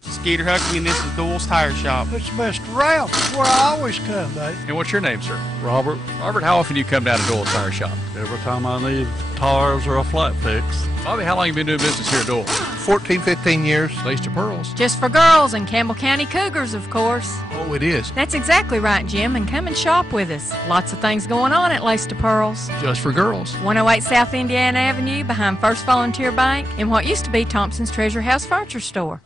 Skeeter Huckabee, and this is Doyle's Tire Shop. It's Mr. Ralph. That's where I always come, babe. And what's your name, sir? Robert. Robert, how often do you come down to Doyle's Tire Shop? Every time I need tires or a flat fix. Bobby, how long have you been doing business here at Doyle's? 14, 15 years. Lace to pearls. Just for girls and Campbell County Cougars, of course. Oh, it is. That's exactly right, Jim, and come and shop with us. Lots of things going on at Lace to Pearls. Just for girls. 108 South Indiana Avenue behind First Volunteer Bank in what used to be Thompson's Treasure House Furniture Store.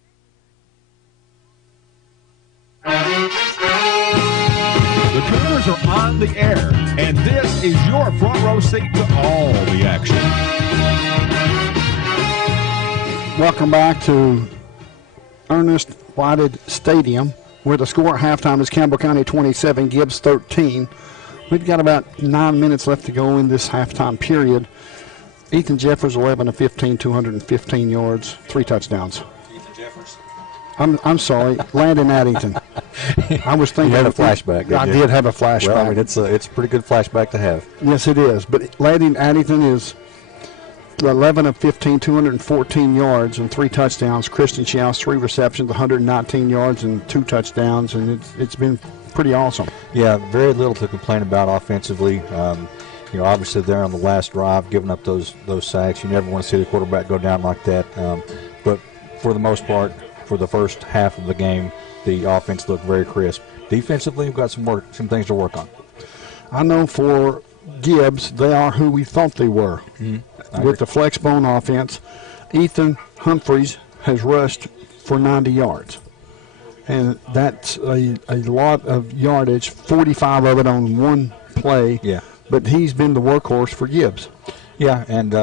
The Cougars are on the air, and this is your front row seat to all the action. Welcome back to Ernest Whited Stadium, where the score at halftime is Campbell County 27, Gibbs 13. We've got about 9 minutes left to go in this halftime period. Ethan Jeffers, 11 of 15, 215 yards, 3 touchdowns. I'm sorry, Landon Addington. I was thinking. You had a flashback. I did have a flashback. Well, I mean, it's a pretty good flashback to have. Yes, it is. But Landon Addington is 11 of 15, 214 yards and 3 touchdowns. Christian Schaus, 3 receptions, 119 yards and 2 touchdowns, and it's been pretty awesome. Yeah, very little to complain about offensively. Obviously they're on the last drive, giving up those sacks. You never want to see the quarterback go down like that. But for the most part, for the first half of the game, the offense looked very crisp. Defensively, we've got some things to work on. I know for Gibbs, they are who we thought they were. Mm-hmm. With the flex bone offense, Ethan Humphreys has rushed for 90 yards. And that's a lot of yardage, 45 of it on one play. Yeah. But he's been the workhorse for Gibbs. Yeah, and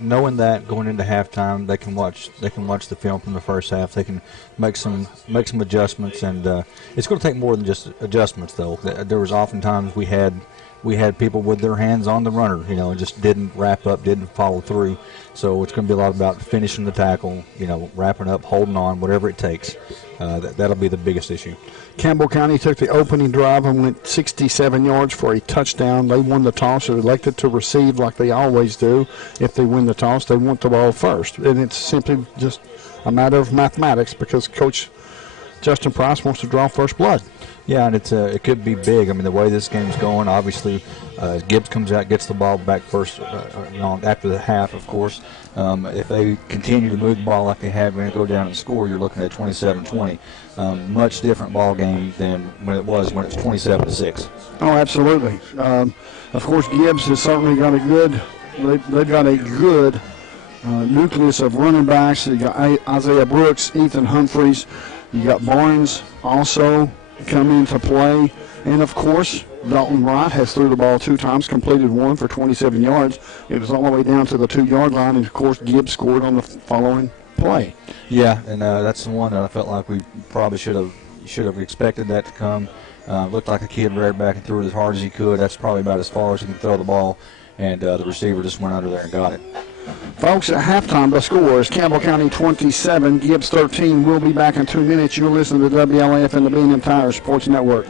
knowing that going into halftime, they can watch the film from the first half. They can make some adjustments, and it's going to take more than just adjustments. Though there was oftentimes we had people with their hands on the runner, and just didn't wrap up, didn't follow through. So it's going to be a lot about finishing the tackle, wrapping up, holding on, whatever it takes. That'll be the biggest issue. Campbell County took the opening drive and went 67 yards for a touchdown. They won the toss and elected to receive like they always do. If they win the toss, they want the ball first. And it's simply just a matter of mathematics because Coach Justin Price wants to draw first blood. Yeah, and it could be big. I mean, the way this game's going, obviously, Gibbs comes out, gets the ball back first, after the half, of course. If they continue to move the ball like they have and go down and score, you're looking at 27-20. Much different ball game than when it was 27-6. Oh, absolutely. Of course, Gibbs has certainly got a good. They've got a good nucleus of running backs. You got Isaiah Brooks, Ethan Humphreys. You got Barnes also come into play. And, of course, Dalton Wright has threw the ball 2 times, completed 1 for 27 yards. It was all the way down to the 2-yard line, and, of course, Gibbs scored on the following play. Yeah, and that's the one that I felt like we probably should have expected that to come. Looked like a kid reared back and threw it as hard as he could. That's probably about as far as he can throw the ball, and the receiver just went under there and got it. Folks, at halftime, the score is Campbell County 27, Gibbs 13. We'll be back in 2 minutes. You're listening to WLAF and the B&M Tire Sports Network.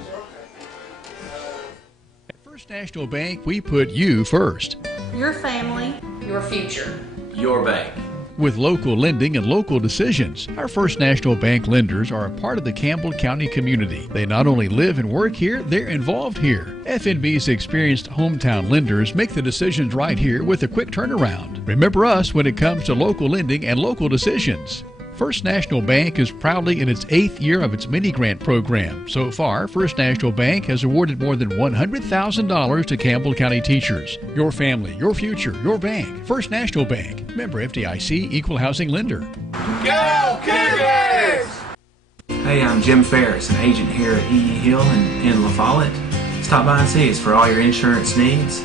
At First National Bank, we put you first. Your family, your future. Your bank. With local lending and local decisions, our First National Bank lenders are a part of the Campbell County community. They not only live and work here, they're involved here. FNB's experienced hometown lenders make the decisions right here with a quick turnaround. Remember us when it comes to local lending and local decisions. First National Bank is proudly in its 8th year of its mini-grant program. So far, First National Bank has awarded more than $100,000 to Campbell County teachers. Your family, your future, your bank. First National Bank. Member FDIC, Equal Housing Lender. Go Cougars! Hey, I'm Jim Ferris, an agent here at E.E. Hill in La Follette. Stop by and see us for all your insurance needs.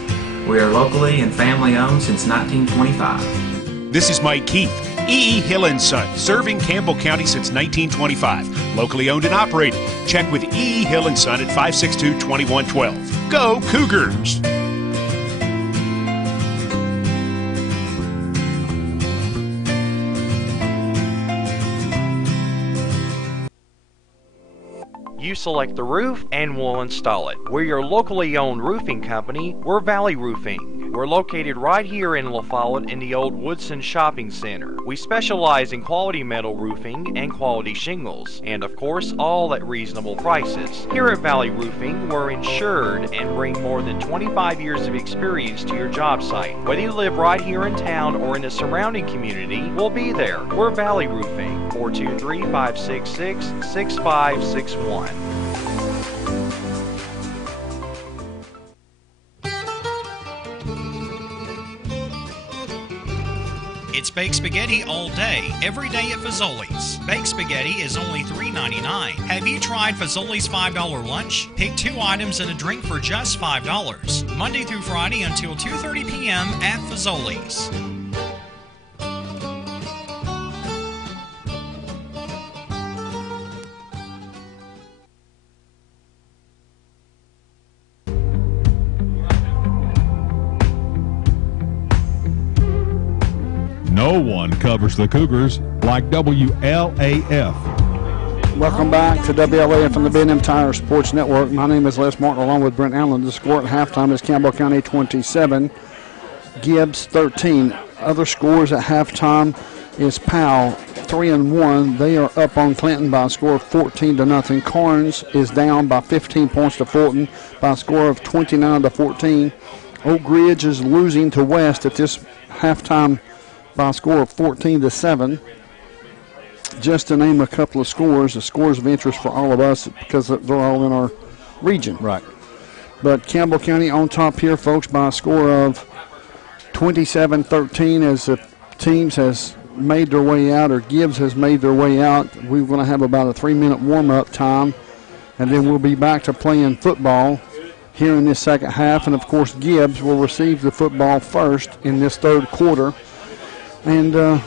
We are locally and family owned since 1925. This is Mike Keith. E.E. Hill & Son, serving Campbell County since 1925. Locally owned and operated. Check with E.E. Hill & Son at 562-2112. Go Cougars! You select the roof and we'll install it. We're your locally owned roofing company. We're Valley Roofing. We're located right here in La Follette in the old Woodson Shopping Center. We specialize in quality metal roofing and quality shingles, and of course all at reasonable prices. Here at Valley Roofing, we're insured and bring more than 25 years of experience to your job site. Whether you live right here in town or in the surrounding community, we'll be there. We're Valley Roofing, 423-566-6561. It's baked spaghetti all day, every day at Fazoli's. Baked spaghetti is only $3.99. Have you tried Fazoli's $5 lunch? Pick 2 items and a drink for just $5. Monday through Friday until 2:30 p.m. at Fazoli's. No one covers the Cougars like WLAF. Welcome back to WLAF from the B&M Tire Sports Network. My name is Les Martin along with Brent Allen. The score at halftime is Campbell County 27, Gibbs 13. Other scores at halftime is Powell 3-1. They are up on Clinton by a score of 14-0. Carnes is down by 15 points to Fulton by a score of 29-14. Oak Ridge is losing to West at this halftime by a score of 14-7. Just to name a couple of scores, the scores of interest for all of us because they're all in our region. Right. But Campbell County on top here, folks, by a score of 27-13 as the teams has made their way out, or Gibbs has made their way out. We're going to have about a 3-minute warm-up time, and then we'll be back to playing football here in this second half. And, of course, Gibbs will receive the football first in this third quarter. And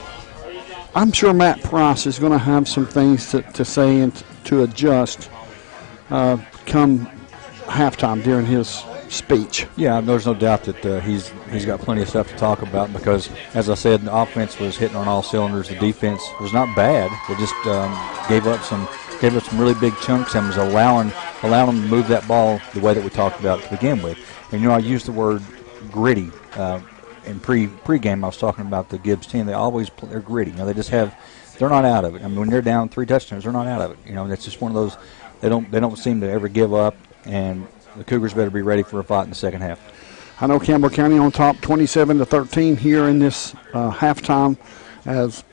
I'm sure Matt Price is going to have some things to say and to adjust come halftime during his speech. Yeah, there's no doubt that he's got plenty of stuff to talk about because, as I said, the offense was hitting on all cylinders. The defense was not bad. They just gave up some really big chunks and was allowing them to move that ball the way that we talked about to begin with. And, I used the word gritty. In pre-game, I was talking about the Gibbs team. They're gritty. They're not out of it. I mean, when they're down 3 touchdowns, they're not out of it. That's just one of those They don't seem to ever give up, and the Cougars better be ready for a fight in the second half. I know Campbell County on top 27-13 here in this halftime as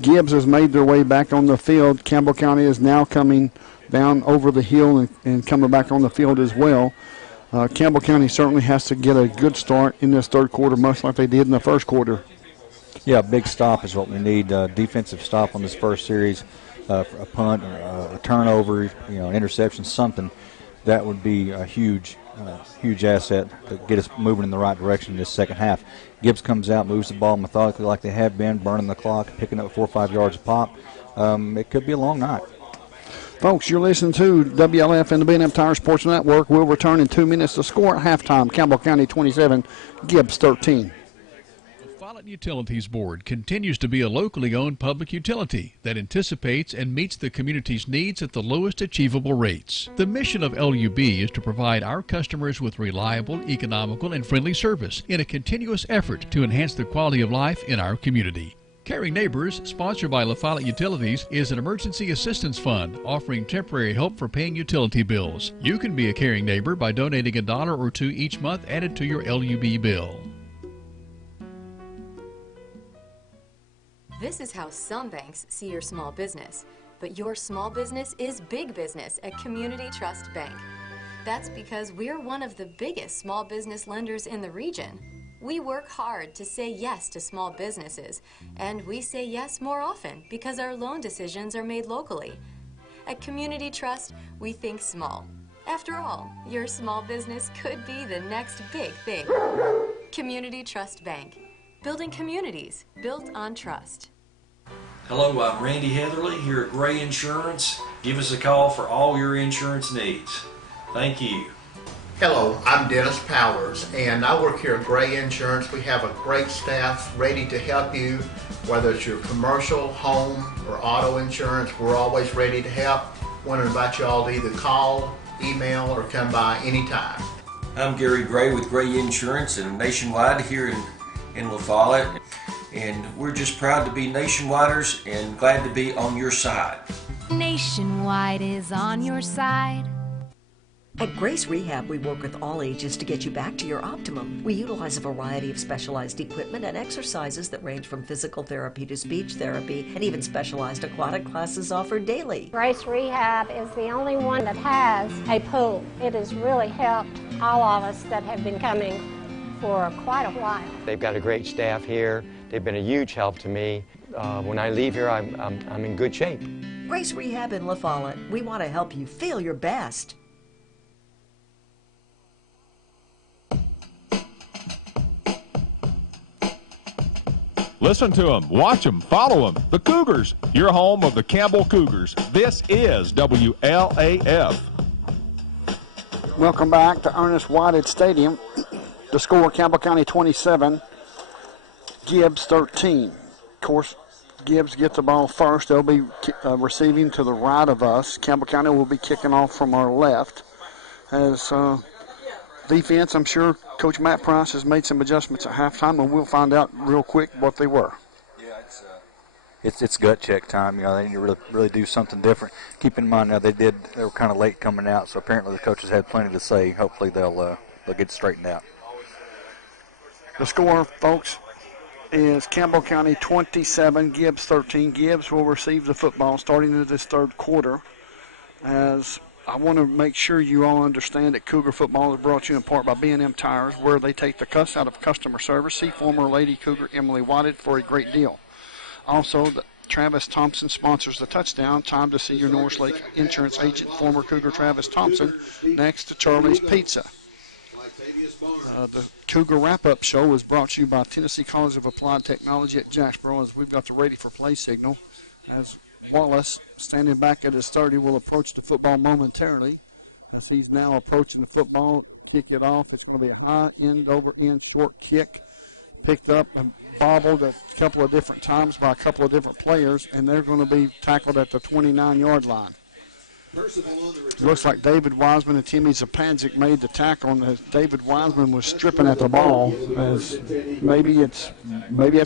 Gibbs has made their way back on the field. Campbell County is now coming down over the hill and coming back on the field as well. Campbell County certainly has to get a good start in this third quarter, much like they did in the first quarter. Yeah, a big stop is what we need. Defensive stop on this first series, a punt, or a turnover, interception, something. That would be a huge asset to get us moving in the right direction in this second half. Gibbs comes out, moves the ball methodically like they have been, burning the clock, picking up 4 or 5 yards a pop. It could be a long night. Folks, you're listening to WLF and the B&M Tire Sports Network. We'll return in 2 minutes to score at halftime. Campbell County 27, Gibbs 13. The Follett Utilities Board continues to be a locally owned public utility that anticipates and meets the community's needs at the lowest achievable rates. The mission of LUB is to provide our customers with reliable, economical, and friendly service in a continuous effort to enhance the quality of life in our community. Caring Neighbors, sponsored by La Follette Utilities, is an emergency assistance fund offering temporary help for paying utility bills. You can be a caring neighbor by donating $1 or $2 each month added to your LUB bill. This is how some banks see your small business, but your small business is big business at Community Trust Bank. That's because we're one of the biggest small business lenders in the region. We work hard to say yes to small businesses, and we say yes more often because our loan decisions are made locally. At Community Trust, we think small. After all, your small business could be the next big thing. Community Trust Bank. Building communities built on trust. Hello, I'm Randy Heatherly here at Gray Insurance. Give us a call for all your insurance needs. Thank you. Hello, I'm Dennis Powers, and I work here at Gray Insurance. We have a great staff ready to help you, whether it's your commercial, home, or auto insurance. We're always ready to help. Want to invite you all to either call, email, or come by anytime. I'm Gary Gray with Gray Insurance and Nationwide here in La Follette, and we're just proud to be Nationwiders and glad to be on your side. Nationwide is on your side. At Grace Rehab, we work with all ages to get you back to your optimum. We utilize a variety of specialized equipment and exercises that range from physical therapy to speech therapy, and even specialized aquatic classes offered daily. Grace Rehab is the only one that has a pool. It has really helped all of us that have been coming for quite a while. They've got a great staff here. They've been a huge help to me. When I leave here, I'm in good shape. Grace Rehab in La Follette. We want to help you feel your best. Listen to them, watch them, follow them. The Cougars, your home of the Campbell Cougars. This is WLAF. Welcome back to Ernest Whitehead Stadium. The score, Campbell County 27, Gibbs 13. Of course, Gibbs gets the ball first. They'll be receiving to the right of us. Campbell County will be kicking off from our left. As defense, I'm sure Coach Matt Price has made some adjustments at halftime, and we'll find out real quick what they were. Yeah, it's gut check time. They need to really do something different. Keep in mind now they were kind of late coming out, so apparently the coaches had plenty to say. Hopefully they'll get it straightened out. The score, folks, is Campbell County 27, Gibbs 13. Gibbs will receive the football starting in this third quarter. As I want to make sure you all understand that Cougar football is brought to you in part by B&M Tires, where they take the cuss out of customer service. See former Lady Cougar Emily Whitehead for a great deal. Also, Travis Thompson sponsors the touchdown. Time to see your Norris Lake insurance agent, former Cougar Travis Thompson, next to Charlie's Pizza. The Cougar Wrap-Up Show is brought to you by Tennessee College of Applied Technology at Jacksboro, as we've got the ready for play signal. As Wallace, standing back at his 30, will approach the football momentarily. As he's now approaching the football, kick it off. It's going to be a high end over end short kick. Picked up and bobbled a couple of different times by a couple of different players, and they're going to be tackled at the 29-yard line. It looks like David Wiseman and Timmy Zapanzik made the tackle, and David Wiseman was stripping at the ball. As maybe that's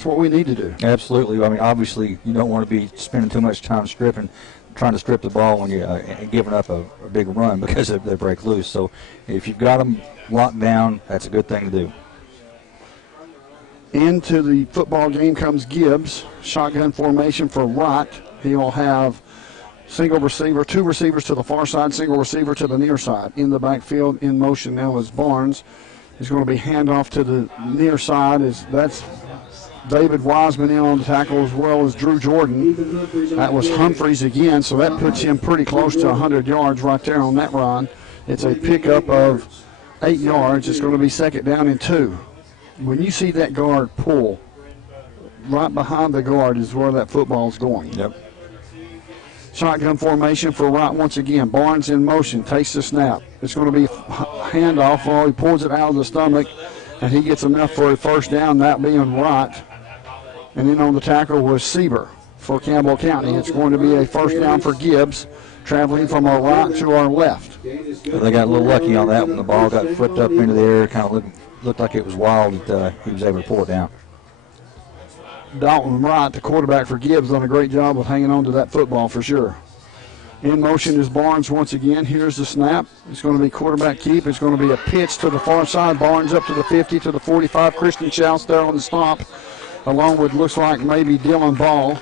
what we need to do. Absolutely. I mean, obviously, you don't want to be spending too much time stripping. trying to strip the ball when you're giving up a big run because they break loose. So if you've got them locked down, that's a good thing to do. Into the football game comes Gibbs. Shotgun formation for Wright. He'll have single receiver, two receivers to the far side, single receiver to the near side. In the backfield, in motion now is Barnes. He's going to be handoff to the near side. That's David Wiseman in on the tackle, as well as Drew Jordan. That was Humphreys again, so that puts him pretty close to 100 yards right there on that run. It's a pickup of 8 yards. It's going to be 2nd down and 2. When you see that guard pull, right behind the guard is where that football is going. Yep. Shotgun formation for Wright once again. Barnes in motion, takes the snap. It's going to be handoff. Well, he pulls it out of the stomach, and he gets enough for a 1st down, that being Wright. And then on the tackle was Sieber for Campbell County. It's going to be a 1st down for Gibbs, traveling from our right to our left. They got a little lucky on that when the ball got flipped up into the air. Kind of looked like it was wild that he was able to pull it down. Dalton Wright, the quarterback for Gibbs, done a great job of hanging on to that football for sure. In motion is Barnes once again. Here's the snap. It's going to be quarterback keep. It's going to be a pitch to the far side. Barnes up to the 50, to the 45. Christian Schaus there on the stop, along with looks like maybe Dylan Ball.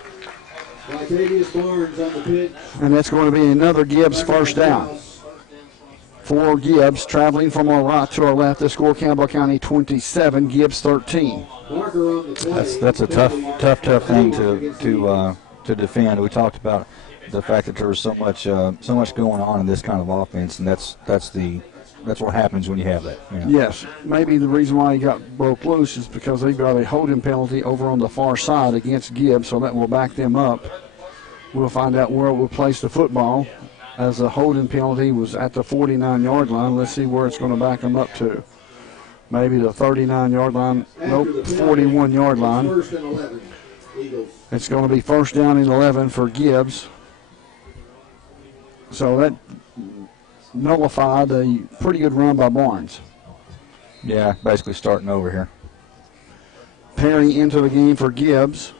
And that's going to be another Gibbs 1st down. For Gibbs, traveling from our right to our left. The score, Campbell County 27, Gibbs 13. That's a tough thing to defend. We talked about the fact that there was so much going on in this kind of offense, and that's what happens when you have that. You know? Yes, maybe the reason why he got broke loose is because they've got a holding penalty over on the far side against Gibbs, so that will back them up. We'll find out where we'll place the football, as the holding penalty was at the 49-yard line. Let's see where it's going to back them up to. Maybe the 39-yard line. Nope, 41-yard line. It's going to be 1st down and 11 for Gibbs. So that nullified a pretty good run by Barnes. Yeah, basically starting over here. Perry into the game for Gibbs.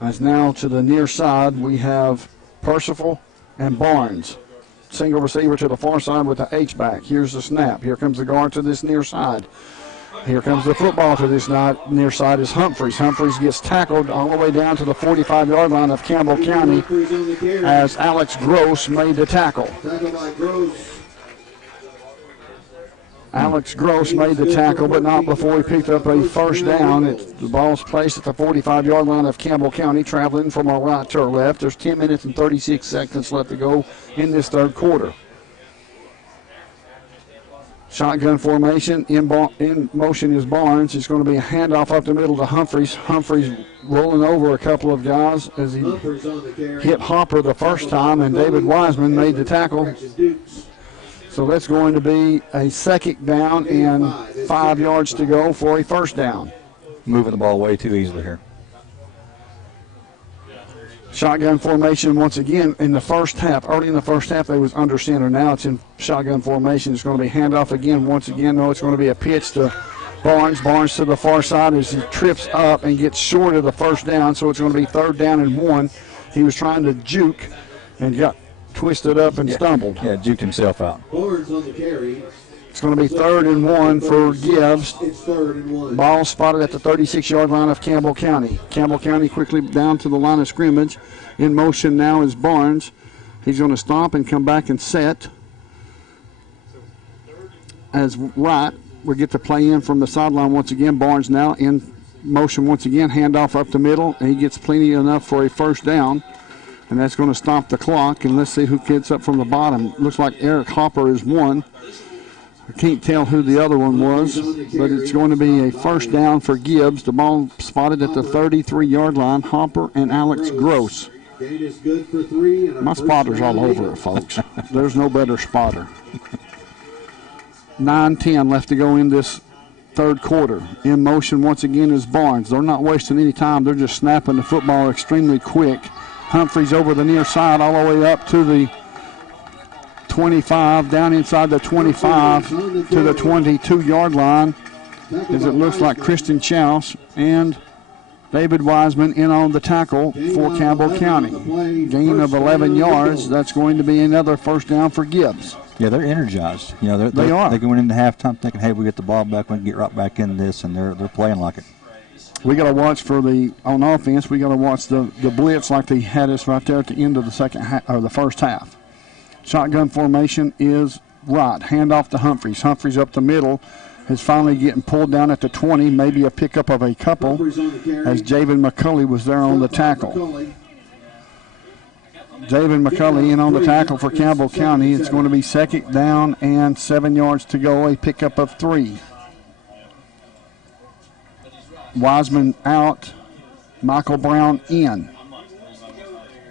As now to the near side, we have Percival and Barnes. Single receiver to the far side with the H-back. Here's the snap. Here comes the guard to this near side. Here comes the football to this near side is Humphreys. Humphreys gets tackled all the way down to the 45-yard line of Campbell County as Alex Gross made the tackle. Alex Gross made the tackle, but not before he picked up a 1st down. The ball's placed at the 45-yard line of Campbell County, traveling from our right to our left. There's 10 minutes and 36 seconds left to go in this 3rd quarter. Shotgun formation. In motion is Barnes. It's going to be a handoff up the middle to Humphreys. Humphreys rolling over a couple of guys as he hit Hopper the 1st time, and David Wiseman made the tackle. So that's going to be a 2nd down and 5 yards to go for a 1st down. Moving the ball way too easily here. Shotgun formation once again in the 1st half. Early in the 1st half, they was under center. Now it's in shotgun formation. It's going to be handoff again. Once again, though, it's going to be a pitch to Barnes. Barnes to the far side as he trips up and gets short of the 1st down. So it's going to be 3rd down and 1. He was trying to juke and got twisted up and stumbled. Yeah, juked himself out. Barnes on the carry. It's going to be 3rd and 1 for Gibbs. It's 3rd and 1. Ball spotted at the 36-yard line of Campbell County. Campbell County quickly down to the line of scrimmage. In motion now is Barnes. He's going to stop and come back and set. As Wright will get the play in from the sideline once again. Barnes now in motion once again. Handoff up the middle, and he gets plenty enough for a 1st down. And that's going to stop the clock. And let's see who gets up from the bottom. Looks like Eric Hopper is one. I can't tell who the other one was, but it's going to be a 1st down for Gibbs. The ball spotted at the 33-yard line. Hopper and Alex Gross. My spotter's all over it, folks. There's no better spotter. 9:10 left to go in this 3rd quarter. In motion once again is Barnes. They're not wasting any time. They're just snapping the football extremely quick. Humphreys over the near side all the way up to the 25, down inside the 25 to the 22-yard line, as it looks like Christian Schaus and David Wiseman in on the tackle for Campbell County. Gain of 11 yards. That's going to be another first down for Gibbs. Yeah, they're energized. You know, they are. They're going into halftime thinking, hey, we get the ball back, we can get right back in this, and they're playing like it. We got to watch on offense. We got to watch the blitz like they had us right there at the end of the first half. Shotgun formation is right. Handoff to Humphreys. Humphreys up the middle. Is finally getting pulled down at the 20, maybe a pickup of a couple, as Javen McCulley was there on the tackle. Javen McCulley in on the tackle for Campbell County. It's going to be second down and 7 yards to go, a pickup of 3. Wiseman out, Michael Brown in.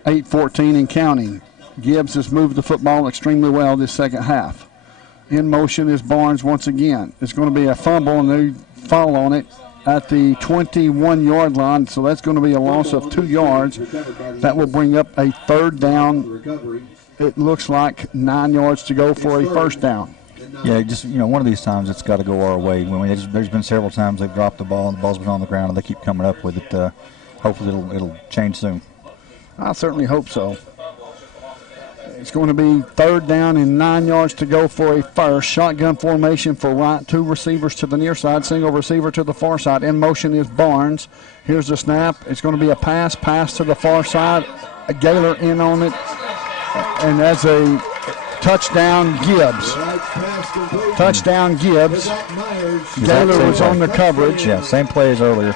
8:14 and counting. Gibbs has moved the football extremely well this second half. In motion is Barnes once again. It's going to be a fumble, and they fall on it at the 21-yard line, so that's going to be a loss of 2 yards. That will bring up a third down. It looks like 9 yards to go for a first down. Yeah, just, one of these times it's got to go our way. There's been several times they've dropped the ball, and the ball's been on the ground, and they keep coming up with it. Hopefully it'll change soon. I certainly hope so. It's going to be third down and 9 yards to go for a first. Shotgun formation for right. 2 receivers to the near side. Single receiver to the far side. In motion is Barnes. Here's the snap. It's going to be a pass. Pass to the far side. A Gaylor in on it. And that's a touchdown, Gibbs. Touchdown, Gibbs. Gaylor was on the coverage. Yeah, same play as earlier.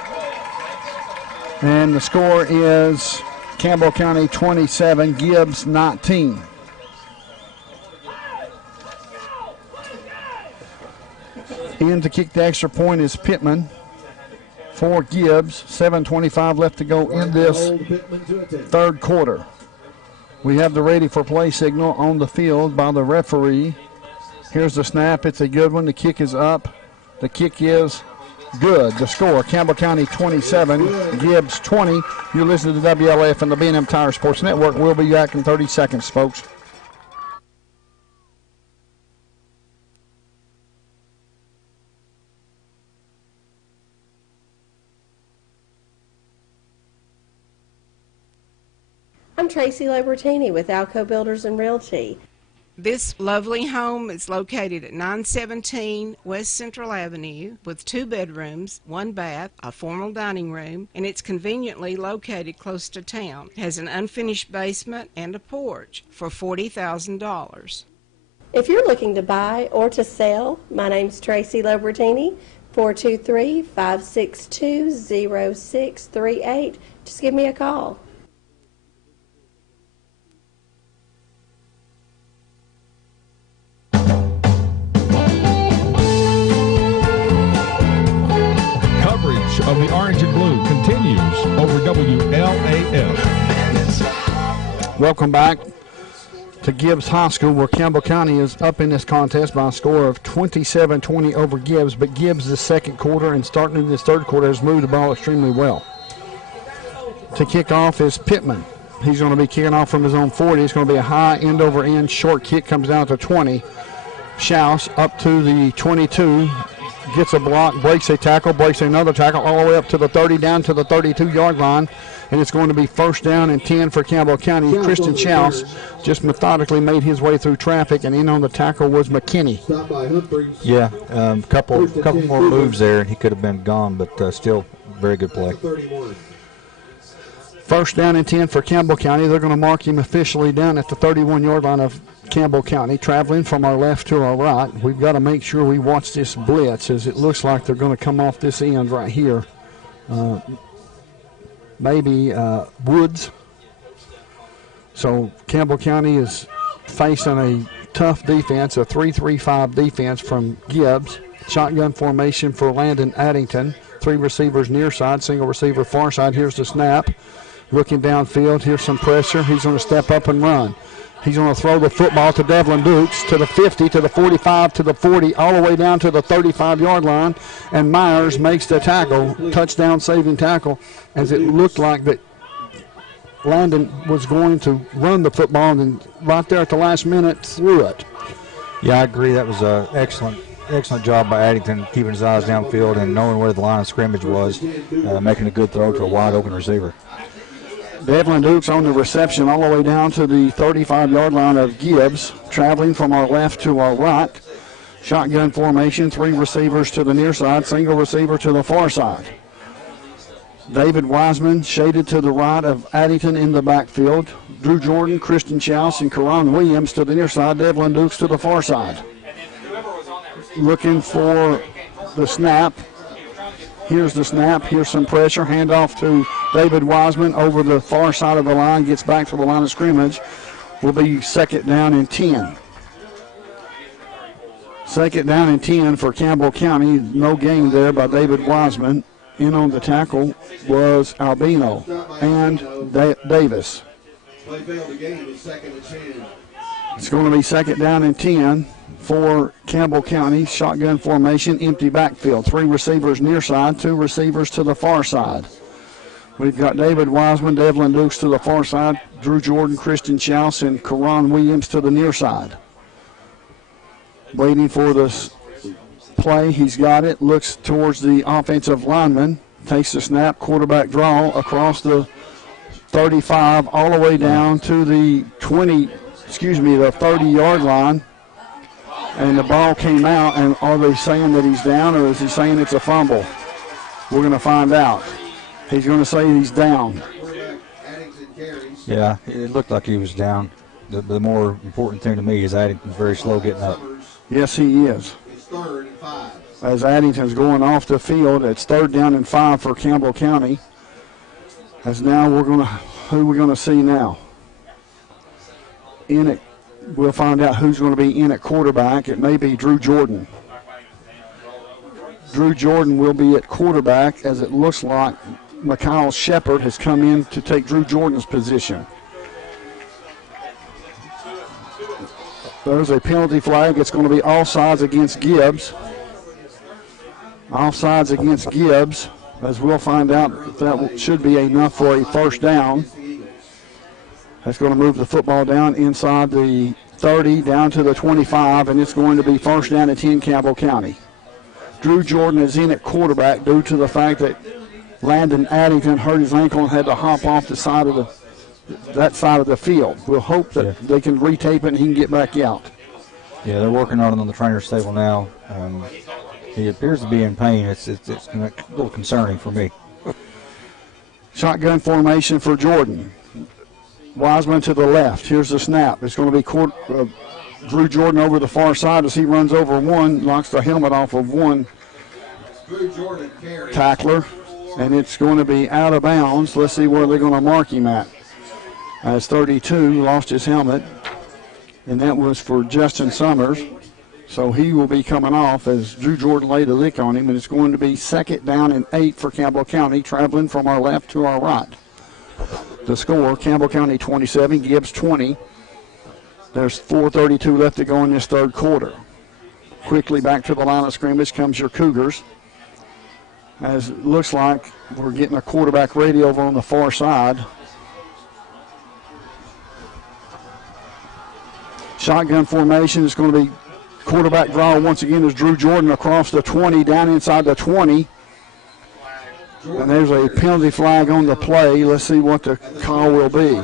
And the score is Campbell County 27, Gibbs 19. In to kick the extra point is Pittman for Gibbs. 7:25 left to go in this third quarter. We have the ready for play signal on the field by the referee. Here's the snap. It's a good one. The kick is up. The kick is good. The score, Campbell County 27, Gibbs 20. You listen to the WLF and the B&M Tire Sports Network. We'll be back in 30 seconds, folks. I'm Tracy Lobertini with Alco Builders and Realty. This lovely home is located at 917 West Central Avenue with 2 bedrooms, 1 bath, a formal dining room, and it's conveniently located close to town. It has an unfinished basement and a porch for $40,000. If you're looking to buy or to sell, my name's Tracy Lobertini, 423-562-0638. Just give me a call. Of the orange and blue continues over WLAF. Welcome back to Gibbs High School, where Campbell County is up in this contest by a score of 27-20 over Gibbs, but Gibbs the second quarter and starting in this third quarter has moved the ball extremely well. To kick off is Pittman. He's going to be kicking off from his own 40. It's going to be a high end over end short kick, comes down to 20. Schaus up to the 22. Gets a block, breaks a tackle, breaks another tackle, all the way up to the 30, down to the 32-yard line, and it's going to be first down and 10 for Campbell County. Christian Schaus just methodically made his way through traffic, and in on the tackle was McKinney. Yeah, couple more moves there, and he could have been gone, but still very good play. First down and 10 for Campbell County. They're going to mark him officially down at the 31-yard line of Campbell County, traveling from our left to our right. We've got to make sure we watch this blitz, as it looks like they're going to come off this end right here. Maybe Woods. So Campbell County is facing a tough defense, a 3-3-5 defense from Gibbs. Shotgun formation for Landon Addington. 3 receivers near side, single receiver far side. Here's the snap. Looking downfield, here's some pressure. He's going to step up and run. He's going to throw the football to Devlin Dukes, to the 50, to the 45, to the 40, all the way down to the 35-yard line. And Myers makes the tackle, touchdown saving tackle, as it looked like that Landon was going to run the football, and right there at the last minute threw it. Yeah, I agree. That was an excellent job by Addington keeping his eyes downfield and knowing where the line of scrimmage was, making a good throw to a wide open receiver. Devlin Dukes on the reception all the way down to the 35-yard line of Gibbs, traveling from our left to our right. Shotgun formation, 3 receivers to the near side, single receiver to the far side. David Wiseman shaded to the right of Addington in the backfield. Drew Jordan, Christian Chouse, and Karan Williams to the near side. Devlin Dukes to the far side. Looking for the snap. Here's the snap. Here's some pressure. Handoff to David Wiseman over the far side of the line. Gets back to the line of scrimmage. Will be second down and 10. Second down and 10 for Campbell County. No gain there by David Wiseman. In on the tackle was Albino and Davis. It's going to be second down and 10 for Campbell County. Shotgun formation, empty backfield. 3 receivers near side, 2 receivers to the far side. We've got David Wiseman, Devlin Dukes to the far side, Drew Jordan, Christian Chouse, and Karan Williams to the near side. Waiting for this play. He's got it. Looks towards the offensive lineman. Takes the snap. Quarterback draw across the 35 all the way down to the 30-yard line. And the ball came out. And are they saying that he's down, or is he saying it's a fumble? We're going to find out. He's going to say he's down. Yeah, it looked like he was down. The more important thing to me is Addington's very slow getting up. Yes, he is. As Addington's going off the field, it's 3rd down and 5 for Campbell County. As now who we're going to see now? In it, we'll find out who's going to be in at quarterback. It may be Drew Jordan. Drew Jordan will be at quarterback, as it looks like Mikhail Shepard has come in to take Drew Jordan's position. There's a penalty flag. It's going to be offsides against Gibbs. Offsides against Gibbs, as we'll find out if that should be enough for a first down. That's going to move the football down inside the 30, down to the 25, and it's going to be first down at 10 Campbell County. Drew Jordan is in at quarterback due to the fact that Landon Addington hurt his ankle and had to hop off the side of that side of the field. We'll hope that they can retape it and he can get back out. Yeah, they're working on it on the trainer's table now. He appears to be in pain. It's a little concerning for me. Shotgun formation for Jordan. Wiseman to the left. Here's the snap. It's going to be Drew Jordan over the far side as he runs over one, knocks the helmet off of one tackler, and it's going to be out of bounds. Let's see where they're going to mark him at. As 32 lost his helmet, and that was for Justin Summers. So he will be coming off as Drew Jordan laid a lick on him, and it's going to be second down and 8 for Campbell County, traveling from our left to our right. The score, Campbell County 27, Gibbs 20. There's 4:32 left to go in this third quarter. Quickly back to the line of scrimmage comes your Cougars. As it looks like we're getting a quarterback ready over on the far side. Shotgun formation is going to be quarterback draw once again is Drew Jordan across the 20, down inside the 20. And there's a penalty flag on the play. Let's see what the call will be.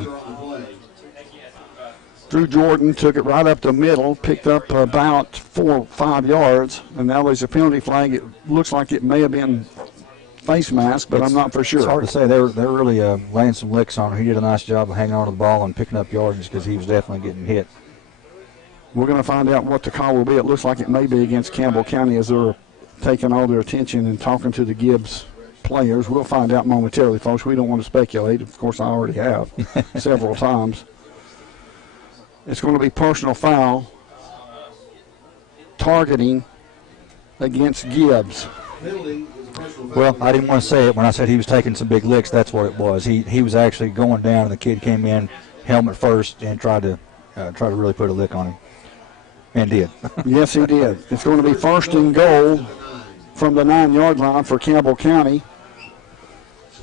Drew Jordan took it right up the middle, picked up about 4 or 5 yards, and now there's a penalty flag. It looks like it may have been face mask, but I'm not for sure. It's hard to say. They're really laying some licks on him. He did a nice job of hanging on to the ball and picking up yardage because he was definitely getting hit. We're going to find out what the call will be. It looks like it may be against Campbell County as they're taking all their attention and talking to the Gibbs players. We'll find out momentarily, folks. We don't want to speculate. Of course, I already have several times. It's going to be personal foul targeting against Gibbs. Well, I didn't want to say it. When I said he was taking some big licks, that's what it was. He was actually going down, and the kid came in helmet first and tried to really put a lick on him. And did. Yes, he did. It's going to be first and goal from the 9-yard line for Campbell County.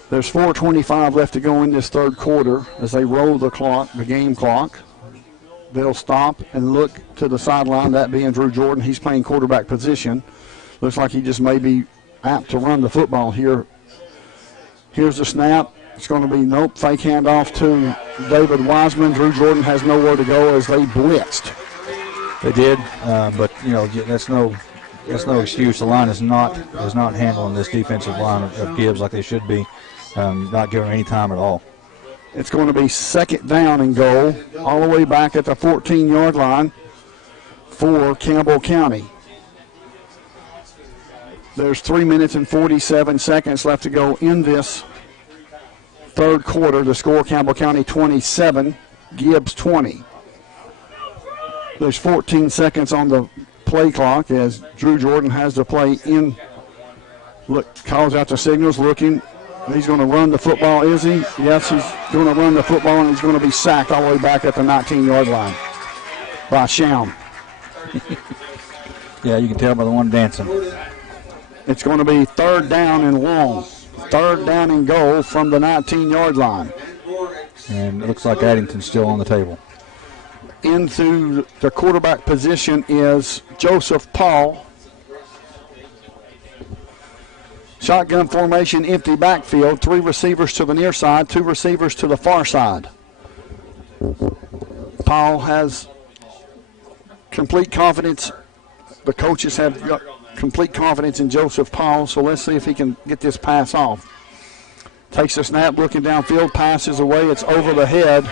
There's 4:25 left to go in this third quarter as they roll the clock, the game clock. They'll stop and look to the sideline, that being Drew Jordan. He's playing quarterback position. Looks like he just may be apt to run the football here. Here's the snap. It's going to be, nope, fake handoff to David Wiseman. Drew Jordan has nowhere to go as they blitzed. They did, but, that's no excuse. The line is not handling this defensive line of Gibbs like they should be, not giving any time at all. It's going to be second down and goal, all the way back at the 14-yard line for Campbell County. There's 3 minutes and 47 seconds left to go in this third quarter. The score, Campbell County 27, Gibbs 20. There's 14 seconds on the play clock as Drew Jordan has the play in. Look, calls out the signals, looking. He's going to run the football, is he? Yes, he's going to run the football, and he's going to be sacked all the way back at the 19-yard line by Schaum. Yeah, you can tell by the one dancing. It's going to be third down and long. Third down and goal from the 19-yard line. And it looks like Addington's still on the table. Into the quarterback position is Joseph Paul. Shotgun formation, empty backfield. 3 receivers to the near side, 2 receivers to the far side. Paul has complete confidence. The coaches have got complete confidence in Joseph Paul, so let's see if he can get this pass off. Takes a snap, looking downfield, passes away. It's over the head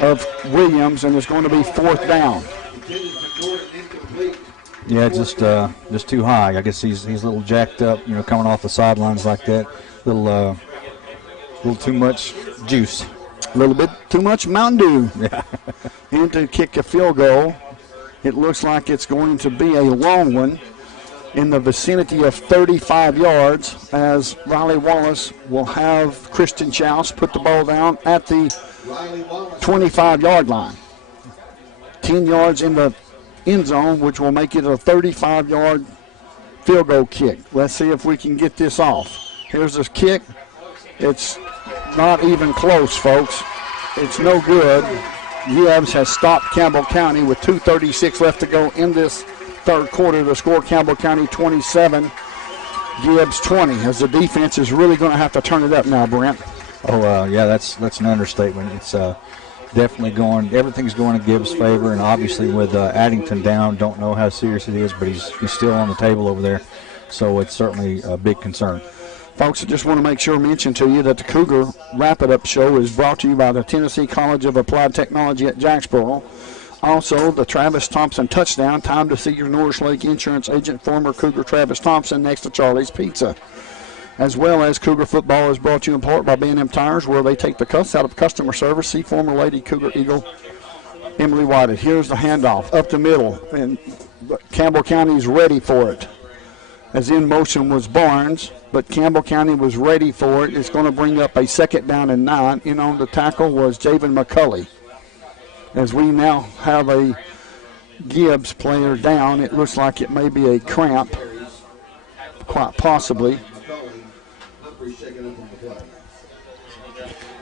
of Williams, and it's going to be fourth down. Yeah, just too high. I guess he's a little jacked up, coming off the sidelines like that. Little too much juice. A little bit too much Mountain Dew. Yeah. And to kick a field goal, it looks like it's going to be a long one in the vicinity of 35 yards as Riley Wallace will have Christian Chouse put the ball down at the 25-yard line. 10 yards in the end zone, which will make it a 35-yard field goal kick. Let's see if we can get this off. Here's this kick. It's not even close, folks. It's no good. Gibbs has stopped Campbell County with 2:36 left to go in this third quarter. The score, Campbell County 27, Gibbs 20, as the defense is really going to have to turn it up now, Brent. Yeah, that's an understatement. It's definitely everything's going in Gibbs' favor, and obviously with Addington down, don't know how serious it is, but he's still on the table over there, so it's certainly a big concern. Folks, I just want to make sure to mention to you that the Cougar Wrap-It-Up Show is brought to you by the Tennessee College of Applied Technology at Jacksboro. Also, the Travis Thompson touchdown, time to see your Norris Lake insurance agent, former Cougar Travis Thompson, next to Charlie's Pizza. As well as Cougar football is brought to you in part by B&M Tires, where they take the cuss out of customer service. See former Lady Cougar Eagle Emily Whited. Here's the handoff up the middle, and Campbell County is ready for it. As in motion was Barnes, but Campbell County was ready for it. It's going to bring up a second down and 9. In on the tackle was Javen McCulley. As we now have a Gibbs player down, it looks like it may be a cramp, quite possibly.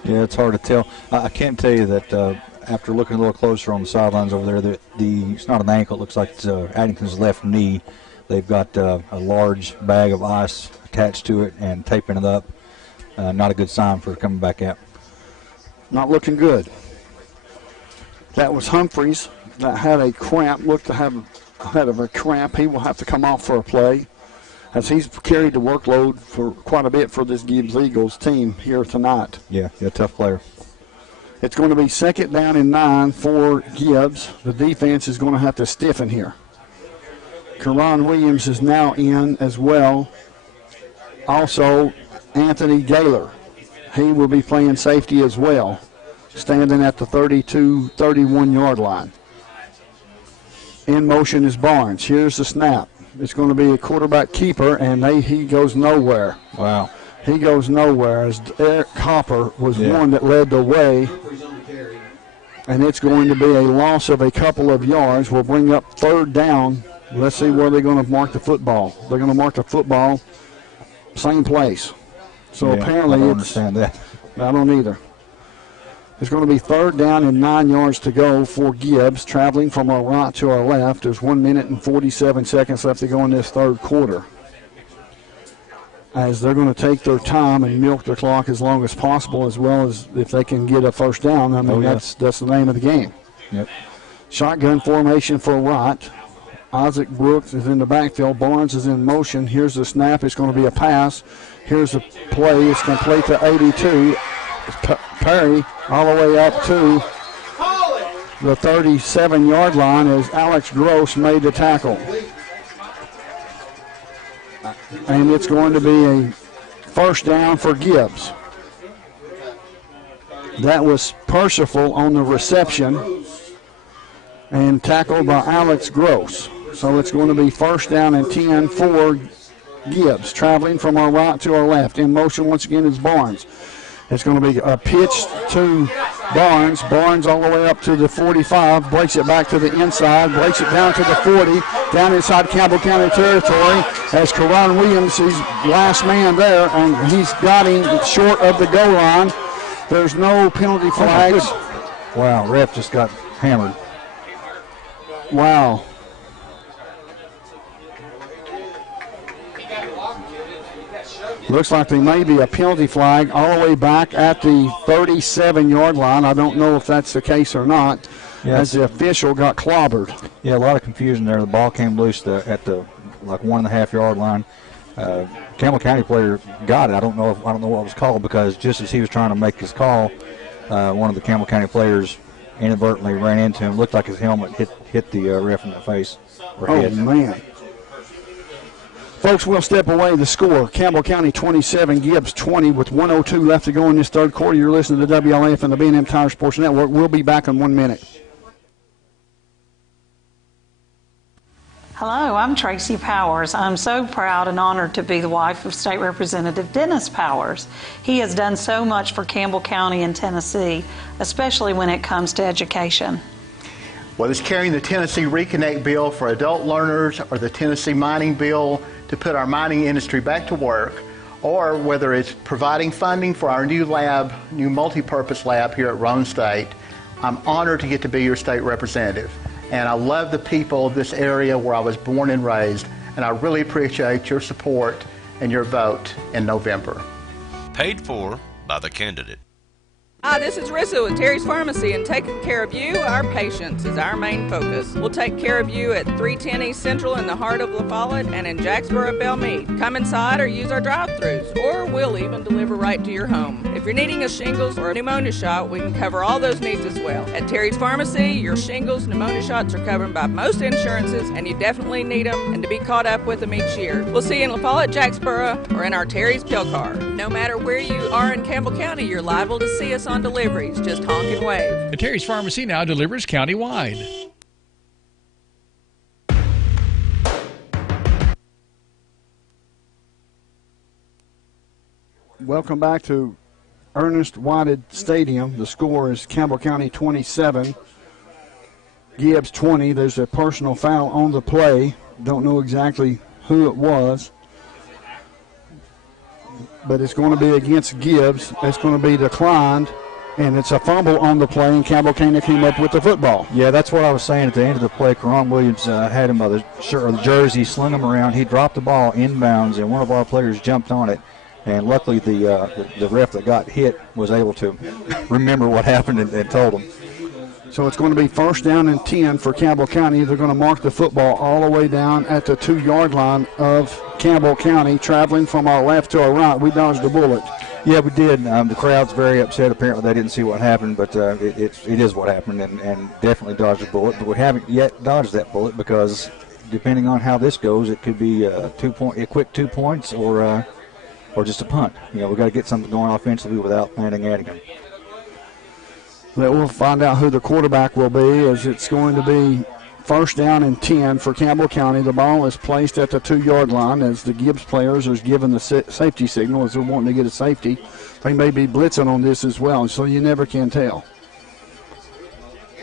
Yeah, it's hard to tell. I can tell you that after looking a little closer on the sidelines over there, that it's not an ankle. It looks like it's Addington's left knee. They've got a large bag of ice attached to it and taping it up. Not a good sign for coming back out. Not looking good. That was Humphreys that had a cramp, looked to have a cramp. He will have to come off for a play, as he's carried the workload for quite a bit for this Gibbs Eagles team here tonight. Yeah, tough player. It's going to be second down and 9 for Gibbs. The defense is going to have to stiffen here. Karan Williams is now in as well. Also, Anthony Gaylor. He will be playing safety as well, standing at the 31-yard line. In motion is Barnes. Here's the snap. It's going to be a quarterback keeper, and he goes nowhere. Wow. He goes nowhere, as Eric Hopper was one that led the way. And it's going to be a loss of a couple of yards. We'll bring up third down. Let's see where they're going to mark the football. They're going to mark the football same place. So apparently I don't understand that. I don't either. It's going to be 3rd down and 9 yards to go for Gibbs, traveling from our right to our left. There's 1 minute and 47 seconds left to go in this third quarter, as they're going to take their time and milk the clock as long as possible, as well as if they can get a first down. I mean, that's the name of the game. Yep. Shotgun formation for Wright. Isaac Brooks is in the backfield. Barnes is in motion. Here's the snap. It's going to be a pass. Here's the play. It's complete to 82. Perry all the way up to the 37-yard line as Alex Gross made the tackle. And it's going to be a first down for Gibbs. That was Percival on the reception and tackled by Alex Gross. So it's going to be first down and 10 for Gibbs, traveling from our right to our left. In motion once again is Barnes. It's going to be a pitch to Barnes. Barnes all the way up to the 45, breaks it back to the inside, breaks it down to the 40, down inside Campbell County territory as Karan Williams is last man there, and he's got him short of the goal line. There's no penalty flags. Wow, ref just got hammered. Wow. Looks like there may be a penalty flag all the way back at the 37-yard line. I don't know if that's the case or not, as the official got clobbered. Yeah, a lot of confusion there. The ball came loose at the 1.5-yard line. Campbell County player got it. I don't know what it was called, because just as he was trying to make his call, one of the Campbell County players inadvertently ran into him. Looked like his helmet hit the ref in the face. Oh, man. Folks, we'll step away. The score, Campbell County 27, Gibbs 20, with 1:02 left to go in this third quarter. You're listening to WLAF and the B&M Tire Sports Network. We'll be back in 1 minute. Hello, I'm Tracy Powers. I'm so proud and honored to be the wife of State Representative Dennis Powers. He has done so much for Campbell County and Tennessee, especially when it comes to education. Whether it's carrying the Tennessee Reconnect bill for adult learners or the Tennessee mining bill to put our mining industry back to work, or whether it's providing funding for our new multi-purpose lab here at Roane State, I'm honored to get to be your state representative. And I love the people of this area where I was born and raised, and I really appreciate your support and your vote in November. Paid for by the candidate. Hi, this is Rissa with Terry's Pharmacy, and taking care of you, our patients, is our main focus. We'll take care of you at 310 East Central in the heart of La Follette and in Jacksboro, Belmead. Come inside or use our drive-thrus, or we'll even deliver right to your home. If you're needing a shingles or a pneumonia shot, we can cover all those needs as well. At Terry's Pharmacy, your shingles, pneumonia shots are covered by most insurances, and you definitely need them and to be caught up with them each year. We'll see you in La Follette, Jacksboro, or in our Terry's Pill Car. No matter where you are in Campbell County, you're liable to see us on deliveries. Just honk and wave. The Terry's Pharmacy now delivers countywide. Welcome back to Ernest Whited Stadium. The score is Campbell County 27, Gibbs 20. There's a personal foul on the play. Don't know exactly who it was, but it's going to be against Gibbs. It's going to be declined, and it's a fumble on the play, and Campbell County came up with the football. Yeah, that's what I was saying at the end of the play. Karan Williams had him by the shirt or the jersey, slung him around. He dropped the ball inbounds, and one of our players jumped on it. And luckily, the ref that got hit was able to remember what happened and told him. So it's going to be first down and 10 for Campbell County. They're going to mark the football all the way down at the 2-yard line of Campbell County, traveling from our left to our right. We dodged a bullet. Yeah, we did. The crowd's very upset. Apparently, they didn't see what happened, but it is what happened, and definitely dodged a bullet. But we haven't yet dodged that bullet because, depending on how this goes, it could be a quick 2 points or just a punt. You know, we've got to get something going offensively without planning adding them. We'll find out who the quarterback will be, as it's going to be first down and 10 for Campbell County. The ball is placed at the 2-yard line as the Gibbs players are given the safety signal as they're wanting to get a safety. They may be blitzing on this as well, so you never can tell.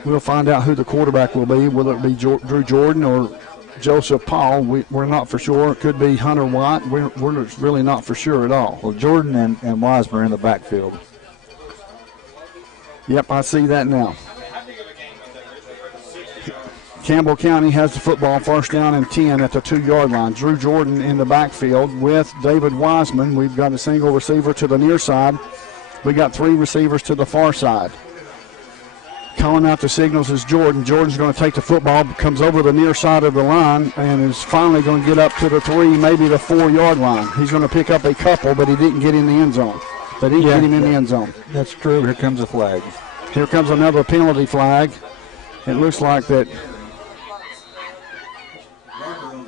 We'll find out who the quarterback will be. Will it be Drew Jordan or Joseph Paul? We're not for sure. It could be Hunter White. We're really not for sure at all. Well, Jordan and Wiseman are in the backfield. Yep, I see that now. Campbell County has the football, first down and 10 at the 2-yard line. Drew Jordan in the backfield with David Wiseman. We've got a single receiver to the near side. We got 3 receivers to the far side. Calling out the signals is Jordan. Jordan's going to take the football, comes over the near side of the line, and is finally going to get up to the 3, maybe the 4-yard line. He's going to pick up a couple, but he didn't get in the end zone. But he get him in the end zone. That's true. Here comes a flag. Here comes another penalty flag. It looks like that.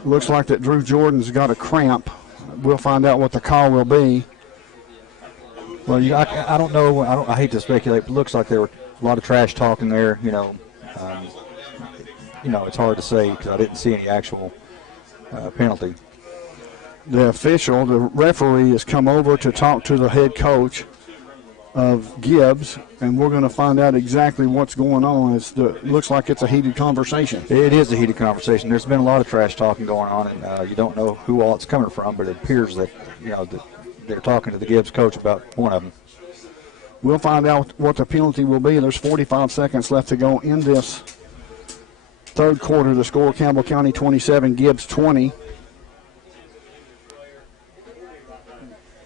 Looks like that Drew Jordan's got a cramp. We'll find out what the call will be. Well, I don't know. I hate to speculate, but it looks like there were a lot of trash talking there. It's hard to say because I didn't see any actual penalty. The referee, has come over to talk to the head coach of Gibbs, and we're going to find out exactly what's going on. It looks like it's a heated conversation. It is a heated conversation. There's been a lot of trash talking going on, and you don't know who all it's coming from, but it appears that that they're talking to the Gibbs coach about one of them. We'll find out what the penalty will be. There's 45 seconds left to go in this third quarter. The score: Campbell County 27, Gibbs 20.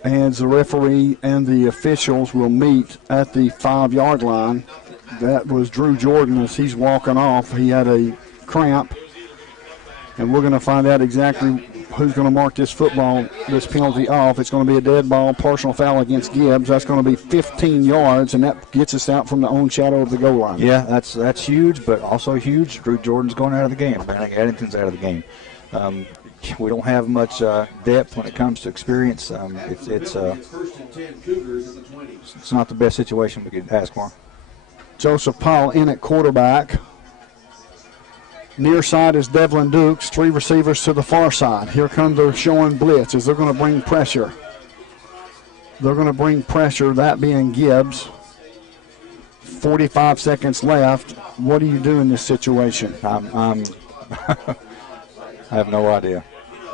And the referee and the officials will meet at the 5-yard line. That was Drew Jordan as he's walking off. He had a cramp. And we're going to find out exactly who's going to mark this penalty off. It's going to be a dead ball, personal foul against Gibbs. That's going to be 15 yards, and that gets us out from the own shadow of the goal line. Yeah, that's huge, but also huge. Drew Jordan's going out of the game. Bannock Addington's out of the game. We don't have much depth when it comes to experience. It's not the best situation we could ask for. Joseph Powell in at quarterback. Near side is Devlin Dukes. 3 receivers to the far side. Here come the showing blitz as they're going to bring pressure. That being Gibbs. 45 seconds left. What do you do in this situation? I have no idea.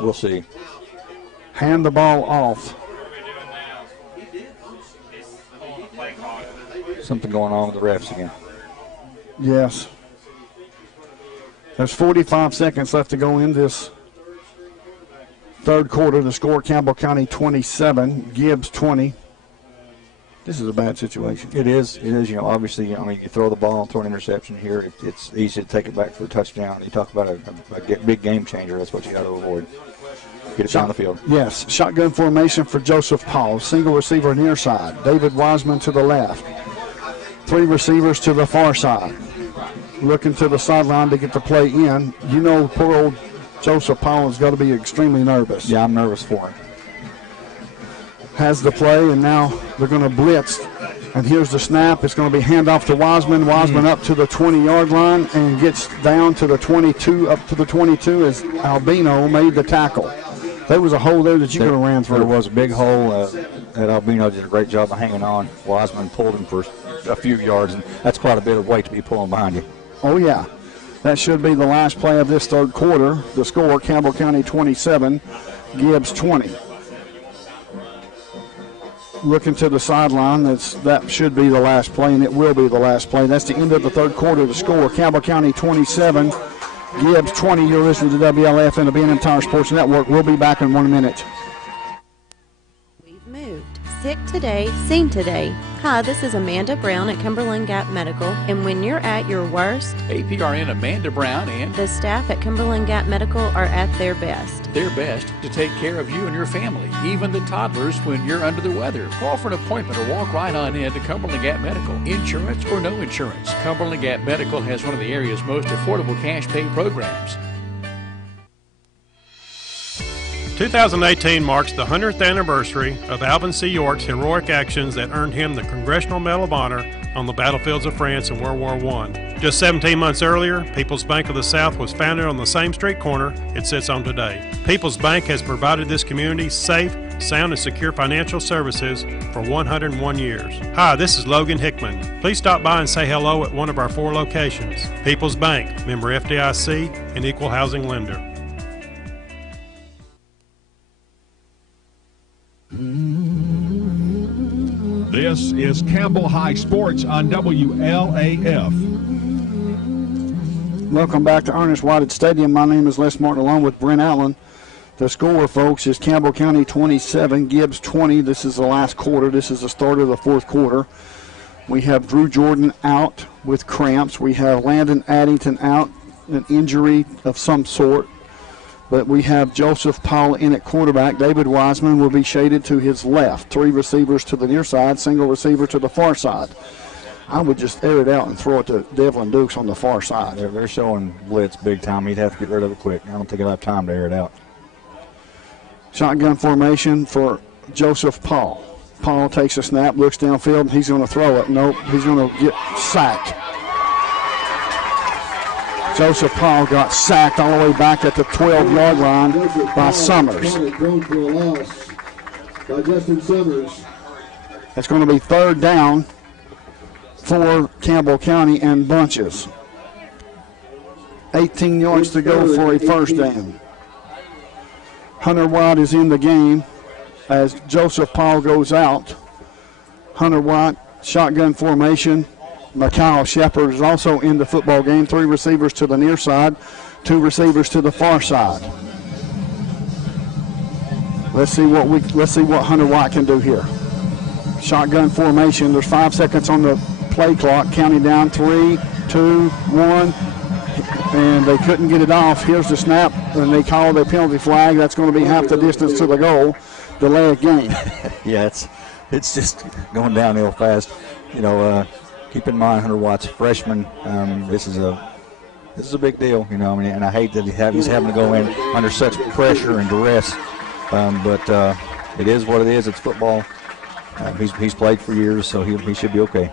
We'll see. Hand the ball off. Something going on with the refs again. Yes. There's 45 seconds left to go in this third quarter. The score: Campbell County 27, Gibbs 20. This is a bad situation. It is. Obviously, you throw the ball and throw an interception here. It's easy to take it back for a touchdown. You talk about a big game changer. That's what you got to avoid. Get it down the field. Yes. Shotgun formation for Joseph Paul. Single receiver near side. David Wiseman to the left. 3 receivers to the far side. Looking to the sideline to get the play in. Poor old Joseph Paul has got to be extremely nervous. Yeah, I'm nervous for him. Has the play, and now they're going to blitz. And here's the snap. It's going to be handoff to Wiseman. Wiseman up to the 20-yard line and gets down to the 22, up to the 22 as Albino made the tackle. There was a hole there that you could have ran through. There was a big hole. That Albino did a great job of hanging on. Wiseman pulled him for a few yards, and that's quite a bit of weight to be pulling behind you. Oh, yeah. That should be the last play of this third quarter. The score: Campbell County 27, Gibbs 20. Looking to the sideline, that should be the last play, and it will be the last play. That's the end of the third quarter. The score: Campbell County 27, Gibbs 20. You're listening to WLF and the B&M Tire Sports Network. We'll be back in 1 minute. We've moved. Sick today, seen today. Hi, this is Amanda Brown at Cumberland Gap Medical, and when you're at your worst, APRN Amanda Brown and the staff at Cumberland Gap Medical are at their best. Their best to take care of you and your family, even the toddlers when you're under the weather. Call for an appointment or walk right on in to Cumberland Gap Medical. Insurance or no insurance, Cumberland Gap Medical has one of the area's most affordable cash pay programs. 2018 marks the 100th anniversary of Alvin C. York's heroic actions that earned him the Congressional Medal of Honor on the battlefields of France in World War I. Just 17 months earlier, People's Bank of the South was founded on the same street corner it sits on today. People's Bank has provided this community safe, sound, and secure financial services for 101 years. Hi, this is Logan Hickman. Please stop by and say hello at one of our 4 locations. People's Bank, member FDIC, and equal housing lender. This is Campbell High Sports on WLAF. Welcome back to Ernest Whited Stadium. My name is Les Martin along with Brent Allen. The score, folks, is Campbell County 27, Gibbs 20. This is the last quarter. This is the start of the fourth quarter. We have Drew Jordan out with cramps. We have Landon Addington out, an injury of some sort. But we have Joseph Paul in at quarterback. David Wiseman will be shaded to his left. 3 receivers to the near side, single receiver to the far side. I would just air it out and throw it to Devlin Dukes on the far side. They're showing blitz big time. He'd have to get rid of it quick. I don't think he'll have time to air it out. Shotgun formation for Joseph Paul. Paul takes a snap, looks downfield. He's going to throw it. Nope, he's going to get sacked. Joseph Paul got sacked all the way back at the 12-yard line by Summers. It's going to be third down for Campbell County and bunches. 18 yards to go for a first down. Hunter White is in the game as Joseph Paul goes out. Hunter White, shotgun formation. Mikhail Shepard is also in the football game. 3 receivers to the near side, 2 receivers to the far side. Let's see what Hunter White can do here. Shotgun formation. There's 5 seconds on the play clock. Counting down 3, 2, 1, and they couldn't get it off. Here's the snap, and they call the penalty flag. That's going to be half the distance to the goal. Delay of game. Yeah, it's just going downhill fast. You know. Keep in mind, Hunter White's a freshman. This is a big deal, you know. I mean, and I hate that he's having to go in under such pressure and duress. But it is what it is. It's football. He's played for years, so he should be okay.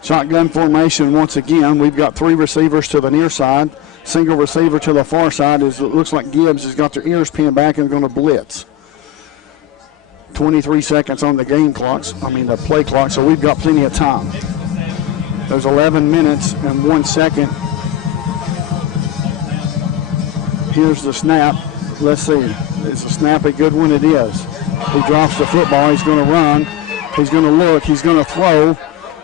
Shotgun formation once again. We've got 3 receivers to the near side, single receiver to the far side. It looks like Gibbs has got their ears pinned back and going to blitz. 23 seconds on the game clocks. The play clock. So we've got plenty of time. There's 11 minutes and 1 second. Here's the snap. Let's see. Is the snap a good one? It is. He drops the football. He's going to run. He's going to look. He's going to throw.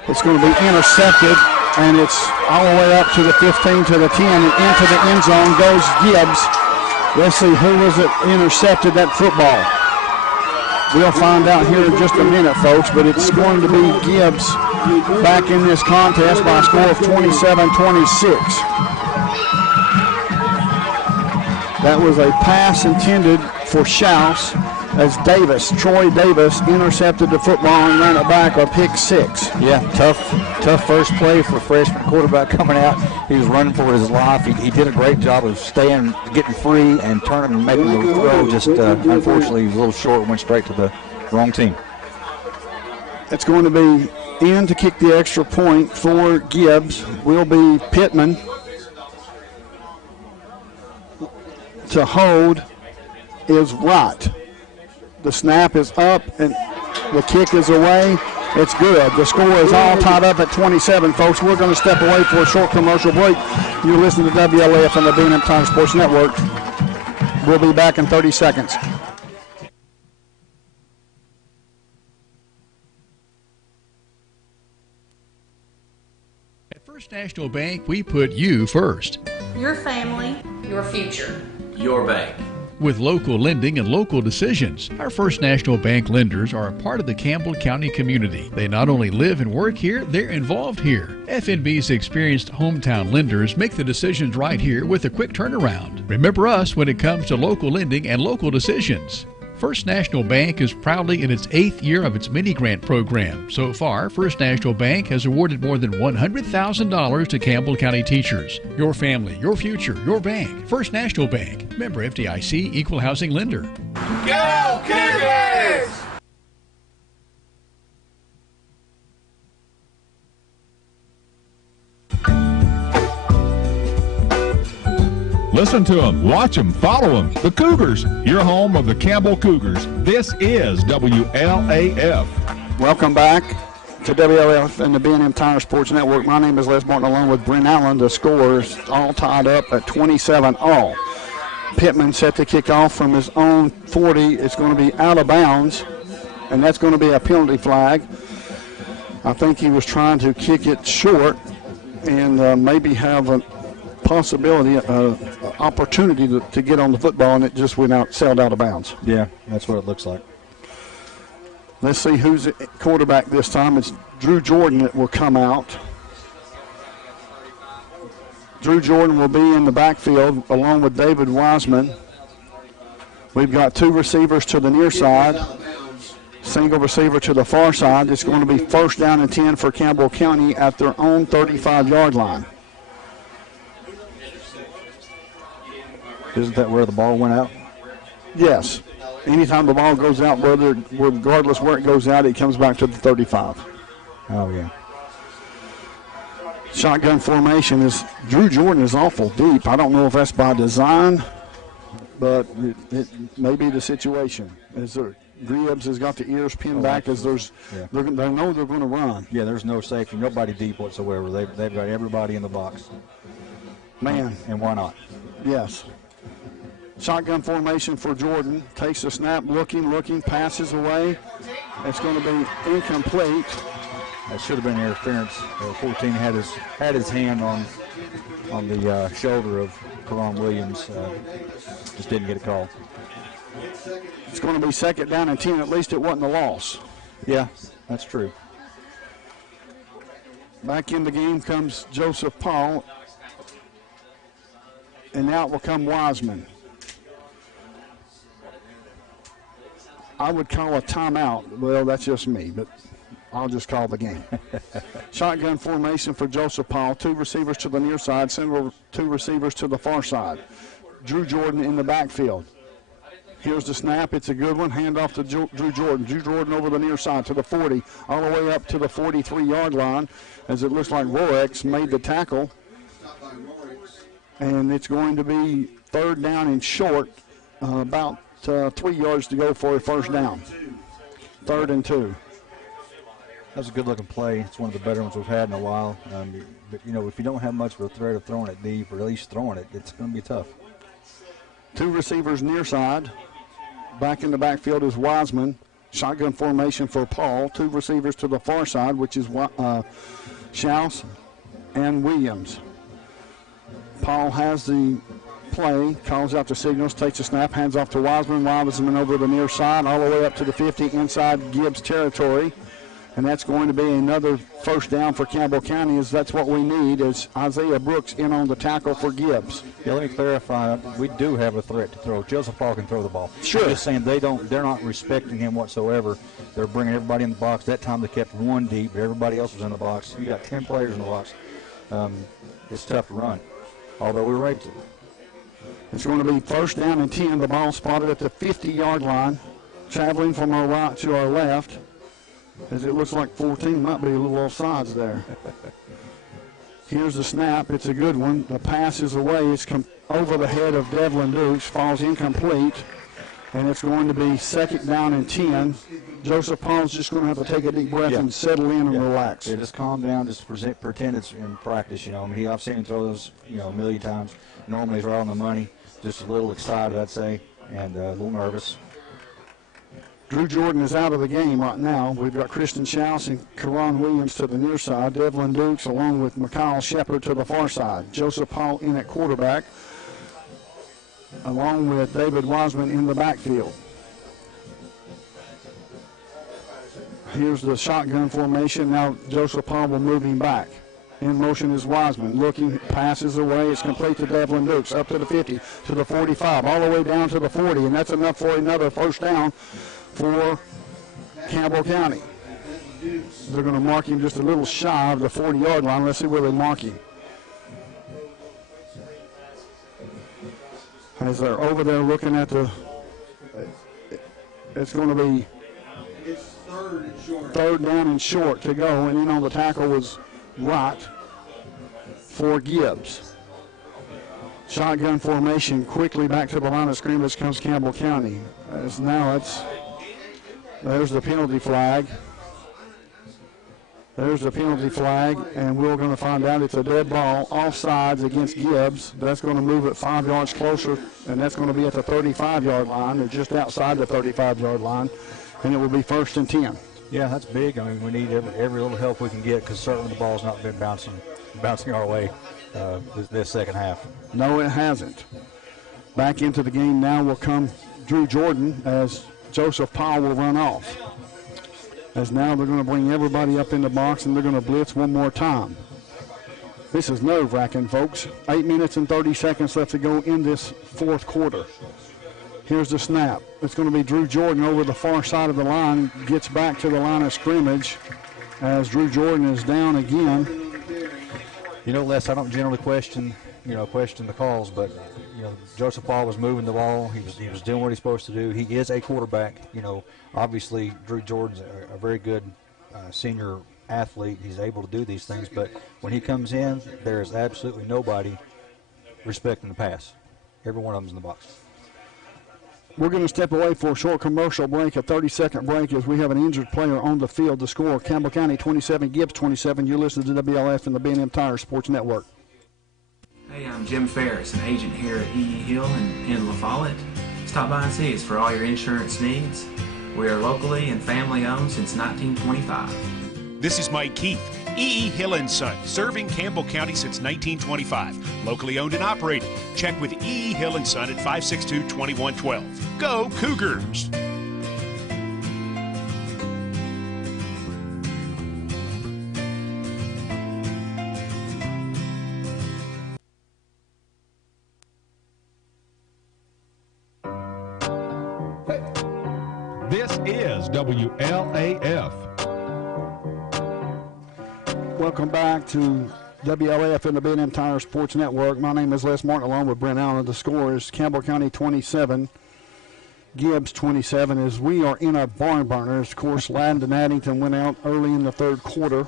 It's going to be intercepted, and it's all the way up to the 15, to the 10, and into the end zone goes Gibbs. Let's see who was it intercepted that football. We'll find out here in just a minute, folks, but it's going to be Gibbs back in this contest by a score of 27-26. That was a pass intended for Schaus as Troy Davis intercepted the football and ran it back, a pick 6. Yeah, tough first play for a freshman quarterback coming out. He was running for his life. He did a great job of getting free and turning and making the throw. Just unfortunately, he was a little short, went straight to the wrong team. It's going to be in to kick the extra point for Gibbs. Will be Pittman. To hold is Wright. The snap is up and the kick is away. It's good. The score is all tied up at 27, folks. We're going to step away for a short commercial break. You're listening to WLAF and the B&M Times Sports Network. We'll be back in 30 seconds. At First National Bank, we put you first. Your family, your future. Your bank. With local lending and local decisions, our First National Bank lenders are a part of the Campbell County community. They not only live and work here, they're involved here. FNB's experienced hometown lenders make the decisions right here with a quick turnaround. Remember us when it comes to local lending and local decisions. First National Bank is proudly in its 8th year of its mini-grant program. So far, First National Bank has awarded more than $100,000 to Campbell County teachers. Your family, your future, your bank. First National Bank. Member FDIC, Equal Housing Lender. Go Cougars! Listen to them, watch them, follow them. The Cougars, your home of the Campbell Cougars. This is WLAF. Welcome back to WLAF and the B&M Tire Sports Network. My name is Les Martin along with Brent Allen. The score is all tied up at 27-all. Pittman set to kick off from his own 40. It's going to be out of bounds and that's going to be a penalty flag. I think he was trying to kick it short and maybe have a possibility, opportunity to get on the football, and it just went out, sailed out of bounds. Yeah, that's what it looks like. Let's see who's at quarterback this time. It's Drew Jordan that will come out. Drew Jordan will be in the backfield along with David Wiseman. We've got two receivers to the near side, single receiver to the far side. It's going to be 1st down and 10 for Campbell County at their own 35-yard line. Isn't that where the ball went out? Yes. Anytime the ball goes out, regardless where it goes out, it comes back to the 35. Oh, yeah. Shotgun formation is Drew Jordan is awful deep. I don't know if that's by design, but it may be the situation. Gibbs has got the ears pinned back as they know they're going to run. Yeah, there's no safety, nobody deep whatsoever. They've got everybody in the box. Man. And why not? Yes. Shotgun formation for Jordan. Takes the snap, looking, passes away. It's going to be incomplete. That should have been interference. 14 had his hand on the shoulder of Karan Williams. Just didn't get a call. It's going to be 2nd down and 10. At least it wasn't a loss. Yeah, that's true. Back in the game comes Joseph Paul. And now it will come Wiseman. I would call a timeout. Well, that's just me, but I'll just call the game. Shotgun formation for Joseph Paul. 2 receivers to the near side, 2 receivers to the far side. Drew Jordan in the backfield. Here's the snap. It's a good one. Hand off to Drew Jordan. Drew Jordan over the near side to the 40, all the way up to the 43-yard line, as it looks like Roex made the tackle. And it's going to be 3rd down and short, about 3 yards to go for a 1st down. 3rd and 2. That's a good-looking play. It's one of the better ones we've had in a while. But, if you don't have much of a threat of throwing it deep, or at least throwing it, it's going to be tough. 2 receivers near side. Back in the backfield is Wiseman. Shotgun formation for Paul. 2 receivers to the far side, which is Schaus and Williams. Paul has the play, calls out the signals, takes the snap, hands off to Wiseman. Wiseman over the near side, all the way up to the 50 inside Gibbs territory. And that's going to be another 1st down for Campbell County, as that's what we need, is Isaiah Brooks in on the tackle for Gibbs. Yeah, let me clarify. We do have a threat to throw. Joseph Paul can throw the ball. Sure. I'm just saying they're not respecting him whatsoever. They're bringing everybody in the box. That time they kept 1 deep, but everybody else was in the box. You got 10 players in the box. It's tough to run, although we were able to. It's going to be 1st down and 10. The ball spotted at the 50-yard line, traveling from our right to our left, as it looks like 14 might be a little offsides there. Here's the snap. It's a good one. The pass is away. It's over the head of Devlin Dukes, falls incomplete, and it's going to be 2nd down and 10. Joseph Paul's just going to have to take a deep breath and settle in and relax. Yeah, just calm down. Just pretend it's in practice. I've seen him throw those, a million times. Normally he's right on the money. Just a little excited, I'd say, and a little nervous. Drew Jordan is out of the game right now. We've got Christian Schaus and Karan Williams to the near side. Devlin Dukes along with Mikhail Shepard to the far side. Joseph Paul in at quarterback, along with David Wiseman in the backfield. Here's the shotgun formation. Now Joseph Paul will move him back. In motion is Wiseman. Looking, passes away. It's complete to Devlin Dukes. Up to the 50, to the 45, all the way down to the 40. And that's enough for another 1st down for Campbell County. They're going to mark him just a little shy of the 40-yard line. Let's see where they mark him. As they're over there looking at it's going to be 3rd down and short to go. And in on the tackle was Wright for Gibbs. Shotgun formation quickly back to the line of scrimmage comes Campbell County. There's the penalty flag. There's the penalty flag, and we're going to find out it's a dead ball, offsides against Gibbs. That's going to move it 5 yards closer, and that's going to be at the 35-yard line, or just outside the 35-yard line. and it will be 1st and 10. Yeah, that's big. I mean, we need every little help we can get because certainly the ball's not been bouncing our way this second half. No, it hasn't. Back into the game now will come Drew Jordan as Joseph Powell will run off. As now they're going to bring everybody up in the box and they're going to blitz one more time. This is nerve-wracking, folks. 8 minutes and 30 seconds left to go in this fourth quarter. Here's the snap. It's going to be Drew Jordan over the far side of the line, gets back to the line of scrimmage as Drew Jordan is down again. You know, Les, I don't generally question the calls, but Joseph Paul was moving the ball. He was doing what he's supposed to do. He is a quarterback. Obviously Drew Jordan's a very good senior athlete. He's able to do these things, but when he comes in, there is absolutely nobody respecting the pass. Every one of them's in the box. We're going to step away for a short commercial break, a 30-second break, as we have an injured player on the field. The score, Campbell County 27, Gibbs 27. You're listening to WLF and the B&M Tire Sports Network. Hey, I'm Jim Ferris, an agent here at E.E. Hill in La Follette. Stop by and see us for all your insurance needs. We are locally and family-owned since 1925. This is Mike Keith, E.E. Hill & Son, serving Campbell County since 1925. Locally owned and operated. Check with E.E. Hill & Son at 562-2112. Go Cougars! This is WLAF. Welcome back to WLAF and the B&M Tire Sports Network. My name is Les Martin, along with Brent Allen. The score is Campbell County 27, Gibbs 27, as we are in a barn burner. Of course, Landon Addington went out early in the third quarter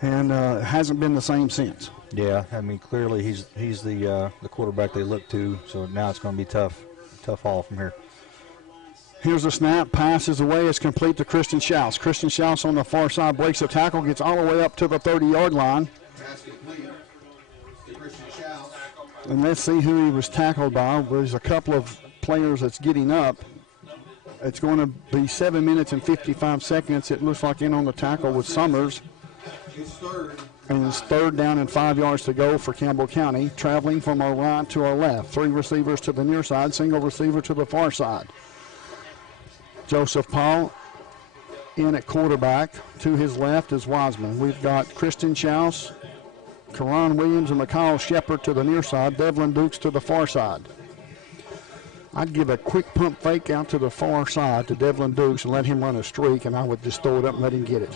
and hasn't been the same since. Yeah, I mean, clearly he's the quarterback they look to, so now it's going to be tough haul from here. Here's the snap, passes away, it's complete to Christian Schaus. Christian Schaus on the far side breaks the tackle, gets all the way up to the 30-yard line. And let's see who he was tackled by. There's a couple of players that's getting up. It's going to be 7 minutes and 55 seconds. It looks like in on the tackle with Summers. And it's 3rd down and 5 yards to go for Campbell County, traveling from our right to our left. 3 receivers to the near side, single receiver to the far side. Joseph Paul in at quarterback. To his left is Wiseman. We've got Christian Schaus, Karan Williams, and Mikhail Shepard to the near side. Devlin Dukes to the far side. I'd give a quick pump fake out to the far side to Devlin Dukes and let him run a streak, and I would just throw it up and let him get it.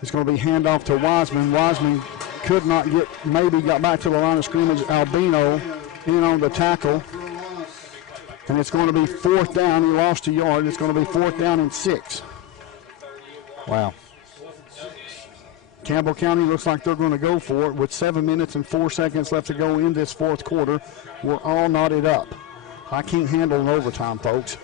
It's going to be handoff to Wiseman. Wiseman could not get, maybe got back to the line of scrimmage. Albino in on the tackle. And it's going to be 4th down. He lost a yard. It's going to be 4th down and 6. Wow. Campbell County looks like they're going to go for it with 7 minutes and 4 seconds left to go in this fourth quarter. We're all knotted up. I can't handle an overtime, folks.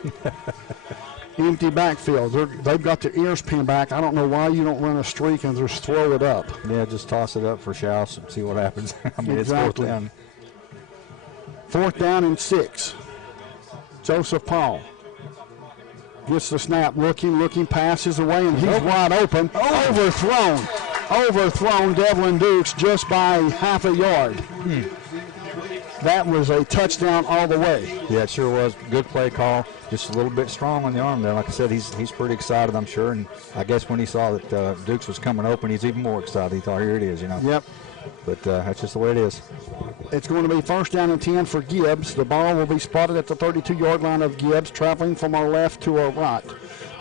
Empty backfield. They've got their ears pinned back. I don't know why you don't run a streak and just throw it up. Yeah, just toss it up for Schaus and see what happens. I mean, exactly. It's 4th down. 4th down and 6. Joseph Paul gets the snap, looking, passes away, and he's wide open. Overthrown Devlin Dukes just by half a yard. That was a touchdown all the way. Yeah, it sure was. Good play call. Just a little bit strong on the arm there. Like I said, he's pretty excited, I'm sure. And I guess when he saw that Dukes was coming open, he's even more excited. He thought, here it is, Yep. But that's just the way it is. It's going to be 1st down and 10 for Gibbs. The ball will be spotted at the 32-yard line of Gibbs, traveling from our left to our right.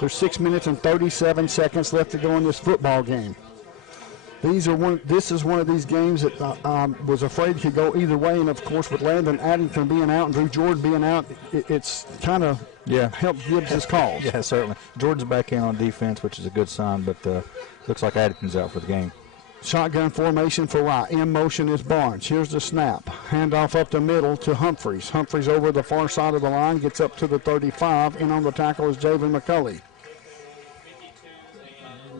There's 6 minutes and 37 seconds left to go in this football game. This is one of these games that I was afraid could go either way, and of course with Landon Addington being out and Drew Jordan being out, it's kind of helped Gibbs' cause. Yeah, certainly. Jordan's back in on defense, which is a good sign, but looks like Addington's out for the game. Shotgun formation for right. In motion is Barnes. Here's the snap. Handoff up the middle to Humphreys. Humphreys over the far side of the line, gets up to the 35. In on the tackle is Javen McCulley.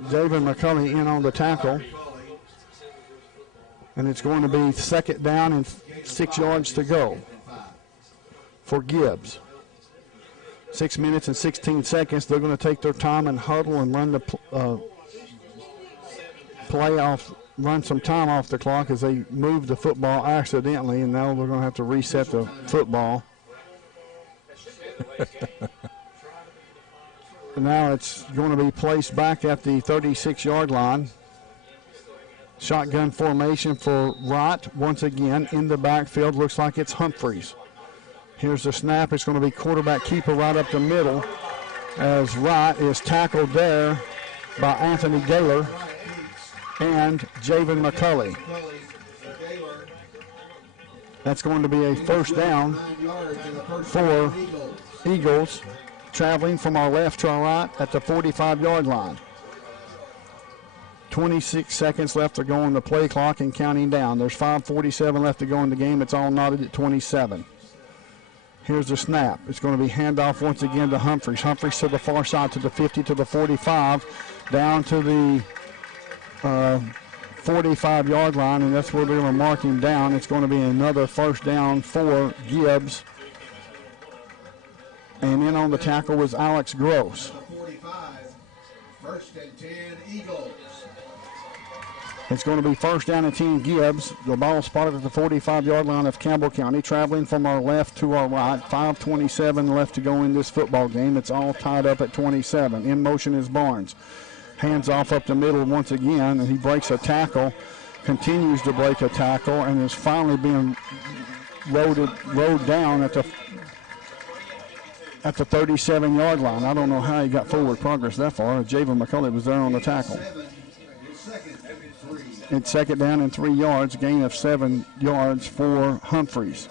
Javen McCulley in on the tackle. And it's going to be 2nd down and 6 yards to go for Gibbs. 6 minutes and 16 seconds. They're going to take their time and huddle and run the play off, run some time off the clock as they moved the football accidentally, and now they're going to have to reset the football. Now it's going to be placed back at the 36-yard line. Shotgun formation for Wright once again in the backfield. Looks like it's Humphreys. Here's the snap. It's going to be quarterback keeper right up the middle as Wright is tackled there by Anthony Gaylor and Javen McCulley. That's going to be a first down for Eagles, traveling from our left to our right at the 45-yard line. 26 seconds left to go on the play clock and counting down. There's 5:47 left to go in the game. It's all knotted at 27. Here's the snap. It's going to be handoff once again to Humphreys. Humphreys to the far side, to the 50, to the 45, down to the 45-yard line, and that's where they were marking down. It's going to be another first down for Gibbs. And in on the tackle was Alex Gross. 45, first and 10, Eagles. It's going to be first down and 10 Gibbs. The ball spotted at the 45-yard line of Campbell County, traveling from our left to our right. 5:27 left to go in this football game. It's all tied up at 27. In motion is Barnes. Hands off up the middle once again, and he breaks a tackle, continues to break a tackle, and is finally being rode down at the 37-yard line. I don't know how he got forward progress that far. Javen McCulley was there on the tackle. It's second down and 3 yards, gain of 7 yards for Humphreys.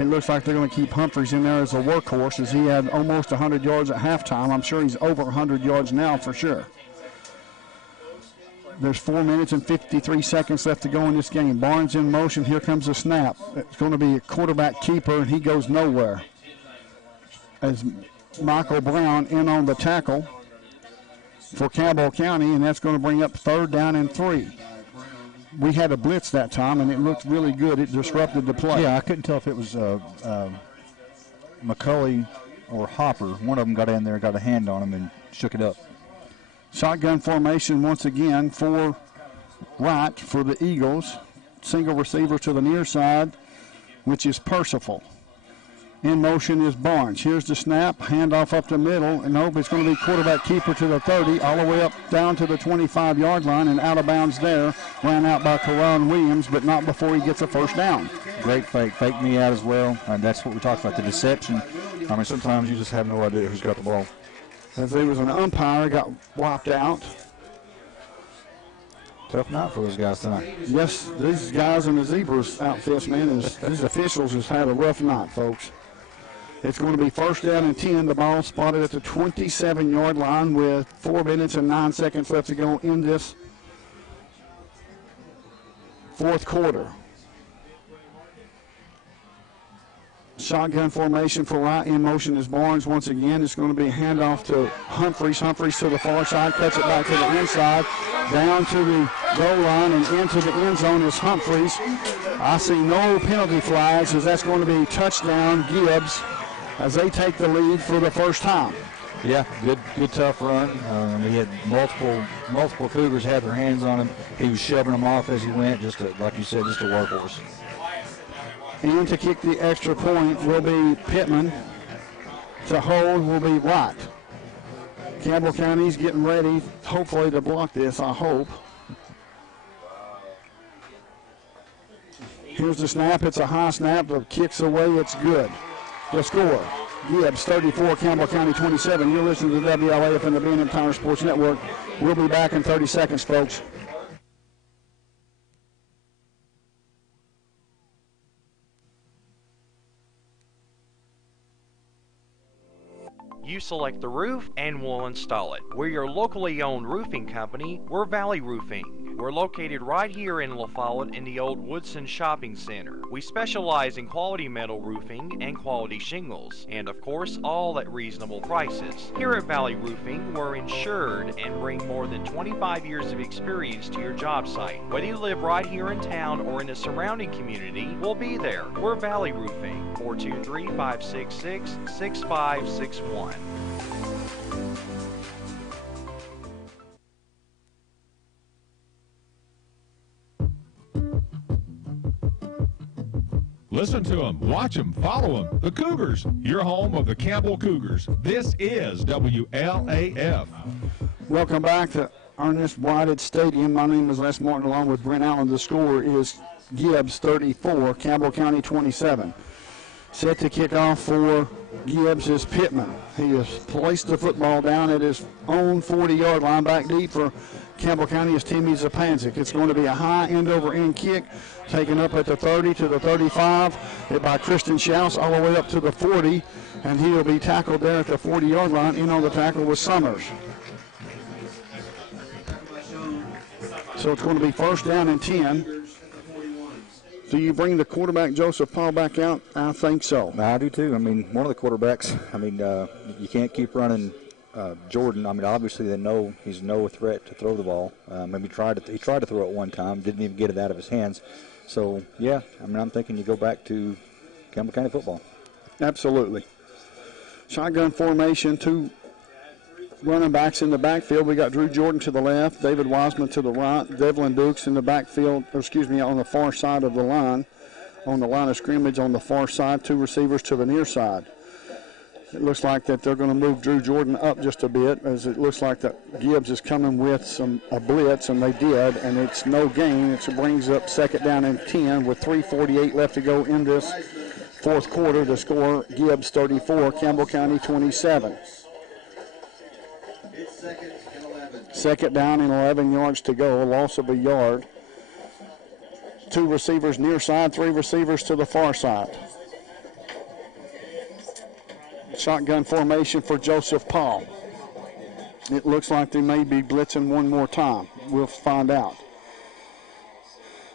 It looks like they're going to keep Humphreys in there as a workhorse, as he had almost 100 yards at halftime. I'm sure he's over 100 yards now for sure. There's 4 minutes and 53 seconds left to go in this game. Barnes in motion. Here comes the snap. It's going to be a quarterback keeper, and he goes nowhere. As Michael Brown in on the tackle for Campbell County, and that's going to bring up third down and 3. We had a blitz that time, and it looked really good. It disrupted the play. Yeah, I couldn't tell if it was McCulley or Hopper. One of them got in there, got a hand on him, and shook it up. Shotgun formation once again for Wright for the Eagles. Single receiver to the near side, which is Percival. In motion is Barnes. Here's the snap, handoff up the middle, and nope, it's going to be quarterback keeper to the 30, all the way up down to the 25-yard line, and out of bounds there. Ran out by Karan Williams, but not before he gets a first down. Great fake. Faked me out as well, and that's what we talked about, the deception. I mean, sometimes you just have no idea who's got the ball. As there was an umpire, got wiped out. Tough night for those guys tonight. Yes, these guys in the Zebras outfits, man, these officials has had a rough night, folks. It's going to be first down and 10. The ball spotted at the 27-yard line with 4 minutes and 9 seconds left to go in this fourth quarter. Shotgun formation for Wright. In motion is Barnes once again. It's going to be a handoff to Humphreys. Humphreys to the far side, cuts it back to the inside, down to the goal line and into the end zone is Humphreys. I see no penalty flags, as that's going to be touchdown Gibbs as they take the lead for the first time. Yeah, good tough run. We had multiple Cougars had their hands on him. He was shoving them off as he went, like you said, just a workhorse. And to kick the extra point will be Pittman. To hold will be Wright. Campbell County's getting ready, hopefully, to block this, I hope. Here's the snap. It's a high snap. The kick's away. It's good. The score, Gibbs 34, Campbell County 27. You're listening to WLAF and the B&M Tire Sports Network. We'll be back in 30 seconds, folks. You select the roof and we'll install it. We're your locally owned roofing company. We're Valley Roofing. We're located right here in La Follette in the old Woodson Shopping Center. We specialize in quality metal roofing and quality shingles, and of course all at reasonable prices. Here at Valley Roofing, we're insured and bring more than 25 years of experience to your job site. Whether you live right here in town or in the surrounding community, we'll be there. We're Valley Roofing. 423-566-6561. Listen to them, watch them, follow them. The Cougars, your home of the Campbell Cougars. This is WLAF. Welcome back to Ernest Whited Stadium. My name is Les Martin, along with Brent Allen. The score is Gibbs 34, Campbell County 27. Set to kick off for Gibbs is Pittman. He has placed the football down at his own 40-yard line. Back deep for Campbell County is Timmy Zapanzik. It's going to be a high end-over-end kick, taken up at the 30 to the 35, hit by Christian Schaus all the way up to the 40, and he will be tackled there at the 40-yard line. In on the tackle was Summers. So it's going to be first down and 10. Do you bring the quarterback, Joseph Paul, back out? I think so. I do too. I mean, one of the quarterbacks, you can't keep running Jordan. I mean, obviously they know he's no threat to throw the ball. Maybe he tried to throw it one time, didn't even get it out of his hands. So, yeah, I'm thinking you go back to Campbell County football. Absolutely. Shotgun formation, two running backs in the backfield. We got Drew Jordan to the left, David Wiseman to the right, Devlin Dukes in the backfield, on the far side of the line, on the line of scrimmage on the far side, two receivers to the near side. It looks like that they're going to move Drew Jordan up just a bit, as it looks like that Gibbs is coming with a blitz, and they did, and it's no gain. It brings up second down and 10 with 3:48 left to go in this fourth quarter. The score, Gibbs 34, Campbell County 27. Second down and 11 yards to go, a loss of a yard. Two receivers near side, three receivers to the far side. Shotgun formation for Joseph Paul. It looks like they may be blitzing one more time. We'll find out.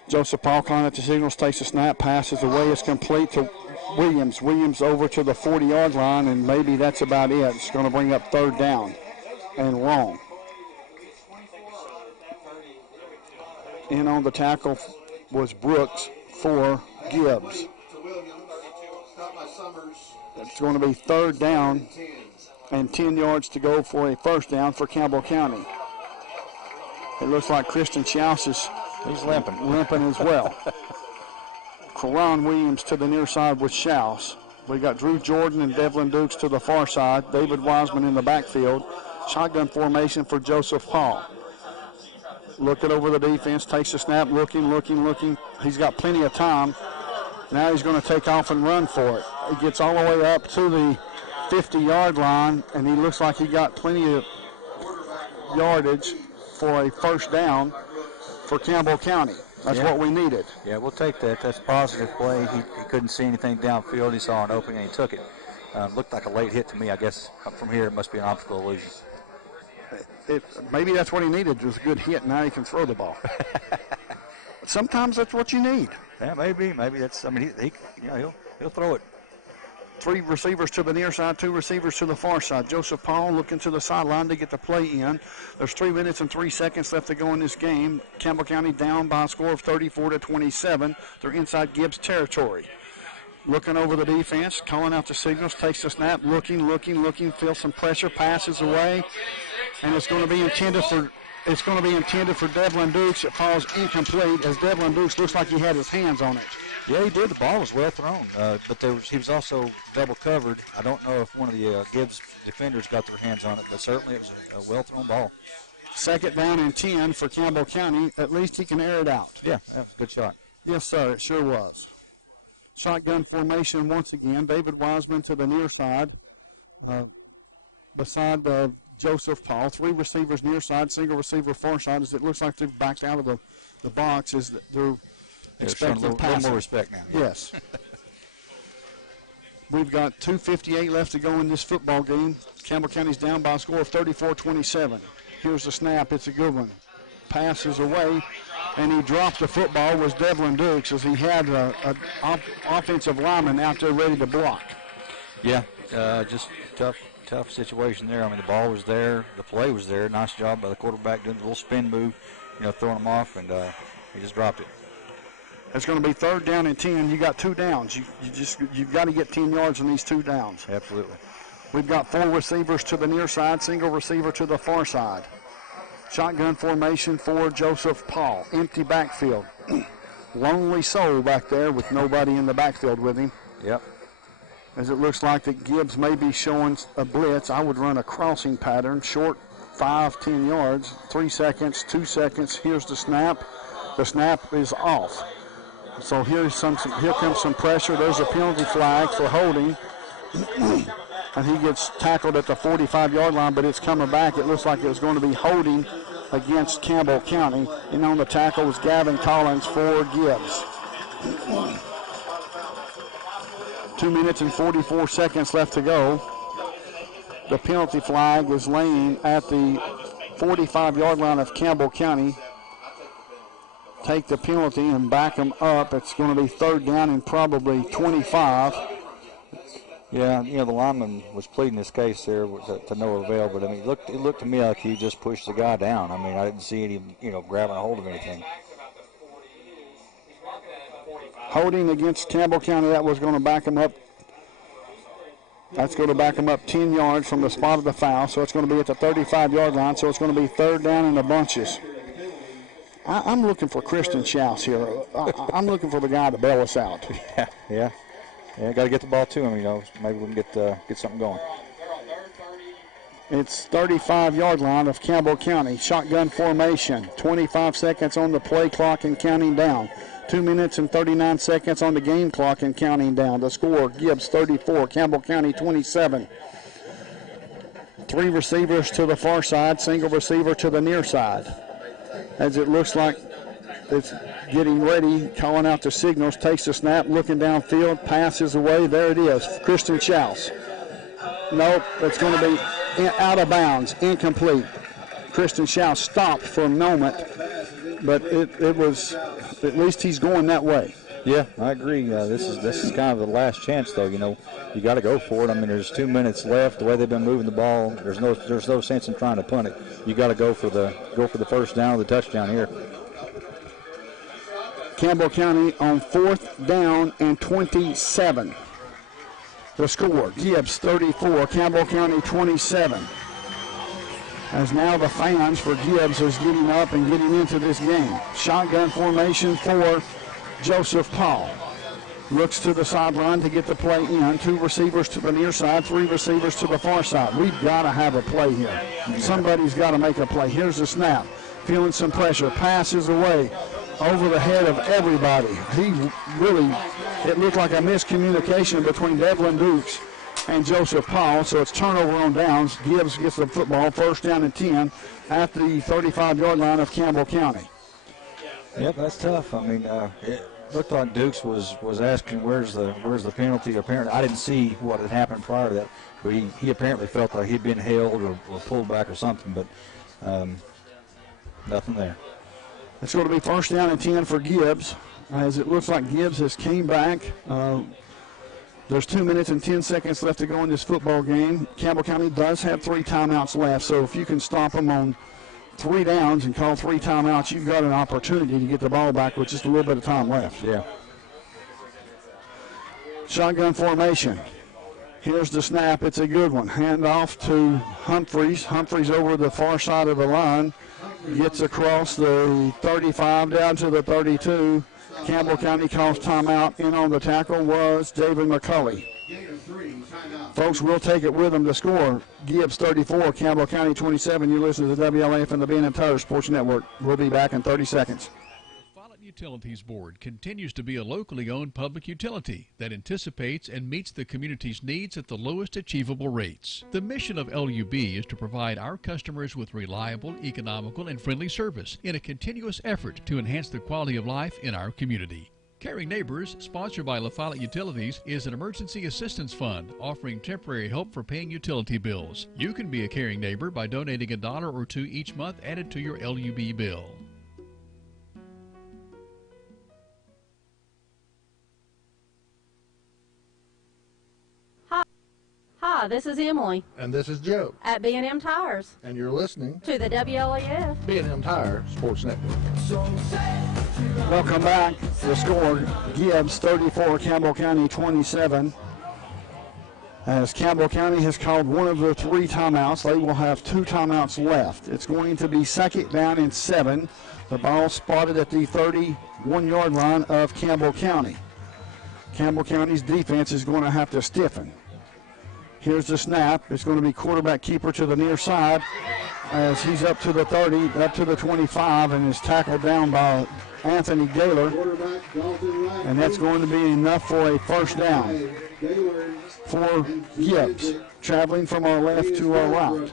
Joseph Paul calling out the signals, takes a snap, passes away. It's complete to Williams. Williams over to the 40-yard line, and maybe that's about it. It's going to bring up third down and long. In on the tackle was Brooks for Gibbs. It's going to be third down and 10 yards to go for a first down for Campbell County. It looks like Christian Schaus he's limping as well. Karan Williams to the near side with Schaus. We got Drew Jordan and Devlin Dukes to the far side. David Wiseman in the backfield. Shotgun formation for Joseph Paul. Looking over the defense, takes a snap, looking. He's got plenty of time. Now he's going to take off and run for it. He gets all the way up to the 50-yard line, and he looks like he got plenty of yardage for a first down for Campbell County. That's what we needed. Yeah, we'll take that. That's a positive play. He couldn't see anything downfield. He saw an opening, and he took it. Looked like a late hit to me. I guess from here it must be an optical illusion. Maybe that's what he needed, was a good hit. Now he can throw the ball. Sometimes that's what you need. Yeah, maybe that's. I mean, he'll throw it. Three receivers to the near side, two receivers to the far side. Joseph Paul looking to the sideline to get the play in. There's 3 minutes and 3 seconds left to go in this game. Campbell County down by a score of 34-27. They're inside Gibbs territory. Looking over the defense, calling out the signals, takes the snap, looking, feels some pressure, passes away, and it's going to be intended for Devlin Dukes. It falls incomplete as Devlin Dukes looks like he had his hands on it. Yeah, he did. The ball was well thrown, but he was also double covered. I don't know if one of the Gibbs defenders got their hands on it, but certainly it was a well thrown ball. Second down and 10 for Campbell County. At least he can air it out. Yeah, that was a good shot. Yes, sir, it sure was. Shotgun formation once again. David Wiseman to the near side, beside Joseph Paul. Three receivers near side, single receiver far side. As it looks like they've backed out of the box, as they're expecting a little more respect now. Yes. We've got 2:58 left to go in this football game. Campbell County's down by a score of 34-27. Here's the snap. It's a good one. Passes away, and he dropped the football. Was Devlin Dukes, as he had an offensive lineman out there ready to block. Yeah, just tough situation there. I mean, the ball was there, the play was there. Nice job by the quarterback doing the little spin move, throwing him off, and he just dropped it. It's going to be 3rd down and 10. You got 2 downs. You've got to get 10 yards in these 2 downs. Absolutely. We've got 4 receivers to the near side, single receiver to the far side. Shotgun formation for Joseph Paul. Empty backfield. Lonely soul back there with nobody in the backfield with him. Yep. As it looks like that Gibbs may be showing a blitz, I would run a crossing pattern, short 5, 10 yards, 3 seconds, 2 seconds. Here's the snap. The snap is off. So here comes some pressure. There's a penalty flag for holding. And he gets tackled at the 45-yard line, but it's coming back. It looks like it was going to be holding against Campbell County. And on the tackle was Gavin Collins for Gibbs. 2 minutes and 44 seconds left to go. The penalty flag is laying at the 45-yard line of Campbell County. Take the penalty and back them up. It's going to be 3rd down and probably 25. Yeah, the lineman was pleading his case there to no avail, but I mean, it looked to me like he just pushed the guy down. I mean, I didn't see any, grabbing a hold of anything. Holding against Campbell County, that was going to back him up. That's going to back him up 10 yards from the spot of the foul, so it's going to be at the 35-yard line, so it's going to be 3rd down in the bunches. I'm looking for Christian Schaus here. I'm looking for the guy to bail us out. Yeah. Got to get the ball to him. Maybe we can get something going. It's 35-yard line of Campbell County. Shotgun formation. 25 seconds on the play clock and counting down. 2 minutes and 39 seconds on the game clock and counting down. The score: Gibbs 34, Campbell County 27. 3 receivers to the far side, single receiver to the near side. As it looks like it's getting ready, calling out the signals, takes the snap, looking downfield, passes away. There it is, Christian Schaus. Nope, it's going to be out of bounds, incomplete. Christian Schaus stopped for a moment, but it was, at least he's going that way. Yeah, I agree. This is kind of the last chance, though. You got to go for it. I mean, there's 2 minutes left. The way they've been moving the ball, there's no sense in trying to punt it. You got to go for the first down or the touchdown here. Campbell County on 4th down and 27. The score: Gibbs 34, Campbell County 27. As now the fans for Gibbs is getting up and getting into this game. Shotgun formation for Joseph Paul. Looks to the sideline to get the play in. 2 receivers to the near side, 3 receivers to the far side. We've got to have a play here. Somebody's got to make a play. Here's the snap. Feeling some pressure. Passes away over the head of everybody. It looked like a miscommunication between Devlin Dukes and Joseph Paul, so it's turnover on downs. Gibbs gets the football, 1st down and 10 at the 35-yard line of Campbell County. Yep, that's tough. I mean, it looked like Dukes was asking where's the penalty. Apparently, I didn't see what had happened prior to that, but he apparently felt like he'd been held or pulled back or something, but nothing there. It's going to be 1st down and 10 for Gibbs, as it looks like Gibbs has came back. There's 2 minutes and 10 seconds left to go in this football game. Campbell County does have 3 timeouts left, so if you can stop them on 3 downs and call 3 timeouts, you've got an opportunity to get the ball back with just a little bit of time left. Yeah. Shotgun formation. Here's the snap. It's a good one. Hand off to Humphreys. Humphreys over the far side of the line. Gets across the 35 down to the 32. Campbell County calls timeout. In on the tackle was David McCulley. Folks, we'll take it with them to score. Gibbs 34, Campbell County 27. You listen to the WLAF and the Ben and Tyler Sports Network. We'll be back in 30 seconds. Utilities Board continues to be a locally owned public utility that anticipates and meets the community's needs at the lowest achievable rates. The mission of LUB is to provide our customers with reliable, economical, and friendly service in a continuous effort to enhance the quality of life in our community. Caring Neighbors, sponsored by La Follette Utilities, is an emergency assistance fund offering temporary help for paying utility bills. You can be a caring neighbor by donating $1 or $2 each month added to your LUB bill. Hi, Hi, this is Emily And this is Joe. at B&M Tires And you're listening to the WLAF. B&M Tire Sports Network. Welcome back. The score, Gibbs 34, Campbell County 27. As Campbell County has called one of the 3 timeouts, they will have 2 timeouts left. It's going to be second down and 7. The ball spotted at the 31-yard line of Campbell County. Campbell County's defense is going to have to stiffen. Here's the snap. It's going to be quarterback keeper to the near side as he's up to the 30, up to the 25, and is tackled down by Anthony Gaylor. And that's going to be enough for a first down for Gibbs, traveling from our left to our right.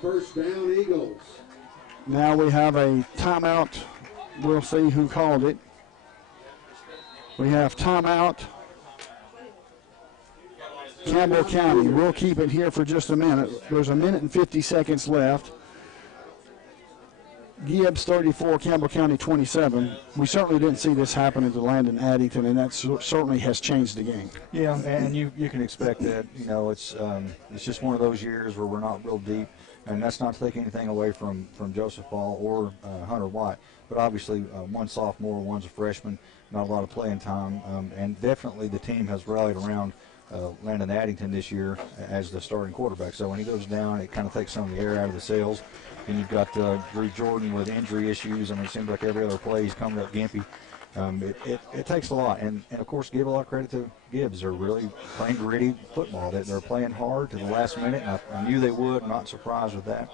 Now we have a timeout. We'll see who called it. We have timeout. Campbell County. We'll keep it here for just a minute. There's a minute and 50 seconds left. Gibbs 34, Campbell County 27. We certainly didn't see this happen at the Landon Addington, and that certainly has changed the game. Yeah, and you can expect that. You know, it's just one of those years where we're not real deep, and that's not to take anything away from Joseph Ball or Hunter White. But obviously, one's sophomore, one's a freshman, not a lot of playing time, and definitely the team has rallied around Landon Addington this year as the starting quarterback. So when he goes down, it kind of takes some of the air out of the sails. And you've got Drew Jordan with injury issues. I mean, it seems like every other play he's coming up gimpy. It takes a lot. And, of course, give a lot of credit to Gibbs. They're really playing gritty football. They're playing hard to the last minute. And I knew they would. Not surprised with that.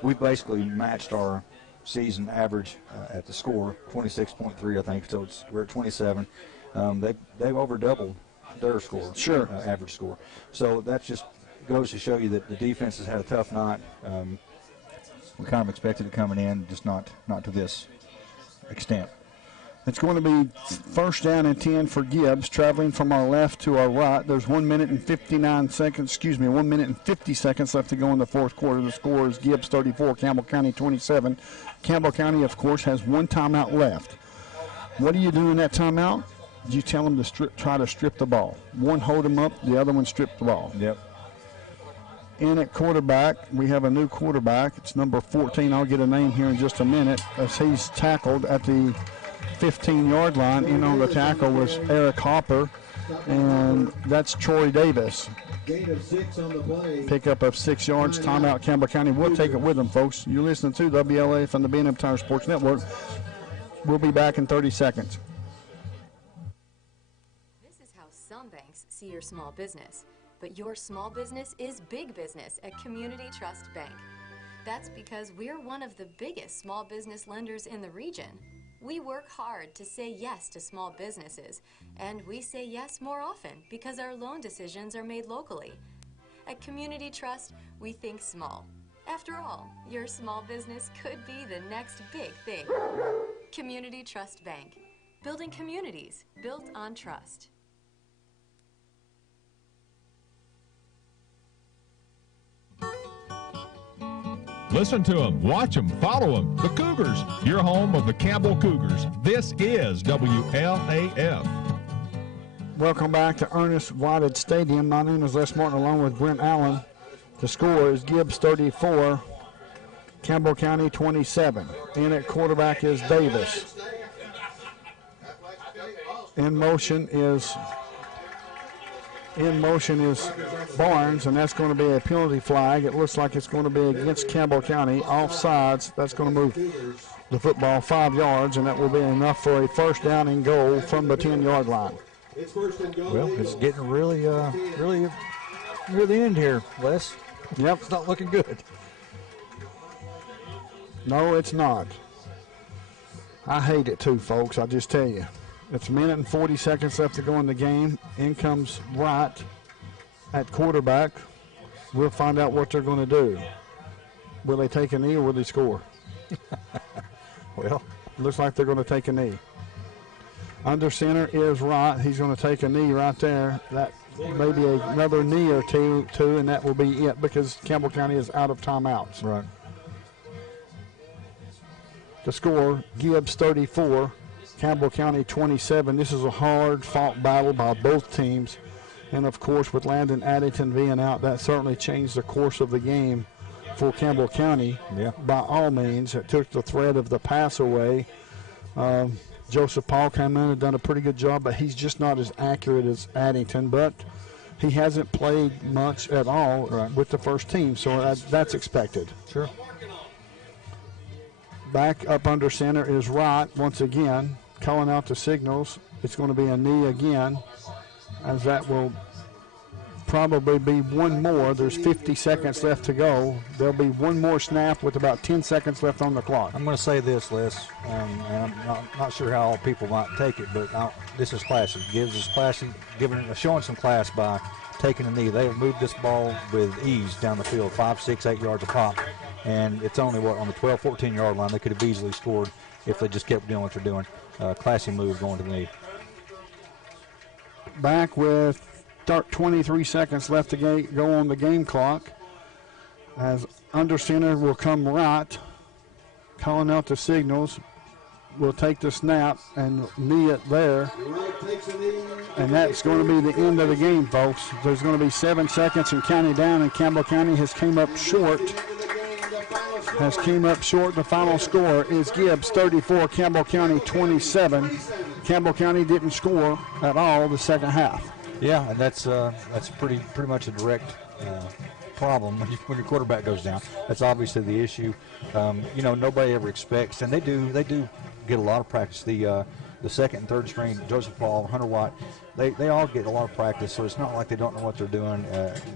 We basically matched our season average at the score, 26.3, I think. So we're at 27. They've over doubled their score, sure, average score. So that just goes to show you that the defense has had a tough night. We kind of expected it coming in, just not to this extent. It's going to be first down and 10 for Gibbs, traveling from our left to our right. There's 1 minute and 59 seconds, 1 minute and 50 seconds left to go in the fourth quarter. The score is Gibbs 34, Campbell County 27. Campbell County, of course, has 1 timeout left. What do you do in that timeout? You tell them to try to strip the ball. One hold them up, the other one strip the ball. Yep. In at quarterback, we have a new quarterback. It's number 14. I'll get a name here in just a minute as he's tackled at the 15-yard line. In on the tackle was Eric Hopper, and that's Troy Davis. Gain of 6 on the play. Pickup of 6 yards. Timeout, Campbell County. We'll take it with them, folks. You're listening to WLA from the B&M Tire Sports Network. We'll be back in 30 seconds. Some banks see your small business, but your small business is big business at Community Trust Bank. That's because we're one of the biggest small business lenders in the region. We work hard to say yes to small businesses, and we say yes more often because our loan decisions are made locally. At Community Trust, we think small. After all, your small business could be the next big thing. Community Trust Bank. Building communities built on trust. Listen to them, watch them, follow them. The Cougars, your home of the Campbell Cougars. This is WLAF. Welcome back to Ernest Whited Stadium. My name is Les Martin along with Brent Allen. The score is Gibbs 34, Campbell County 27. In at quarterback is Davis. In motion is Barnes, and that's going to be a penalty flag. It looks like it's going to be against Campbell County. Offsides, that's going to move the football 5 yards, and that will be enough for a first down and goal from the 10-yard line. Well, it's getting really near the end here, Les. Yep. It's not looking good. No, it's not. I hate it too, folks. I just tell you. It's a minute and 40 seconds left to go in the game. In comes Wright at quarterback. We'll find out what they're going to do. Will they take a knee or will they score? Well, looks like they're going to take a knee. Under center is Wright. He's going to take a knee right there. That may be another knee or two, and that will be it because Campbell County is out of timeouts. Right. The score, Gibbs 34, Campbell County 27. This is a hard-fought battle by both teams. And, of course, with Landon Addington being out, that certainly changed the course of the game for Campbell County. Yeah. By all means, it took the threat of the pass away. Joseph Paul came in and done a pretty good job, but he's just not as accurate as Addington. But he hasn't played much at all with the first team, so that's expected. Sure. Back up under center is Wright once again, calling out the signals. It's going to be a knee again, as that will probably be one more. There's 50 seconds left to go. There'll be one more snap with about 10 seconds left on the clock. I'm going to say this, Les, and I'm not sure how people might take it, but this is classy. Gibbs is classy, showing some class by taking a knee. They have moved this ball with ease down the field, 5, 6, 8 yards a pop, and it's only, on the 12, 14-yard line. They could have easily scored if they just kept doing what they're doing. Classy move going to the knee. Back with 23 seconds left to go on the game clock. As under center will come Wright, calling out the signals. Will take the snap and knee it there. And that's going to be the end of the game, folks. There's going to be 7 seconds and counting down, and Campbell County has came up short. The final score is Gibbs 34, Campbell County 27. Campbell County didn't score at all the second half. Yeah, and that's pretty much a direct problem when your quarterback goes down. That's obviously the issue. Nobody ever expects, and they do get a lot of practice. The second and third string, Joseph Paul, Hunter White, they all get a lot of practice. So it's not like they don't know what they're doing.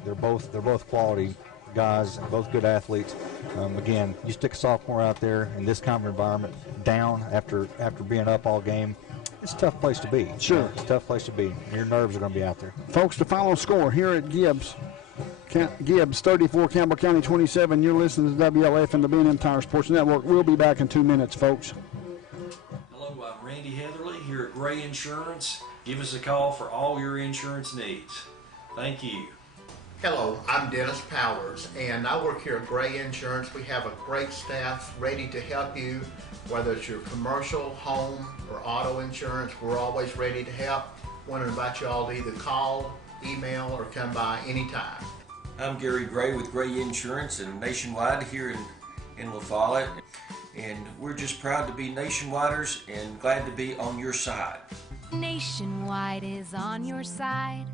They're both quality guys, both good athletes. Again, you stick a sophomore out there in this kind of environment, down after being up all game. It's a tough place to be. Sure. It's a tough place to be. Your nerves are going to be out there. Folks, the final score here at Gibbs 34, Campbell County 27. You're listening to WLF and the B&M Tire Sports Network. We'll be back in 2 minutes, folks. Hello, I'm Randy Heatherly here at Gray Insurance. Give us a call for all your insurance needs. Thank you. Hello, I'm Dennis Powers, and I work here at Gray Insurance. We have a great staff ready to help you, whether it's your commercial, home, or auto insurance. We're always ready to help. Want to invite you all to either call, email, or come by anytime. I'm Gary Gray with Gray Insurance and Nationwide here in La Follette, and we're just proud to be Nationwiders and glad to be on your side. Nationwide is on your side.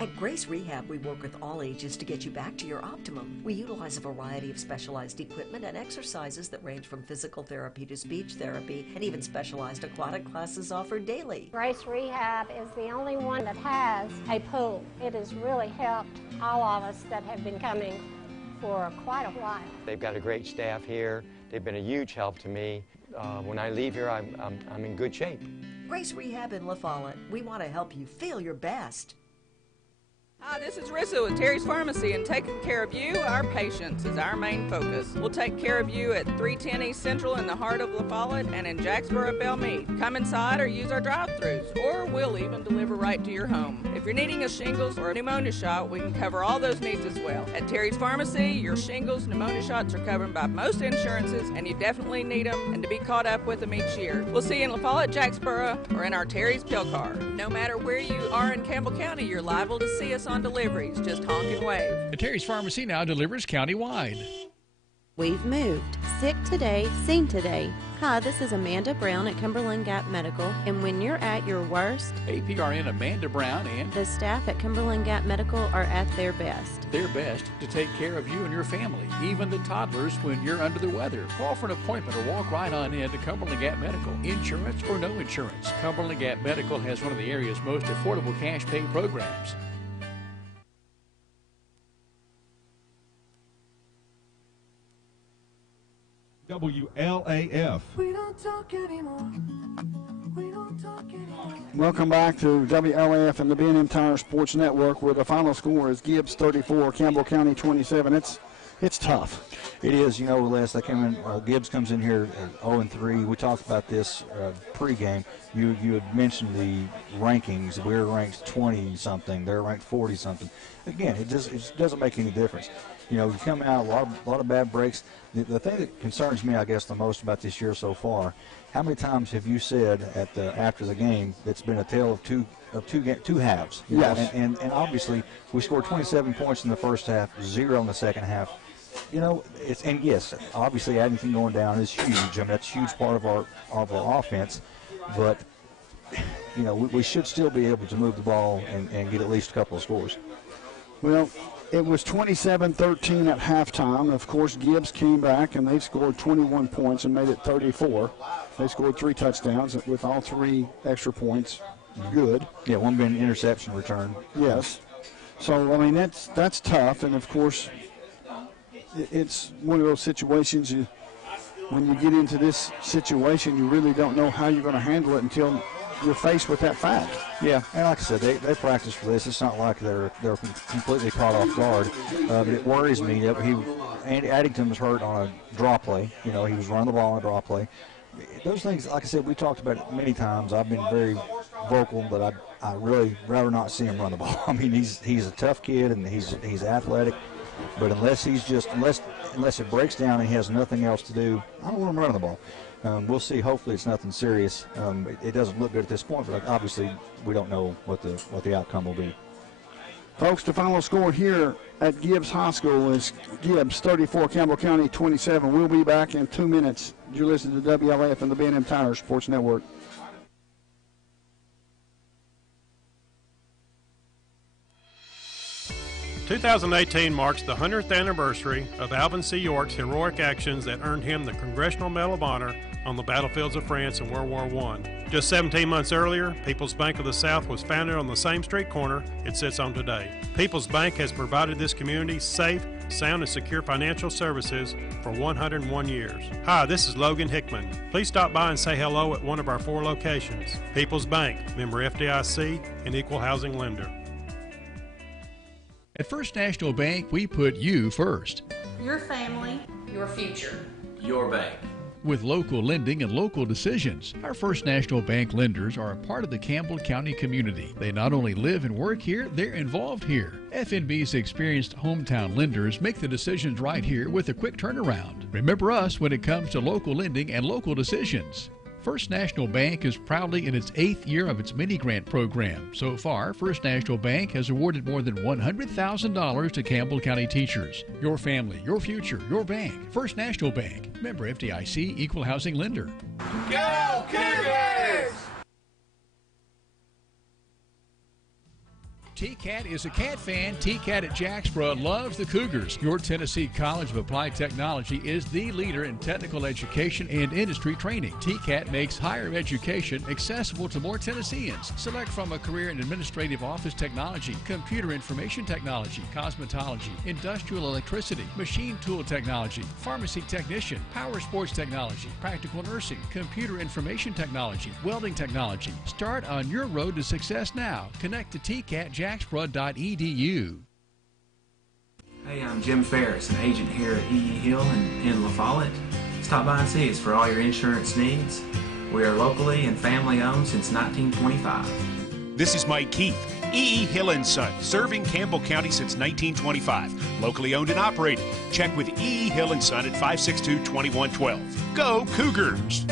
At Grace Rehab, we work with all ages to get you back to your optimum. We utilize a variety of specialized equipment and exercises that range from physical therapy to speech therapy, and even specialized aquatic classes offered daily. Grace Rehab is the only one that has a pool. It has really helped all of us that have been coming for quite a while. They've got a great staff here. They've been a huge help to me. When I leave here, I'm in good shape. Grace Rehab in La Follette. We want to help you feel your best. Hi, this is Rissa with Terry's Pharmacy, and taking care of you, our patients, is our main focus. We'll take care of you at 310 East Central in the heart of La Follette and in Jacksboro, Belmead. Come inside or use our drive-thrus, or we'll even deliver right to your home. If you're needing a shingles or a pneumonia shot, we can cover all those needs as well. At Terry's Pharmacy, your shingles, pneumonia shots are covered by most insurances, and you definitely need them and to be caught up with them each year. We'll see you in La Follette, Jacksboro, or in our Terry's pill car. No matter where you are in Campbell County, you're liable to see us on deliveries. Just honk and wave. And Terry's Pharmacy now delivers countywide. We've moved. Sick today, seen today. Hi, this is Amanda Brown at Cumberland Gap Medical, and when you're at your worst, APRN Amanda Brown and the staff at Cumberland Gap Medical are at their best. Their best to take care of you and your family, even the toddlers when you're under the weather. Call for an appointment or walk right on in to Cumberland Gap Medical. Insurance or no insurance, Cumberland Gap Medical has one of the area's most affordable cash pay programs. WLAF. We don't talk anymore. We don't talk anymore. Welcome back to WLAF and the B&M Tire Sports Network, where the final score is Gibbs 34, Campbell County 27. It's tough. It is. Les, Gibbs comes in here at 0-3. We talked about this pregame. You had mentioned the rankings. We're ranked 20-something. They're ranked 40-something. Again, it doesn't make any difference. You know, you come out a lot of bad breaks. The thing that concerns me, I guess, the most about this year so far, how many times have you said after the game it's been a tale of two halves? Yes. And obviously we scored 27 points in the first half, 0 in the second half. You know, yes, obviously Addington going down is huge. I mean, that's a huge part of our offense, but you know, we should still be able to move the ball and get at least a couple of scores. Well, it was 27-13 at halftime. Of course, Gibbs came back, and they scored 21 points and made it 34. They scored 3 touchdowns with all 3 extra points. Good. Yeah, one being an interception return. Yes. So, I mean, that's tough, and, of course, it's one of those situations when you get into this situation, you really don't know how you're going to handle it until you're faced with that fact. Yeah, and like I said, they practice for this. It's not like they're completely caught off guard. But it worries me that Addington was hurt on a draw play. You know, he was running the ball on a draw play. Those things, like I said, we talked about it many times. I've been very vocal that I really rather not see him run the ball. I mean, he's a tough kid and he's athletic, but unless it breaks down and he has nothing else to do, I don't want him running the ball. We'll see. Hopefully it's nothing serious. It doesn't look good at this point, but obviously we don't know what the outcome will be. Folks, the final score here at Gibbs High School is Gibbs 34, Campbell County 27. We'll be back in 2 minutes. You're listening to WLF and the B&M Tyler Sports Network. "2018 marks the 100th anniversary of Alvin C. York's heroic actions that earned him the Congressional Medal of Honor on the battlefields of France in World War I. Just 17 months earlier, People's Bank of the South was founded on the same street corner it sits on today. People's Bank has provided this community safe, sound, and secure financial services for 101 years. Hi, this is Logan Hickman. Please stop by and say hello at one of our 4 locations. People's Bank, member FDIC, and equal housing lender. At First National Bank, we put you first. Your family, your future. Your bank. With local lending and local decisions, our First National Bank lenders are a part of the Campbell County community. They not only live and work here, they're involved here. FNB's experienced hometown lenders make the decisions right here with a quick turnaround. Remember us when it comes to local lending and local decisions. First National Bank is proudly in its 8th year of its mini-grant program. So far, First National Bank has awarded more than $100,000 to Campbell County teachers. Your family, your future, your bank. First National Bank. Member FDIC, equal housing lender. Go Cougars! TCAT is a Cat fan. TCAT at Jacksboro loves the Cougars. Your Tennessee College of Applied Technology is the leader in technical education and industry training. TCAT makes higher education accessible to more Tennesseans. Select from a career in administrative office technology, computer information technology, cosmetology, industrial electricity, machine tool technology, pharmacy technician, power sports technology, practical nursing, computer information technology, technology. Start on your road to success now. Connect to tcatjacksboro.edu. Hey, I'm Jim Ferris, an agent here at E.E. Hill in La Follette. Stop by and see us for all your insurance needs. We are locally and family owned since 1925. This is Mike Keith, E.E. Hill & Son, serving Campbell County since 1925. Locally owned and operated. Check with E.E. Hill & Son at 562-2112. Go Cougars!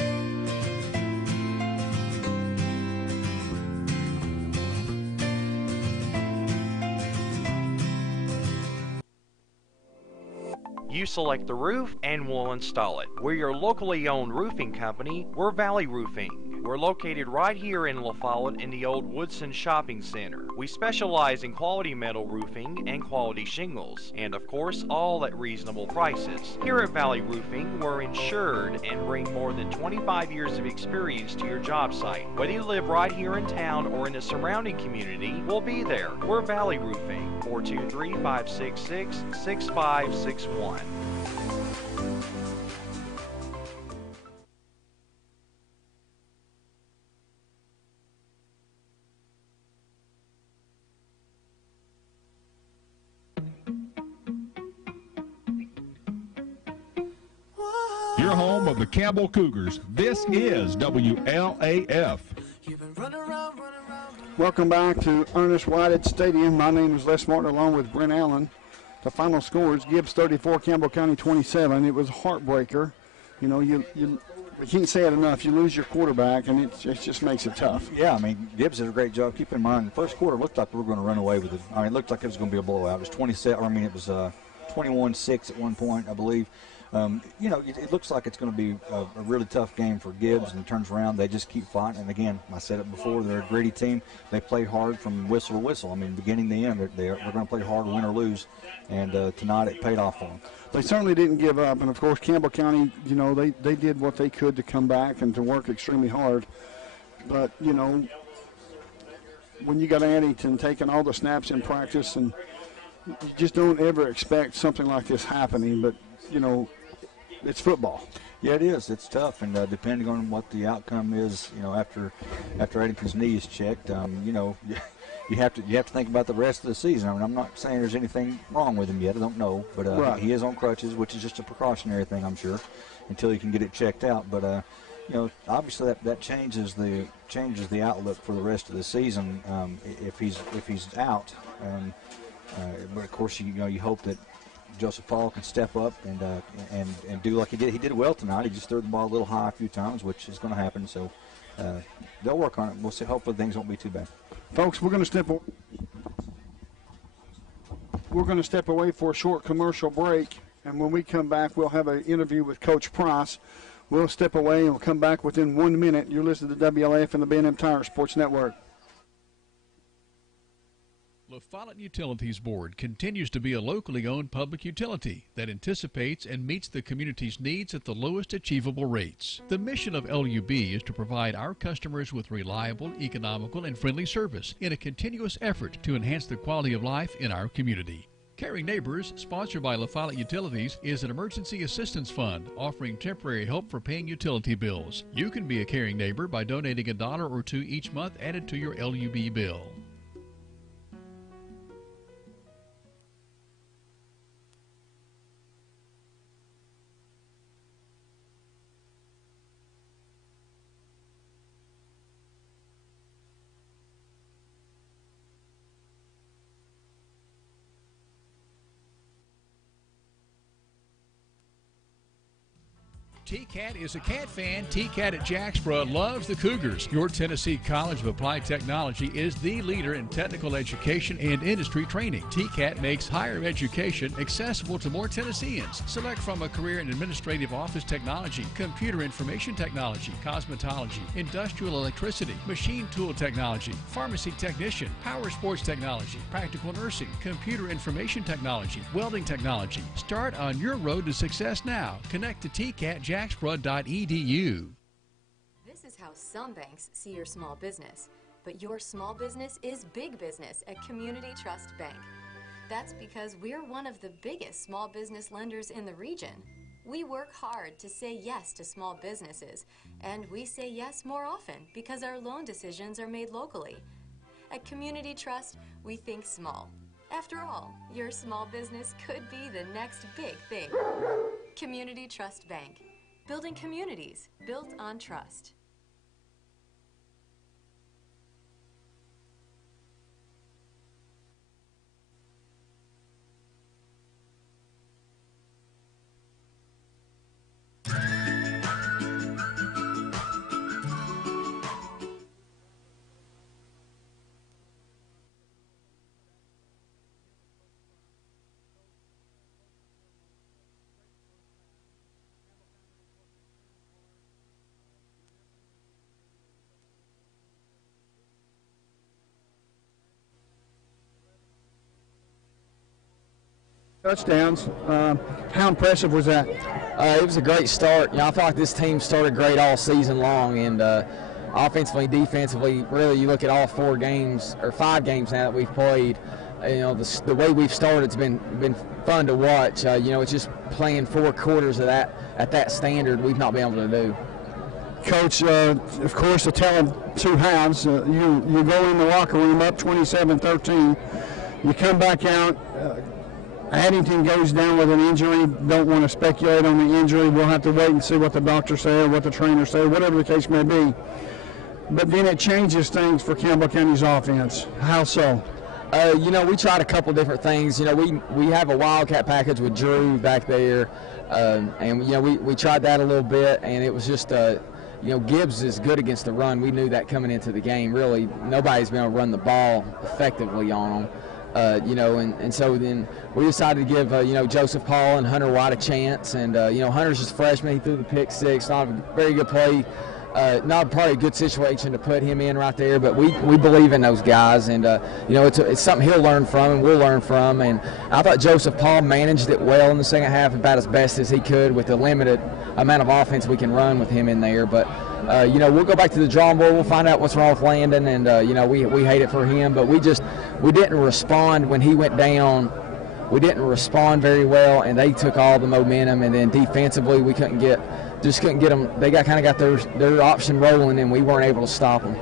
You select the roof and we'll install it. We're your locally owned roofing company. We're Valley Roofing. We're located right here in La Follette in the old Woodson Shopping Center. We specialize in quality metal roofing and quality shingles, and of course all at reasonable prices. Here at Valley Roofing, we're insured and bring more than 25 years of experience to your job site. Whether you live right here in town or in the surrounding community, we'll be there. We're Valley Roofing, 423-566-6561. Your home of the Campbell Cougars. This is WLAF. Welcome back to Ernest Whitehead Stadium. My name is Les Martin along with Brent Allen. The final score is Gibbs 34, Campbell County 27. It was a heartbreaker. You know, you can't say it enough. You lose your quarterback, and it just makes it tough. Yeah, I mean, Gibbs did a great job. Keep in mind, the first quarter looked like we were going to run away with it. I mean, it looked like it was going to be a blowout. It was 21-6 at one point, I believe. You know, it looks like it's going to be a really tough game for Gibbs, and it turns around. They just keep fighting. And again, I said it before, they're a gritty team. They play hard from whistle to whistle. I mean, beginning to end, they're going to play hard, win or lose. And tonight it paid off for them. They certainly didn't give up. And, of course, Campbell County, you know, they did what they could to come back and to work extremely hard. But, you know, when you got Addington taking all the snaps in practice, and you just don't ever expect something like this happening. But, you know, it's football. Yeah, it is. It's tough, and depending on what the outcome is, you know, after Addington's knee is checked, you know, you have to think about the rest of the season. I mean, I'm not saying there's anything wrong with him yet. I don't know, but right. He is on crutches, which is just a precautionary thing, I'm sure, until he can get it checked out. But you know, obviously that changes the outlook for the rest of the season if he's out. But of course, you hope that Joseph Paul can step up and do like he did. He did well tonight. He just threw the ball a little high a few times, which is going to happen. So they'll work on it. We'll see. Hopefully things won't be too bad. Folks, we're going to step away for a short commercial break, and when we come back, we'll have an interview with Coach Price. We'll step away and we'll come back within 1 minute. You're listening to WLAF and the B&M Tire Sports Network. La Follette Utilities Board continues to be a locally owned public utility that anticipates and meets the community's needs at the lowest achievable rates. The mission of LUB is to provide our customers with reliable, economical, and friendly service in a continuous effort to enhance the quality of life in our community. Caring Neighbors, sponsored by La Follette Utilities, is an emergency assistance fund offering temporary help for paying utility bills. You can be a caring neighbor by donating $1 or $2 each month added to your LUB bill. TCAT is a Cat fan. TCAT at Jacksboro loves the Cougars. Your Tennessee College of Applied Technology is the leader in technical education and industry training. TCAT makes higher education accessible to more Tennesseans. Select from a career in administrative office technology, computer information technology, cosmetology, industrial electricity, machine tool technology, pharmacy technician, power sports technology, practical nursing, computer information technology, welding technology. Start on your road to success now. Connect to tcatjacksboro.edu. This is how some banks see your small business, but your small business is big business at Community Trust Bank. That's because we're one of the biggest small business lenders in the region. We work hard to say yes to small businesses, and we say yes more often because our loan decisions are made locally. At Community Trust, we think small. After all, your small business could be the next big thing. Community Trust Bank. Building communities built on trust. Touchdowns. How impressive was that? It was a great start. You know, I feel like this team started great all season long, and offensively, defensively, really, you look at all 4 games or 5 games now that we've played. You know, the way we've started, it's been fun to watch. You know, it's just playing 4 quarters of that at that standard we've not been able to do. Coach, of course, the telling 2 halves. You go in the locker room up 27-13. You come back out. Addington goes down with an injury. Don't want to speculate on the injury. We'll have to wait and see what the doctor say or what the trainer say, whatever the case may be. But then it changes things for Campbell County's offense. How so? You know, we tried a couple different things. You know, we have a Wildcat package with Drew back there, and you know we tried that a little bit, and it was just you know, Gibbs is good against the run. We knew that coming into the game. Really, nobody's been able to run the ball effectively on them. You know, and so then we decided to give you know, Joseph Paul and Hunter White a chance, and you know, Hunter's just a freshman. He threw the pick six. Not a very good play. Not probably a good situation to put him in right there, but we believe in those guys, and you know, it's something he'll learn from and we'll learn from. And I thought Joseph Paul managed it well in the second half, about as best as he could with the limited amount of offense we can run with him in there. But you know, we'll go back to the drawing board. We'll find out what's wrong with Landon, and you know, we hate it for him, but we didn't respond when he went down. We didn't respond very well, and they took all the momentum. And then defensively, we couldn't get them. They kind of got their option rolling, and we weren't able to stop them.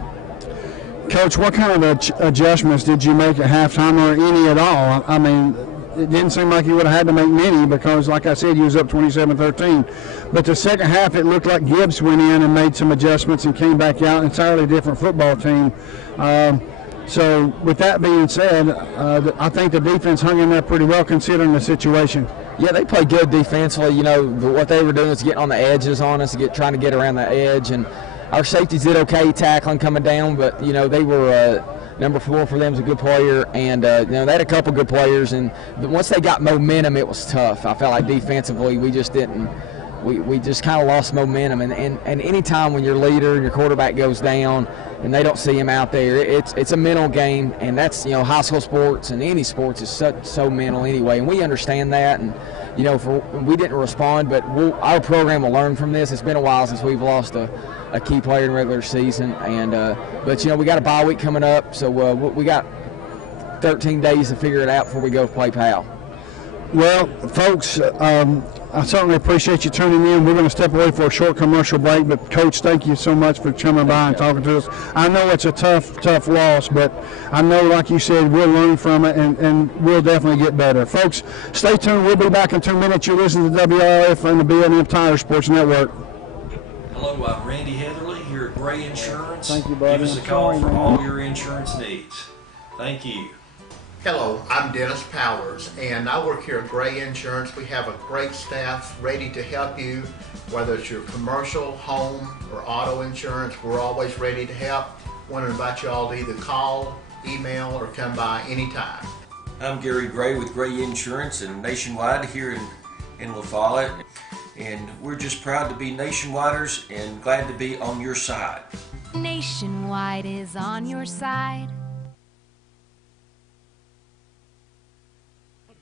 Coach, what kind of adjustments did you make at halftime, or any at all? I mean, it didn't seem like you would have had to make many because, like I said, you was up 27-13. But the second half, it looked like Gibbs went in and made some adjustments and came back out, an entirely different football team. So with that being said, I think the defense hung in there pretty well considering the situation. Yeah, they played good defensively. You know, what they were doing was getting on the edges on us, trying to get around the edge. And our safeties did okay tackling coming down, but, you know, they were number 4 for them is a good player. And, you know, they had a couple good players. But once they got momentum, it was tough. I felt like defensively we just didn't. We just kind of lost momentum, and any time when your leader and your quarterback goes down and they don't see him out there, it's a mental game, and that's, you know, high school sports and any sports is so mental anyway, and we understand that. And you know, we didn't respond, but our program will learn from this. It's been a while since we've lost a key player in regular season, and but you know, we got a bye week coming up, so we got 13 days to figure it out before we go play PAL. Well, folks, I certainly appreciate you tuning in. We're going to step away for a short commercial break, but Coach, thank you so much for coming by and talking to us. I know it's a tough loss, but I know, like you said, we'll learn from it, and we'll definitely get better. Folks, stay tuned. We'll be back in 2 minutes. You're listening to WRF and the B&M Tire Sports Network. Hello, I'm Randy Heatherly here at Gray Insurance. Thank you, buddy. Give us a call for all your insurance needs. Thank you. Hello, I'm Dennis Powers, and I work here at Gray Insurance. We have a great staff ready to help you, whether it's your commercial, home, or auto insurance. We're always ready to help. Want to invite you all to either call, email, or come by anytime. I'm Gary Gray with Gray Insurance and Nationwide here in La Follette, and we're just proud to be Nationwiders and glad to be on your side. Nationwide is on your side.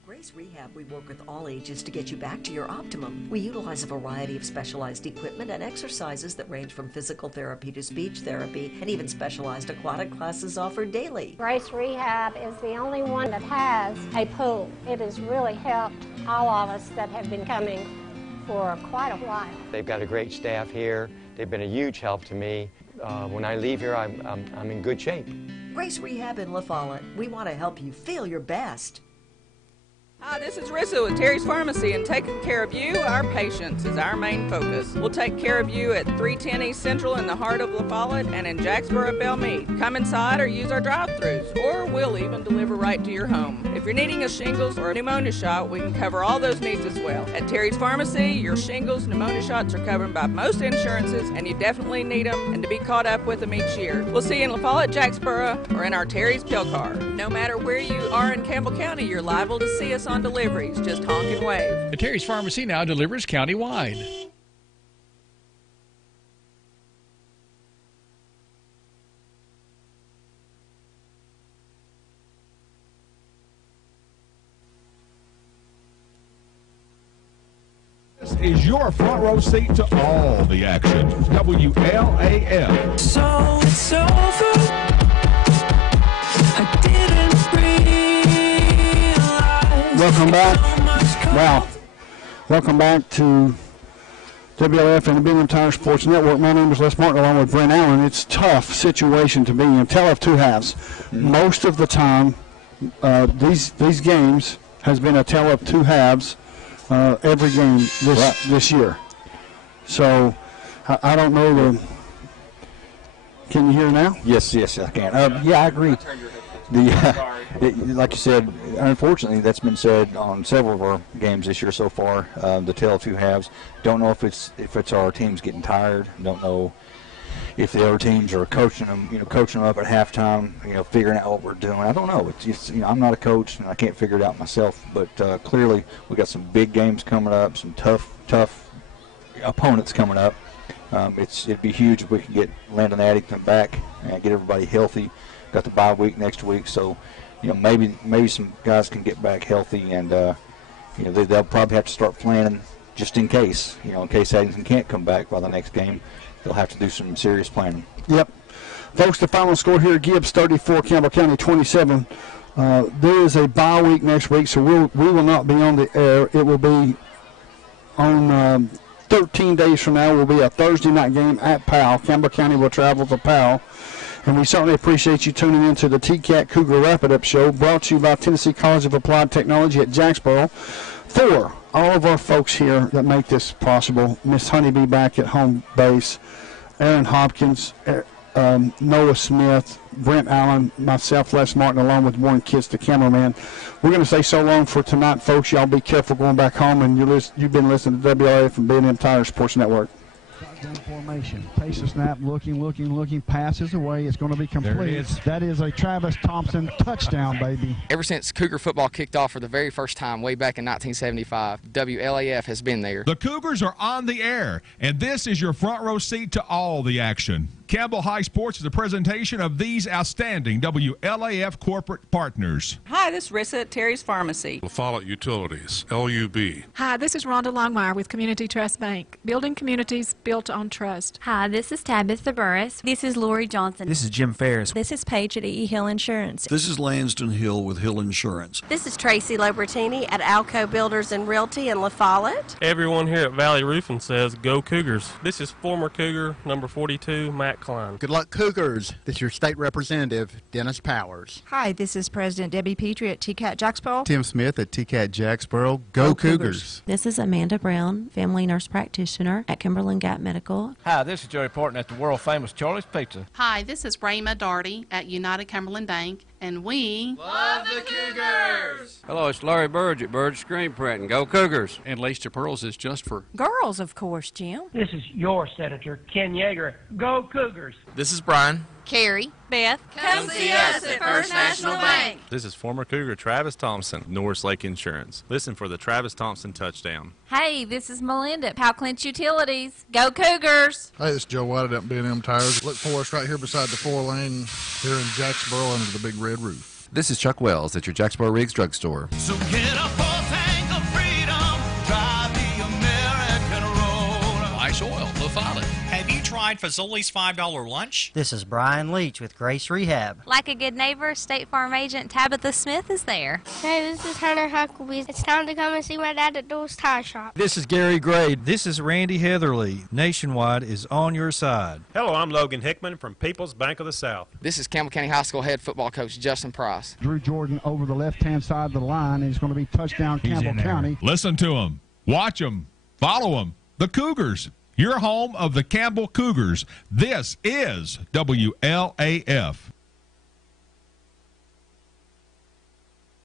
Grace Rehab, we work with all ages to get you back to your optimum. We utilize a variety of specialized equipment and exercises that range from physical therapy to speech therapy, and even specialized aquatic classes offered daily. Grace Rehab is the only one that has a pool. It has really helped all of us that have been coming for quite a while. They've got a great staff here. They've been a huge help to me. When I leave here, I'm in good shape. Grace Rehab in La Follette. We want to help you feel your best. Hi, this is Rissa with Terry's Pharmacy, and taking care of you, our patients, is our main focus. We'll take care of you at 310 East Central in the heart of La Follette and in Jacksboro, Belmead. Come inside or use our drive-thrus, or we'll even deliver right to your home. If you're needing a shingles or a pneumonia shot, we can cover all those needs as well. At Terry's Pharmacy, your shingles, pneumonia shots are covered by most insurances, and you definitely need them and to be caught up with them each year. We'll see you in La Follette, Jacksboro, or in our Terry's Pill Car. No matter where you are in Campbell County, you're liable to see us on deliveries. Just honk and wave. The Terry's Pharmacy now delivers countywide. This is your front row seat to all the action. WLAF. So it's over. I didn't realize. Welcome back. Wow. Welcome back to WLF and the B&M Tire Sports Network. My name is Les Martin along with Brent Allen. It's a tough situation to be in. Tale of two halves. Most of the time, these games has been a tale of two halves every game this year. So I don't know the. Can you hear now? Yes, I can. Yeah, I agree. Like you said, unfortunately, that's been said on several of our games this year so far. The tale of two halves. Don't know if it's our teams getting tired. Don't know if the other teams are coaching them up at halftime. Figuring out what we're doing. I don't know. It's just, I'm not a coach and I can't figure it out myself. But clearly, we got some big games coming up. Some tough opponents coming up. It'd be huge if we could get Landon Addington back and get everybody healthy. Got the bye week next week, so maybe some guys can get back healthy, and they'll probably have to start planning just in case. In case Addington can't come back by the next game, they'll have to do some serious planning. Yep, folks. The final score here: Gibbs 34, Campbell County 27. There is a bye week next week, so we will not be on the air. It will be on 13 days from now. Will be a Thursday night game at Powell. Campbell County will travel to Powell. And we certainly appreciate you tuning in to the TCAT Cougar Wrap-It-Up Show, brought to you by Tennessee College of Applied Technology at Jacksboro. For all of our folks here that make this possible, Miss Honeybee back at home base, Aaron Hopkins, Noah Smith, Brent Allen, myself, Les Martin, along with Warren Kitts, the cameraman. We're going to say so long for tonight, folks. Y'all be careful going back home, and you've been listening to WLAF and B&M Tire Sports Network. Shotgun formation. Pace the snap, looking, passes away. It's going to be complete. There it is. That is a Travis Thompson touchdown, baby. Ever since Cougar football kicked off for the very first time way back in 1975, WLAF has been there. The Cougars are on the air, and this is your front row seat to all the action. Campbell High Sports is a presentation of these outstanding WLAF corporate partners. Hi, this is Rissa at Terry's Pharmacy. La Follette Utilities, LUB. Hi, this is Rhonda Longmire with Community Trust Bank. Building communities built on trust. Hi, this is Tabitha Burris. This is Lori Johnson. This is Jim Ferris. This is Paige at E. Hill Insurance. This is Lansden Hill with Hill Insurance. This is Tracy Lobertini at Alco Builders and Realty in La Follette. Everyone here at Valley Roofing says, go Cougars. This is former Cougar number 42, Matt Klein. Good luck, Cougars. This is your state representative, Dennis Powers. Hi, this is President Debbie Petrie at TCAT Jacksboro. Tim Smith at TCAT Jacksboro. Go Cougars. This is Amanda Brown, family nurse practitioner at Kimberlin Gap Medical. Hi, this is Joey Portman at the world-famous Charlie's Pizza. Hi, this is Rayma Darty at United Cumberland Bank, and we love the Cougars! Hello, it's Larry Burge at Burge Screen Printing. Go Cougars! And Lace to Pearls is just for girls, of course, Jim. This is your Senator, Ken Yeager. Go Cougars! This is Brian. Carrie. Beth. Come see us at First National Bank. This is former Cougar Travis Thompson, Norris Lake Insurance. Listen for the Travis Thompson touchdown. Hey, this is Melinda at Powell Clinch Utilities. Go Cougars! Hey, this is Joe White at B&M Tires. Look for us right here beside the 4-lane here in Jacksboro under the big red roof. This is Chuck Wells at your Jacksboro Riggs Drugstore. So get a full tank of freedom, drive the American road. Ice Oil, La Follette. Have you tried Fazoli's $5 lunch? This is Brian Leach with Grace Rehab. Like a good neighbor, State Farm agent Tabitha Smith is there. Hey, this is Hunter Huckabee. It's time to come and see my dad at Dole's Tire Shop. This is Gary Gray. This is Randy Heatherly. Nationwide is on your side. Hello, I'm Logan Hickman from People's Bank of the South. This is Campbell County High School head football coach Justin Price. Drew Jordan over the left-hand side of the line, and it's going to be touchdown Campbell County. Listen to them. Watch them. Follow them. The Cougars. Your home of the Campbell Cougars. This is WLAF.